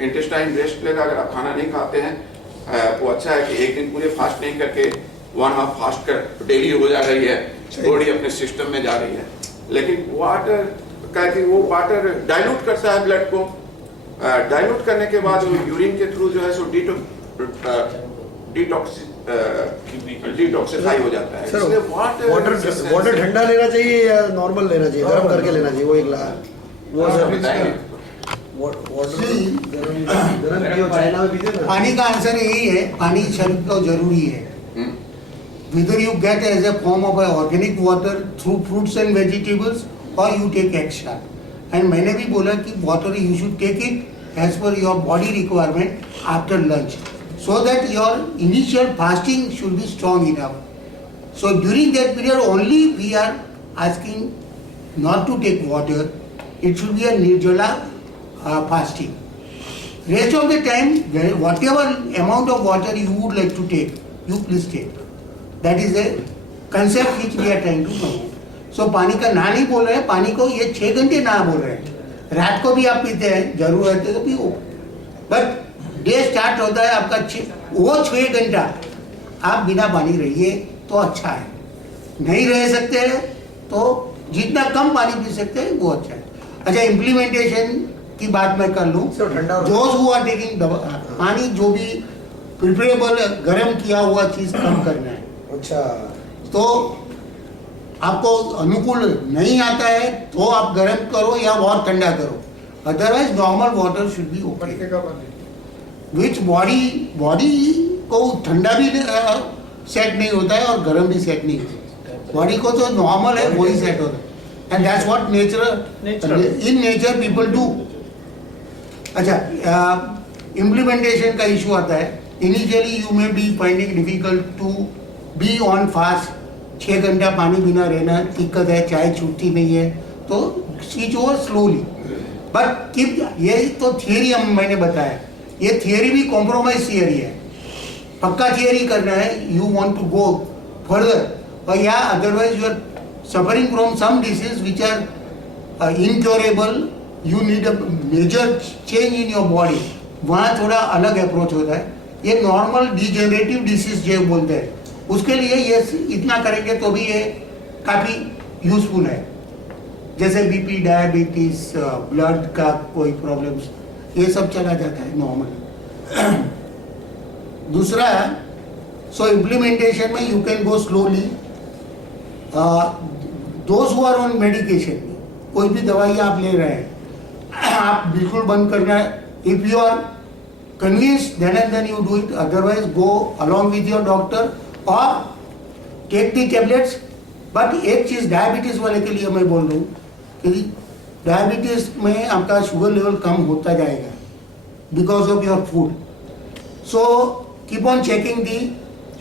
इंटेस्टाइन रेस्ट लेगा। अगर आप खाना नहीं खाते हैं वो अच्छा है कि एक दिन पूरे फास्ट नहीं करके 1 हाफ फास्ट कर डेली हो जा रही है, बॉडी अपने सिस्टम में जा रही है। लेकिन वाटर का कि वो वाटर डाइल्यूट करता है ब्लड को, डाइल्यूट करने के बाद वो यूरिन के थ्रू जो है सो डिटॉक्सिफाई हो जाता है। सर, इसलिए वाटर ठंडा लेना चाहिए या नॉर्मल लेना चाहिए? गर्म करके लेना चाहिए वो एक ग्लास? वो सर बताएंगे। गरम पियो, चाइना में पीते ना। पानी का आंसर यही है, पानी शरीर को जरूरी है। Whether you get as a form of organic water through fruits and vegetables or you take extra. And मैंने भी बोला कि water you should take it as per your body requirement after lunch, so that your initial fasting should be strong enough. So during that period only we are asking not to take water. It should be a nirjala fasting. Rest of the time, whatever amount of water you would like to take, you please take. That is a concept which we are trying to promote. So पानी का ना नहीं बोल रहे हैं, पानी को ये 6 घंटे ना बोल रहे हैं। रात को भी आप पीते हैं, जरूरत है तो पियो। बट डे स्टार्ट होता है आपका वो 6 घंटा आप बिना पानी रहिए तो अच्छा है। नहीं रह सकते हैं तो जितना कम पानी पी सकते हैं वो अच्छा है। अच्छा, इम्प्लीमेंटेशन की बात मैं कर लूँ। जोज हु आर टेकिंग पानी जो भी प्रिफरेबल गर्म किया हुआ चीज कम करना है। अच्छा, तो आपको अनुकूल नहीं आता है तो आप गर्म करो या बहुत ठंडा करो, otherwise normal water should be okay. मटके का पानी विच बॉडी को ठंडा भी सेट नहीं होता है और गर्म भी सेट नहीं होता है। बॉडी को तो नॉर्मल है वही सेट होता है, and that's what nature in nature people do. अच्छा, इम्प्लीमेंटेशन का इशू आता है। Initially you may be finding difficult to be on fast. 6 घंटा पानी बिना रहना दिक्कत है, चाय छूटती नहीं है, तो स्विच ओवर स्लोली। बट ये तो थियरी मैंने बताया, ये थियरी भी कॉम्प्रोमाइज थियरी है। पक्का थियरी करना है, you want to go further, और या otherwise you are suffering from some disease which are incurable, you need a major change in your body, वहाँ थोड़ा अलग अप्रोच होता है। ये नॉर्मल डिजेनरेटिव डिसीज जो बोलते हैं उसके लिए ये इतना करेंगे तो भी ये काफ़ी यूजफुल है। जैसे बीपी, डायबिटीज, ब्लड का कोई प्रॉब्लम्स, ये सब चला जाता है नॉर्मली। दूसरा, सो इम्प्लीमेंटेशन में you can go slowly those who are on medication, कोई भी दवाई आप ले रहे हैं, आप बिल्कुल बंद करना है. If you are convinced, then and then you do it. Otherwise, go along with your doctor or take the tablets. But एक चीज डायबिटीज वाले के लिए मैं बोल रहा हूँ कि डायबिटीज में आपका शुगर लेवल कम होता जाएगा because of your food. So keep on checking the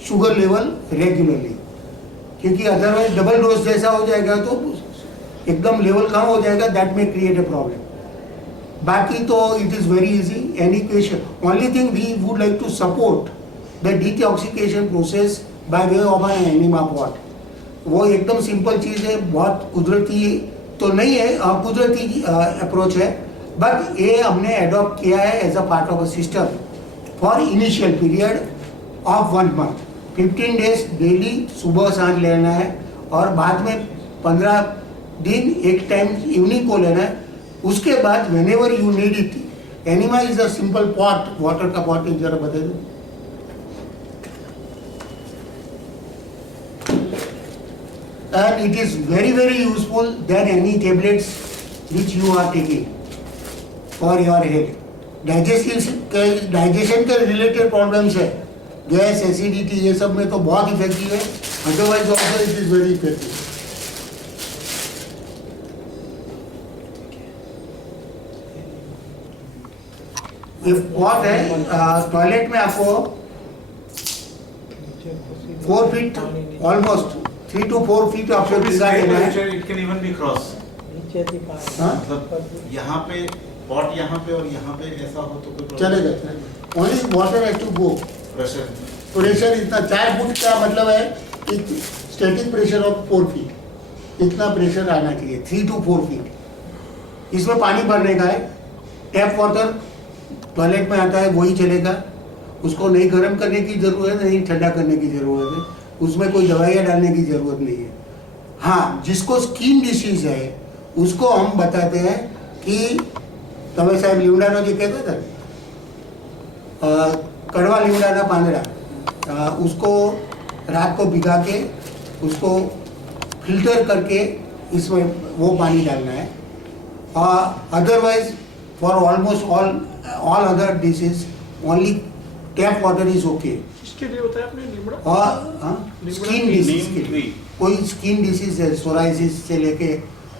sugar level regularly, क्योंकि अदरवाइज डबल डोज जैसा हो जाएगा तो एकदम लेवल कम हो जाएगा. That may create a problem. बाकी तो it is very easy. Any question, only thing we would like to support the detoxification process by way of an enema pot. वो एकदम सिंपल चीज़ है, बहुत कुदरती तो नहीं है, कुदरती अप्रोच है, बट ये हमने एडॉप्ट किया है as a part of a system for initial period of 1 month. 15 days daily सुबह सांझ लेना है और बाद में 15 दिन एक टाइम इवनिंग को लेना है. उसके बाद whenever you need it, enema is a simple pot, water का पॉट जरा बता दो. And it is very very useful than any tablets which you are taking for your health. Digestion के रिलेटेड प्रॉब्लम्स है, गैस, एसिडिटी, ये सब में तो बहुत इफेक्टिव है. Otherwise also it is very effective. Pot है टॉयलेट में आपको 4 feet, ऑलमोस्ट 3 to 4 feet आपको भिगा देना है. It can even be cross. मतलब यहाँ पे पॉट यहाँ पे और यहाँ पे ऐसा हो तो कोई चलेगा. Only water has to go. Pressure इतना 4 फुट का मतलब है कि स्टैटिक प्रेशर ऑफ 4 feet, इतना प्रेशर आना चाहिए. 3 to 4 feet. इसमें पानी भरने का है. टैप वाटर टॉयलेट में आता है वही चलेगा. उसको नहीं गर्म करने की जरूरत है, नहीं ठंडा करने की जरूरत है. उसमें कोई दवाइयाँ डालने की जरूरत नहीं है. हाँ, जिसको स्किन डिसीज है उसको हम बताते हैं कि તમે સાહેબ લીમડાનો જે કહેતા હતા कड़वा લીમડાના પાંદડા, उसको रात को भिगा के उसको फिल्टर करके इसमें वो पानी डालना है. Otherwise for almost all other disease only tap water is okay. इसके लिए होता है अपने लीमड़ा और स्किन डिसीज के लिए कोई स्किन डिसीज है, सोराइसिस से लेके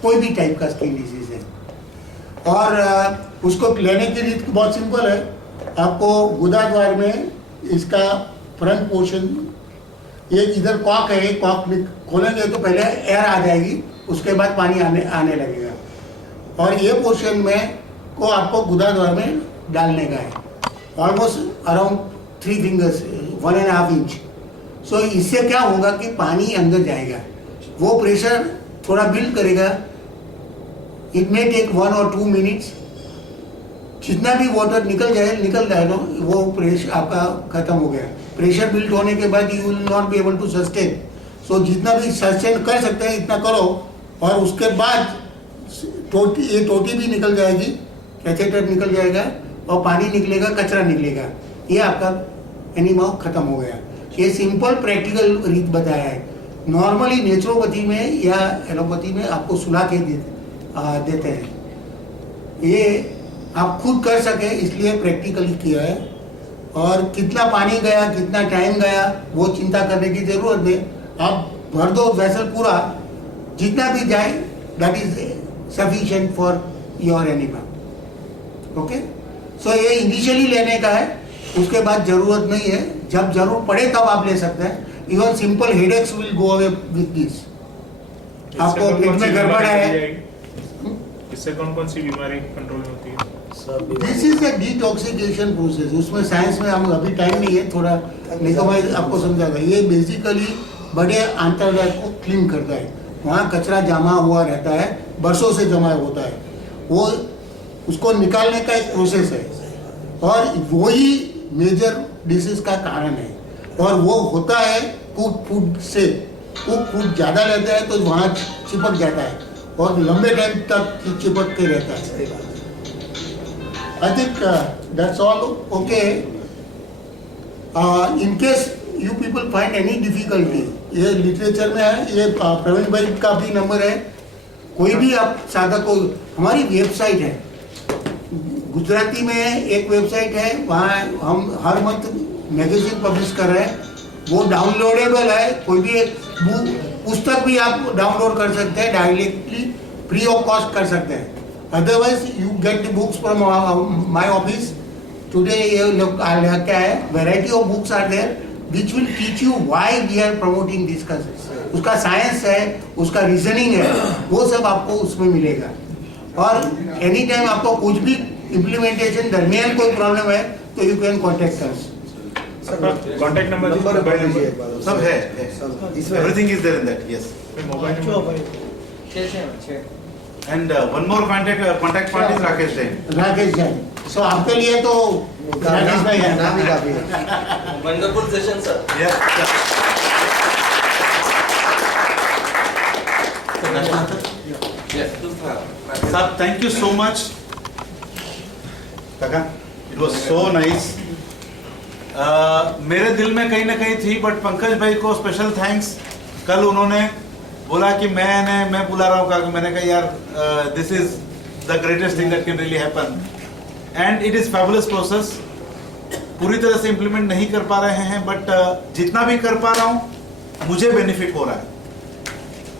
कोई भी टाइप का स्किन डिसीज है. और उसको लेने की रीत बहुत सिंपल है. आपको गुदा द्वार में इसका फ्रंट पोर्शन, ये इधर कॉक है, कॉक खोलेंगे तो पहले एयर आ जाएगी, उसके बाद पानी आने लगेगा. और ये पोर्शन में को आपको गुदा द्वार में डालने का है. Almost around 3 fingers, 1.5 inch. सो इससे क्या होगा कि पानी अंदर जाएगा, वो प्रेशर थोड़ा बिल्ड करेगा. It may take 1 or 2 minutes. जितना भी वाटर निकल जाए ना, वो प्रेशर आपका खत्म हो गया. प्रेशर बिल्ड होने के बाद you will not be able to sustain. So जितना भी सस्टेन कर सकते हैं इतना करो. और उसके बाद ये टोटी भी निकल जाएगी, कैथेटर निकल जाएगा और पानी निकलेगा, कचरा निकलेगा. ये आपका एनिमा खत्म हो गया. ये सिंपल प्रैक्टिकल रीत बताया है. नॉर्मली नेचुरोपैथी में या एलोपैथी में आपको सुला के देते हैं. ये आप खुद कर सके इसलिए प्रैक्टिकली किया है. और कितना पानी गया, कितना टाइम गया, वो चिंता करने की जरूरत है. आप भर दो वेसल पूरा, जितना भी जाए that is sufficient for your enema. Okay. So ये इनिशियली लेने का है, उसके बाद जरूरत नहीं है. जब जरूर पड़े तब आप ले सकते हैं. Even simple headaches will go away with this. आपको पेट में गड़बड़ है, इससे कौन कौन सी बीमारी कंट्रोल में होती है? This is a detoxification process. उसमें साइंस में हम अभी टाइम नहीं है, थोड़ा नहीं तो मैं आपको समझाऊंगा. ये बेसिकली बड़े आंतर्गत को क्लीन करता है. वहाँ कचरा जमा हुआ रहता है, बरसों से जमा होता है, वो उसको निकालने का एक प्रोसेस है. और वही मेजर डिसीज का कारण है. और वो होता है कुक फूड से. कुक फूड ज़्यादा रहता है तो वहाँ चिपक जाता है और लंबे टाइम तक चिपक के रहता है. I think that's all okay. In case you people find any difficulty, ये लिटरेचर में है, ये प्रवीण भाई का भी नंबर है। कोई भी आप साधक को, हमारी वेबसाइट है, गुजराती में एक वेबसाइट है, वहाँ हम हर मंथ मैगजीन पब्लिश कर रहे हैं, वो डाउनलोडेबल है। कोई भी एक पुस्तक भी आप डाउनलोड कर सकते हैं, डायरेक्टली फ्री ऑफ कॉस्ट कर सकते हैं। Otherwise you get the books from my office. Today ये लोग क्या है, variety of books are there which will teach you why we are promoting this concept. उसका साइंस है, उसका रीजनिंग है, वो सब आपको उसमें मिलेगा। और एनी टाइम आपको कुछ भी इम्प्लीमेंटेशन दरमियान कोई प्रॉब्लम है तो you can contact us. Contact number सब है, everything is there in that. Yes, and one more contact point is Rakesh Jain. Rakesh Jain, so आपके लिए तो राकेश भाई है, नाम ही काफी है। Wonderful session sir. Sir, thank you so much. Kaka, it was so nice. मेरे दिल में कहीं ना कहीं थी, बट पंकज भाई को स्पेशल थैंक्स। कल उन्होंने बोला कि मैं बुला रहा हूँ, कहा मैंने कहा यार this is the greatest thing that can really happen and it is fabulous process. पूरी तरह से इम्प्लीमेंट नहीं कर पा रहे हैं, बट जितना भी कर पा रहा हूँ मुझे बेनिफिट हो रहा है।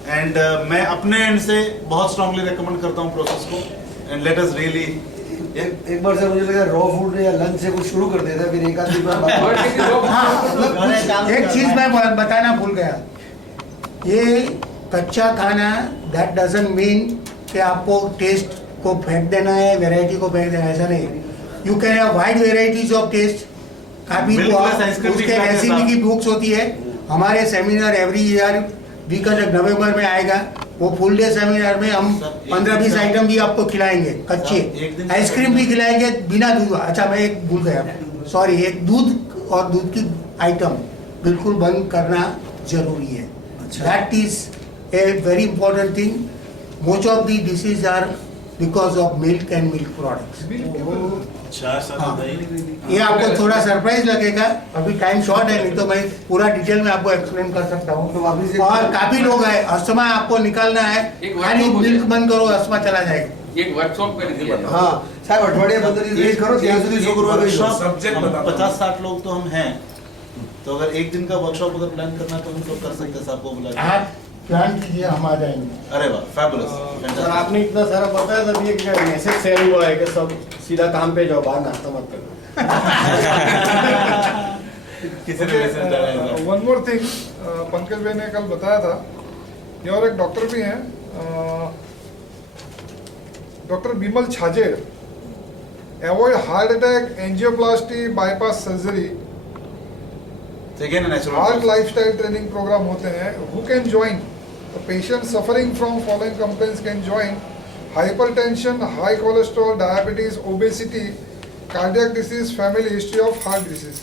एंड मैं अपने एंड से बहुत स्ट्रांगली रेकमेंड करता हूँ प्रोसेस को। एंड लेट अस रियली एक बार से मुझे लगा रॉ फूड या लंच से कुछ शुरू कर देता, फिर एक आधी बार एक चीज मैं बताना भूल गया। ये कच्चा खाना दैट डजंट मीन कि आपको टेस्ट को फेंक देना है, वैरायटी को फेंक देना है, ऐसा नहीं। You can have wide varieties of taste. काफी उसके रेसिपी की बुक्स होती है। हमारे सेमिनार एवरी ईयर नवंबर में आएगा, वो फुल डे सेमिनार में हम 15-20 आइटम भी आपको खिलाएंगे, कच्चे आइसक्रीम भी खिलाएंगे बिना दूध। अच्छा, मैं एक भूल गया, सॉरी, एक दूध और दूध की आइटम बिल्कुल बंद करना जरूरी है। That is a very important thing. Most of the disease are because of milk and milk products. ये आपको थोड़ा सरप्राइज लगेगा, अभी टाइम शॉर्ट है, नहीं तो मैं पूरा डिटेल में आपको एक्सप्लेन कर सकता हूँ। और काफी लोग हैं, अस्थमा आपको निकालना है, खाली मिल्क बंद करो, अस्थमा चला जाएगा। एक वर्कशॉप कर दिया। हाँ साहब, अठवाडिया 15 दिन करो, ત્યાં સુધી છોકરો 50-60 लोग तो हम हैं, तो अगर एक दिन का वर्कशॉप अगर प्लान करना है तो हम तो कर सकते हैं। सबको बुला आप प्लान कीजिए, हम आ जाएंगे। अरे वाह, फैबुलस। सर आपने इतना सारा बताया, तब ये मैसेज शेयर हुआ है कि सब सीधा काम पे जाओ, बाहर नाश्ता मत करो। किसी ने मैसेज डाला है। वन मोर थिंग, पंकज भाई ने कल बताया था, ये और एक डॉक्टर भी हैं, doctor Bimal Chhajer. Avoid heart attack, angioplasty, bypass surgery, heart lifestyle training program होते हैं। Who can join? The patient suffering from following complaints can join: hypertension, high cholesterol, diabetes, obesity, cardiac disease, family history of heart disease.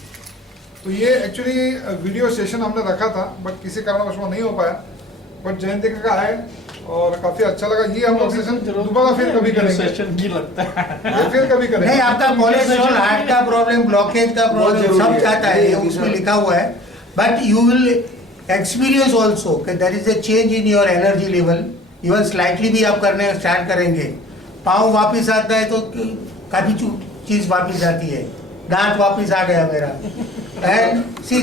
तो ये actually video session हमने रखा था, but किसी कारणवश वो नहीं हो पाया, बट जयंती का आए और काफी अच्छा लगा। ये हम लोग सेशन दोबारा फिर कभी करेंगे। सेशन भी लगता है, फिर कभी करेंगे। नहीं, आपका कोलेस्ट्रॉल, हार्ट का प्रॉब्लम, ब्लॉकेज का प्रॉब्लम सब चाहता है, उसमें लिखा हुआ है। But you will experience also कि there is a change in your energy level. Even slightly भी आप करने स्टार्ट करेंगे, पाँव वापिस आता है तो काफी चीज वापिस आती है, दांत वापिस आ गया मेरा। And see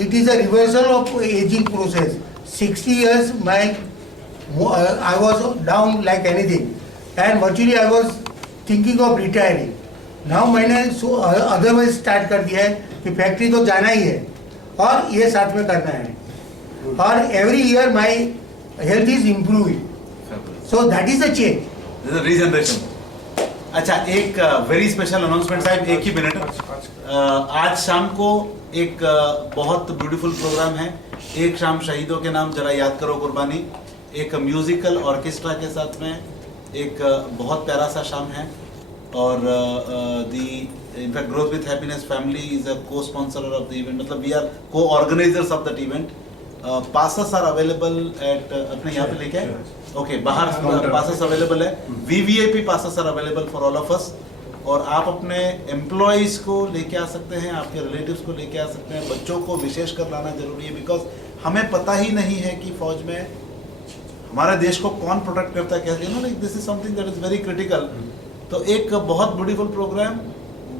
it is a reversal of ageing process. 60 years I was down like anything, and virtually I was thinking of retiring. Now मैंने otherwise start कर दिया है कि फैक्ट्री तो जाना ही है और ये साथ में करना है, और every year my health is improving. So that is a change. This is a regeneration. अच्छा, एक वेरी स्पेशल अनाउंसमेंट साहब, एक ही मिनट। आज शाम को एक बहुत ब्यूटीफुल प्रोग्राम है, एक शाम शहीदों के नाम, जरा याद करो कुर्बानी। एक म्यूजिकल ऑर्केस्ट्रा के साथ में एक बहुत प्यारा सा शाम है, और the in fact growth with happiness family is a co sponsor of the event, मतलब we are co organizers of that event. Passes are available at, अपने यहाँ पे लेके आए, ओके, बाहर पासेस अवेलेबल है, VVIP passes are available for all of us. और आप अपने एम्प्लॉयज को लेके आ सकते हैं, आपके रिलेटिव्स को लेके आ सकते हैं, बच्चों को विशेष कर लाना जरूरी है, बिकॉज हमें पता ही नहीं है कि फौज में हमारे देश को कौन प्रोटेक्ट करता है, कैसे, you know, this is something that is very critical. तो एक बहुत beautiful program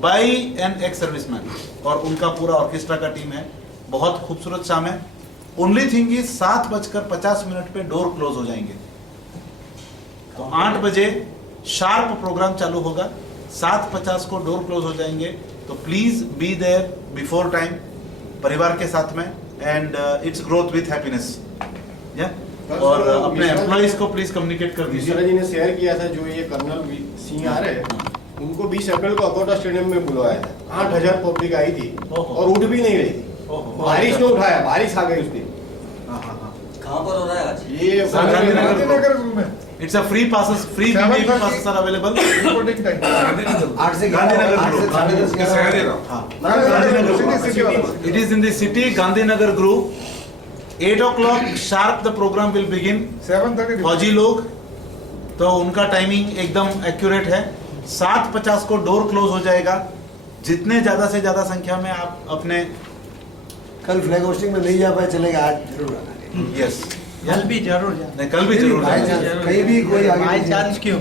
by an ex serviceman और उनका पूरा ऑर्केस्ट्रा का टीम है, बहुत खूबसूरत शाम है। ओनली थिंग इज 7:50 पे डोर क्लोज हो जाएंगे, तो 8 बजे शार्प प्रोग्राम चालू होगा, 7:50 को डोर क्लोज हो जाएंगे। तो please be there before time परिवार के साथ में, and it's growth with happiness. या और अपने एम्प्लॉइज को प्लीज कम्युनिकेट कर मिश्रा दीजिए। जी ने शेयर किया था, जो ये कर्नल सिंह आ रहे हैं, उनको 20 अप्रैल को अकोटा स्टेडियम में बुलवाया था। 8000 पब्लिक आई थी और उठ भी नहीं रही थी, बारिश ने उठाया, बारिश आ गई उस दिन। कहाँ पर हो रहा है आज? ये गांधीनगर में it's a free passes, free VIP passes are available. Reporting time 8 से गांधीनगर 8 से 10:30 इसके शहर ही रहो। It is in the city, Gandhinagar Group. 8 o'clock sharp the program will begin. 7:30 फौजी लोग, तो उनका टाइमिंग एकदम एक्यूरेट है। 7:50 को डोर क्लोज हो जाएगा। जितने ज्यादा से ज्यादा संख्या में आप अपने कल फ्लैग होस्टिंग में नहीं जा पाए, चलेगा, आज जरूर आना। यस कल भी जरूर जाना। नहीं, कल भी जरूर बाय जाना। चांस कहीं भी कोई आगे बाय नहीं- चांस क्यों?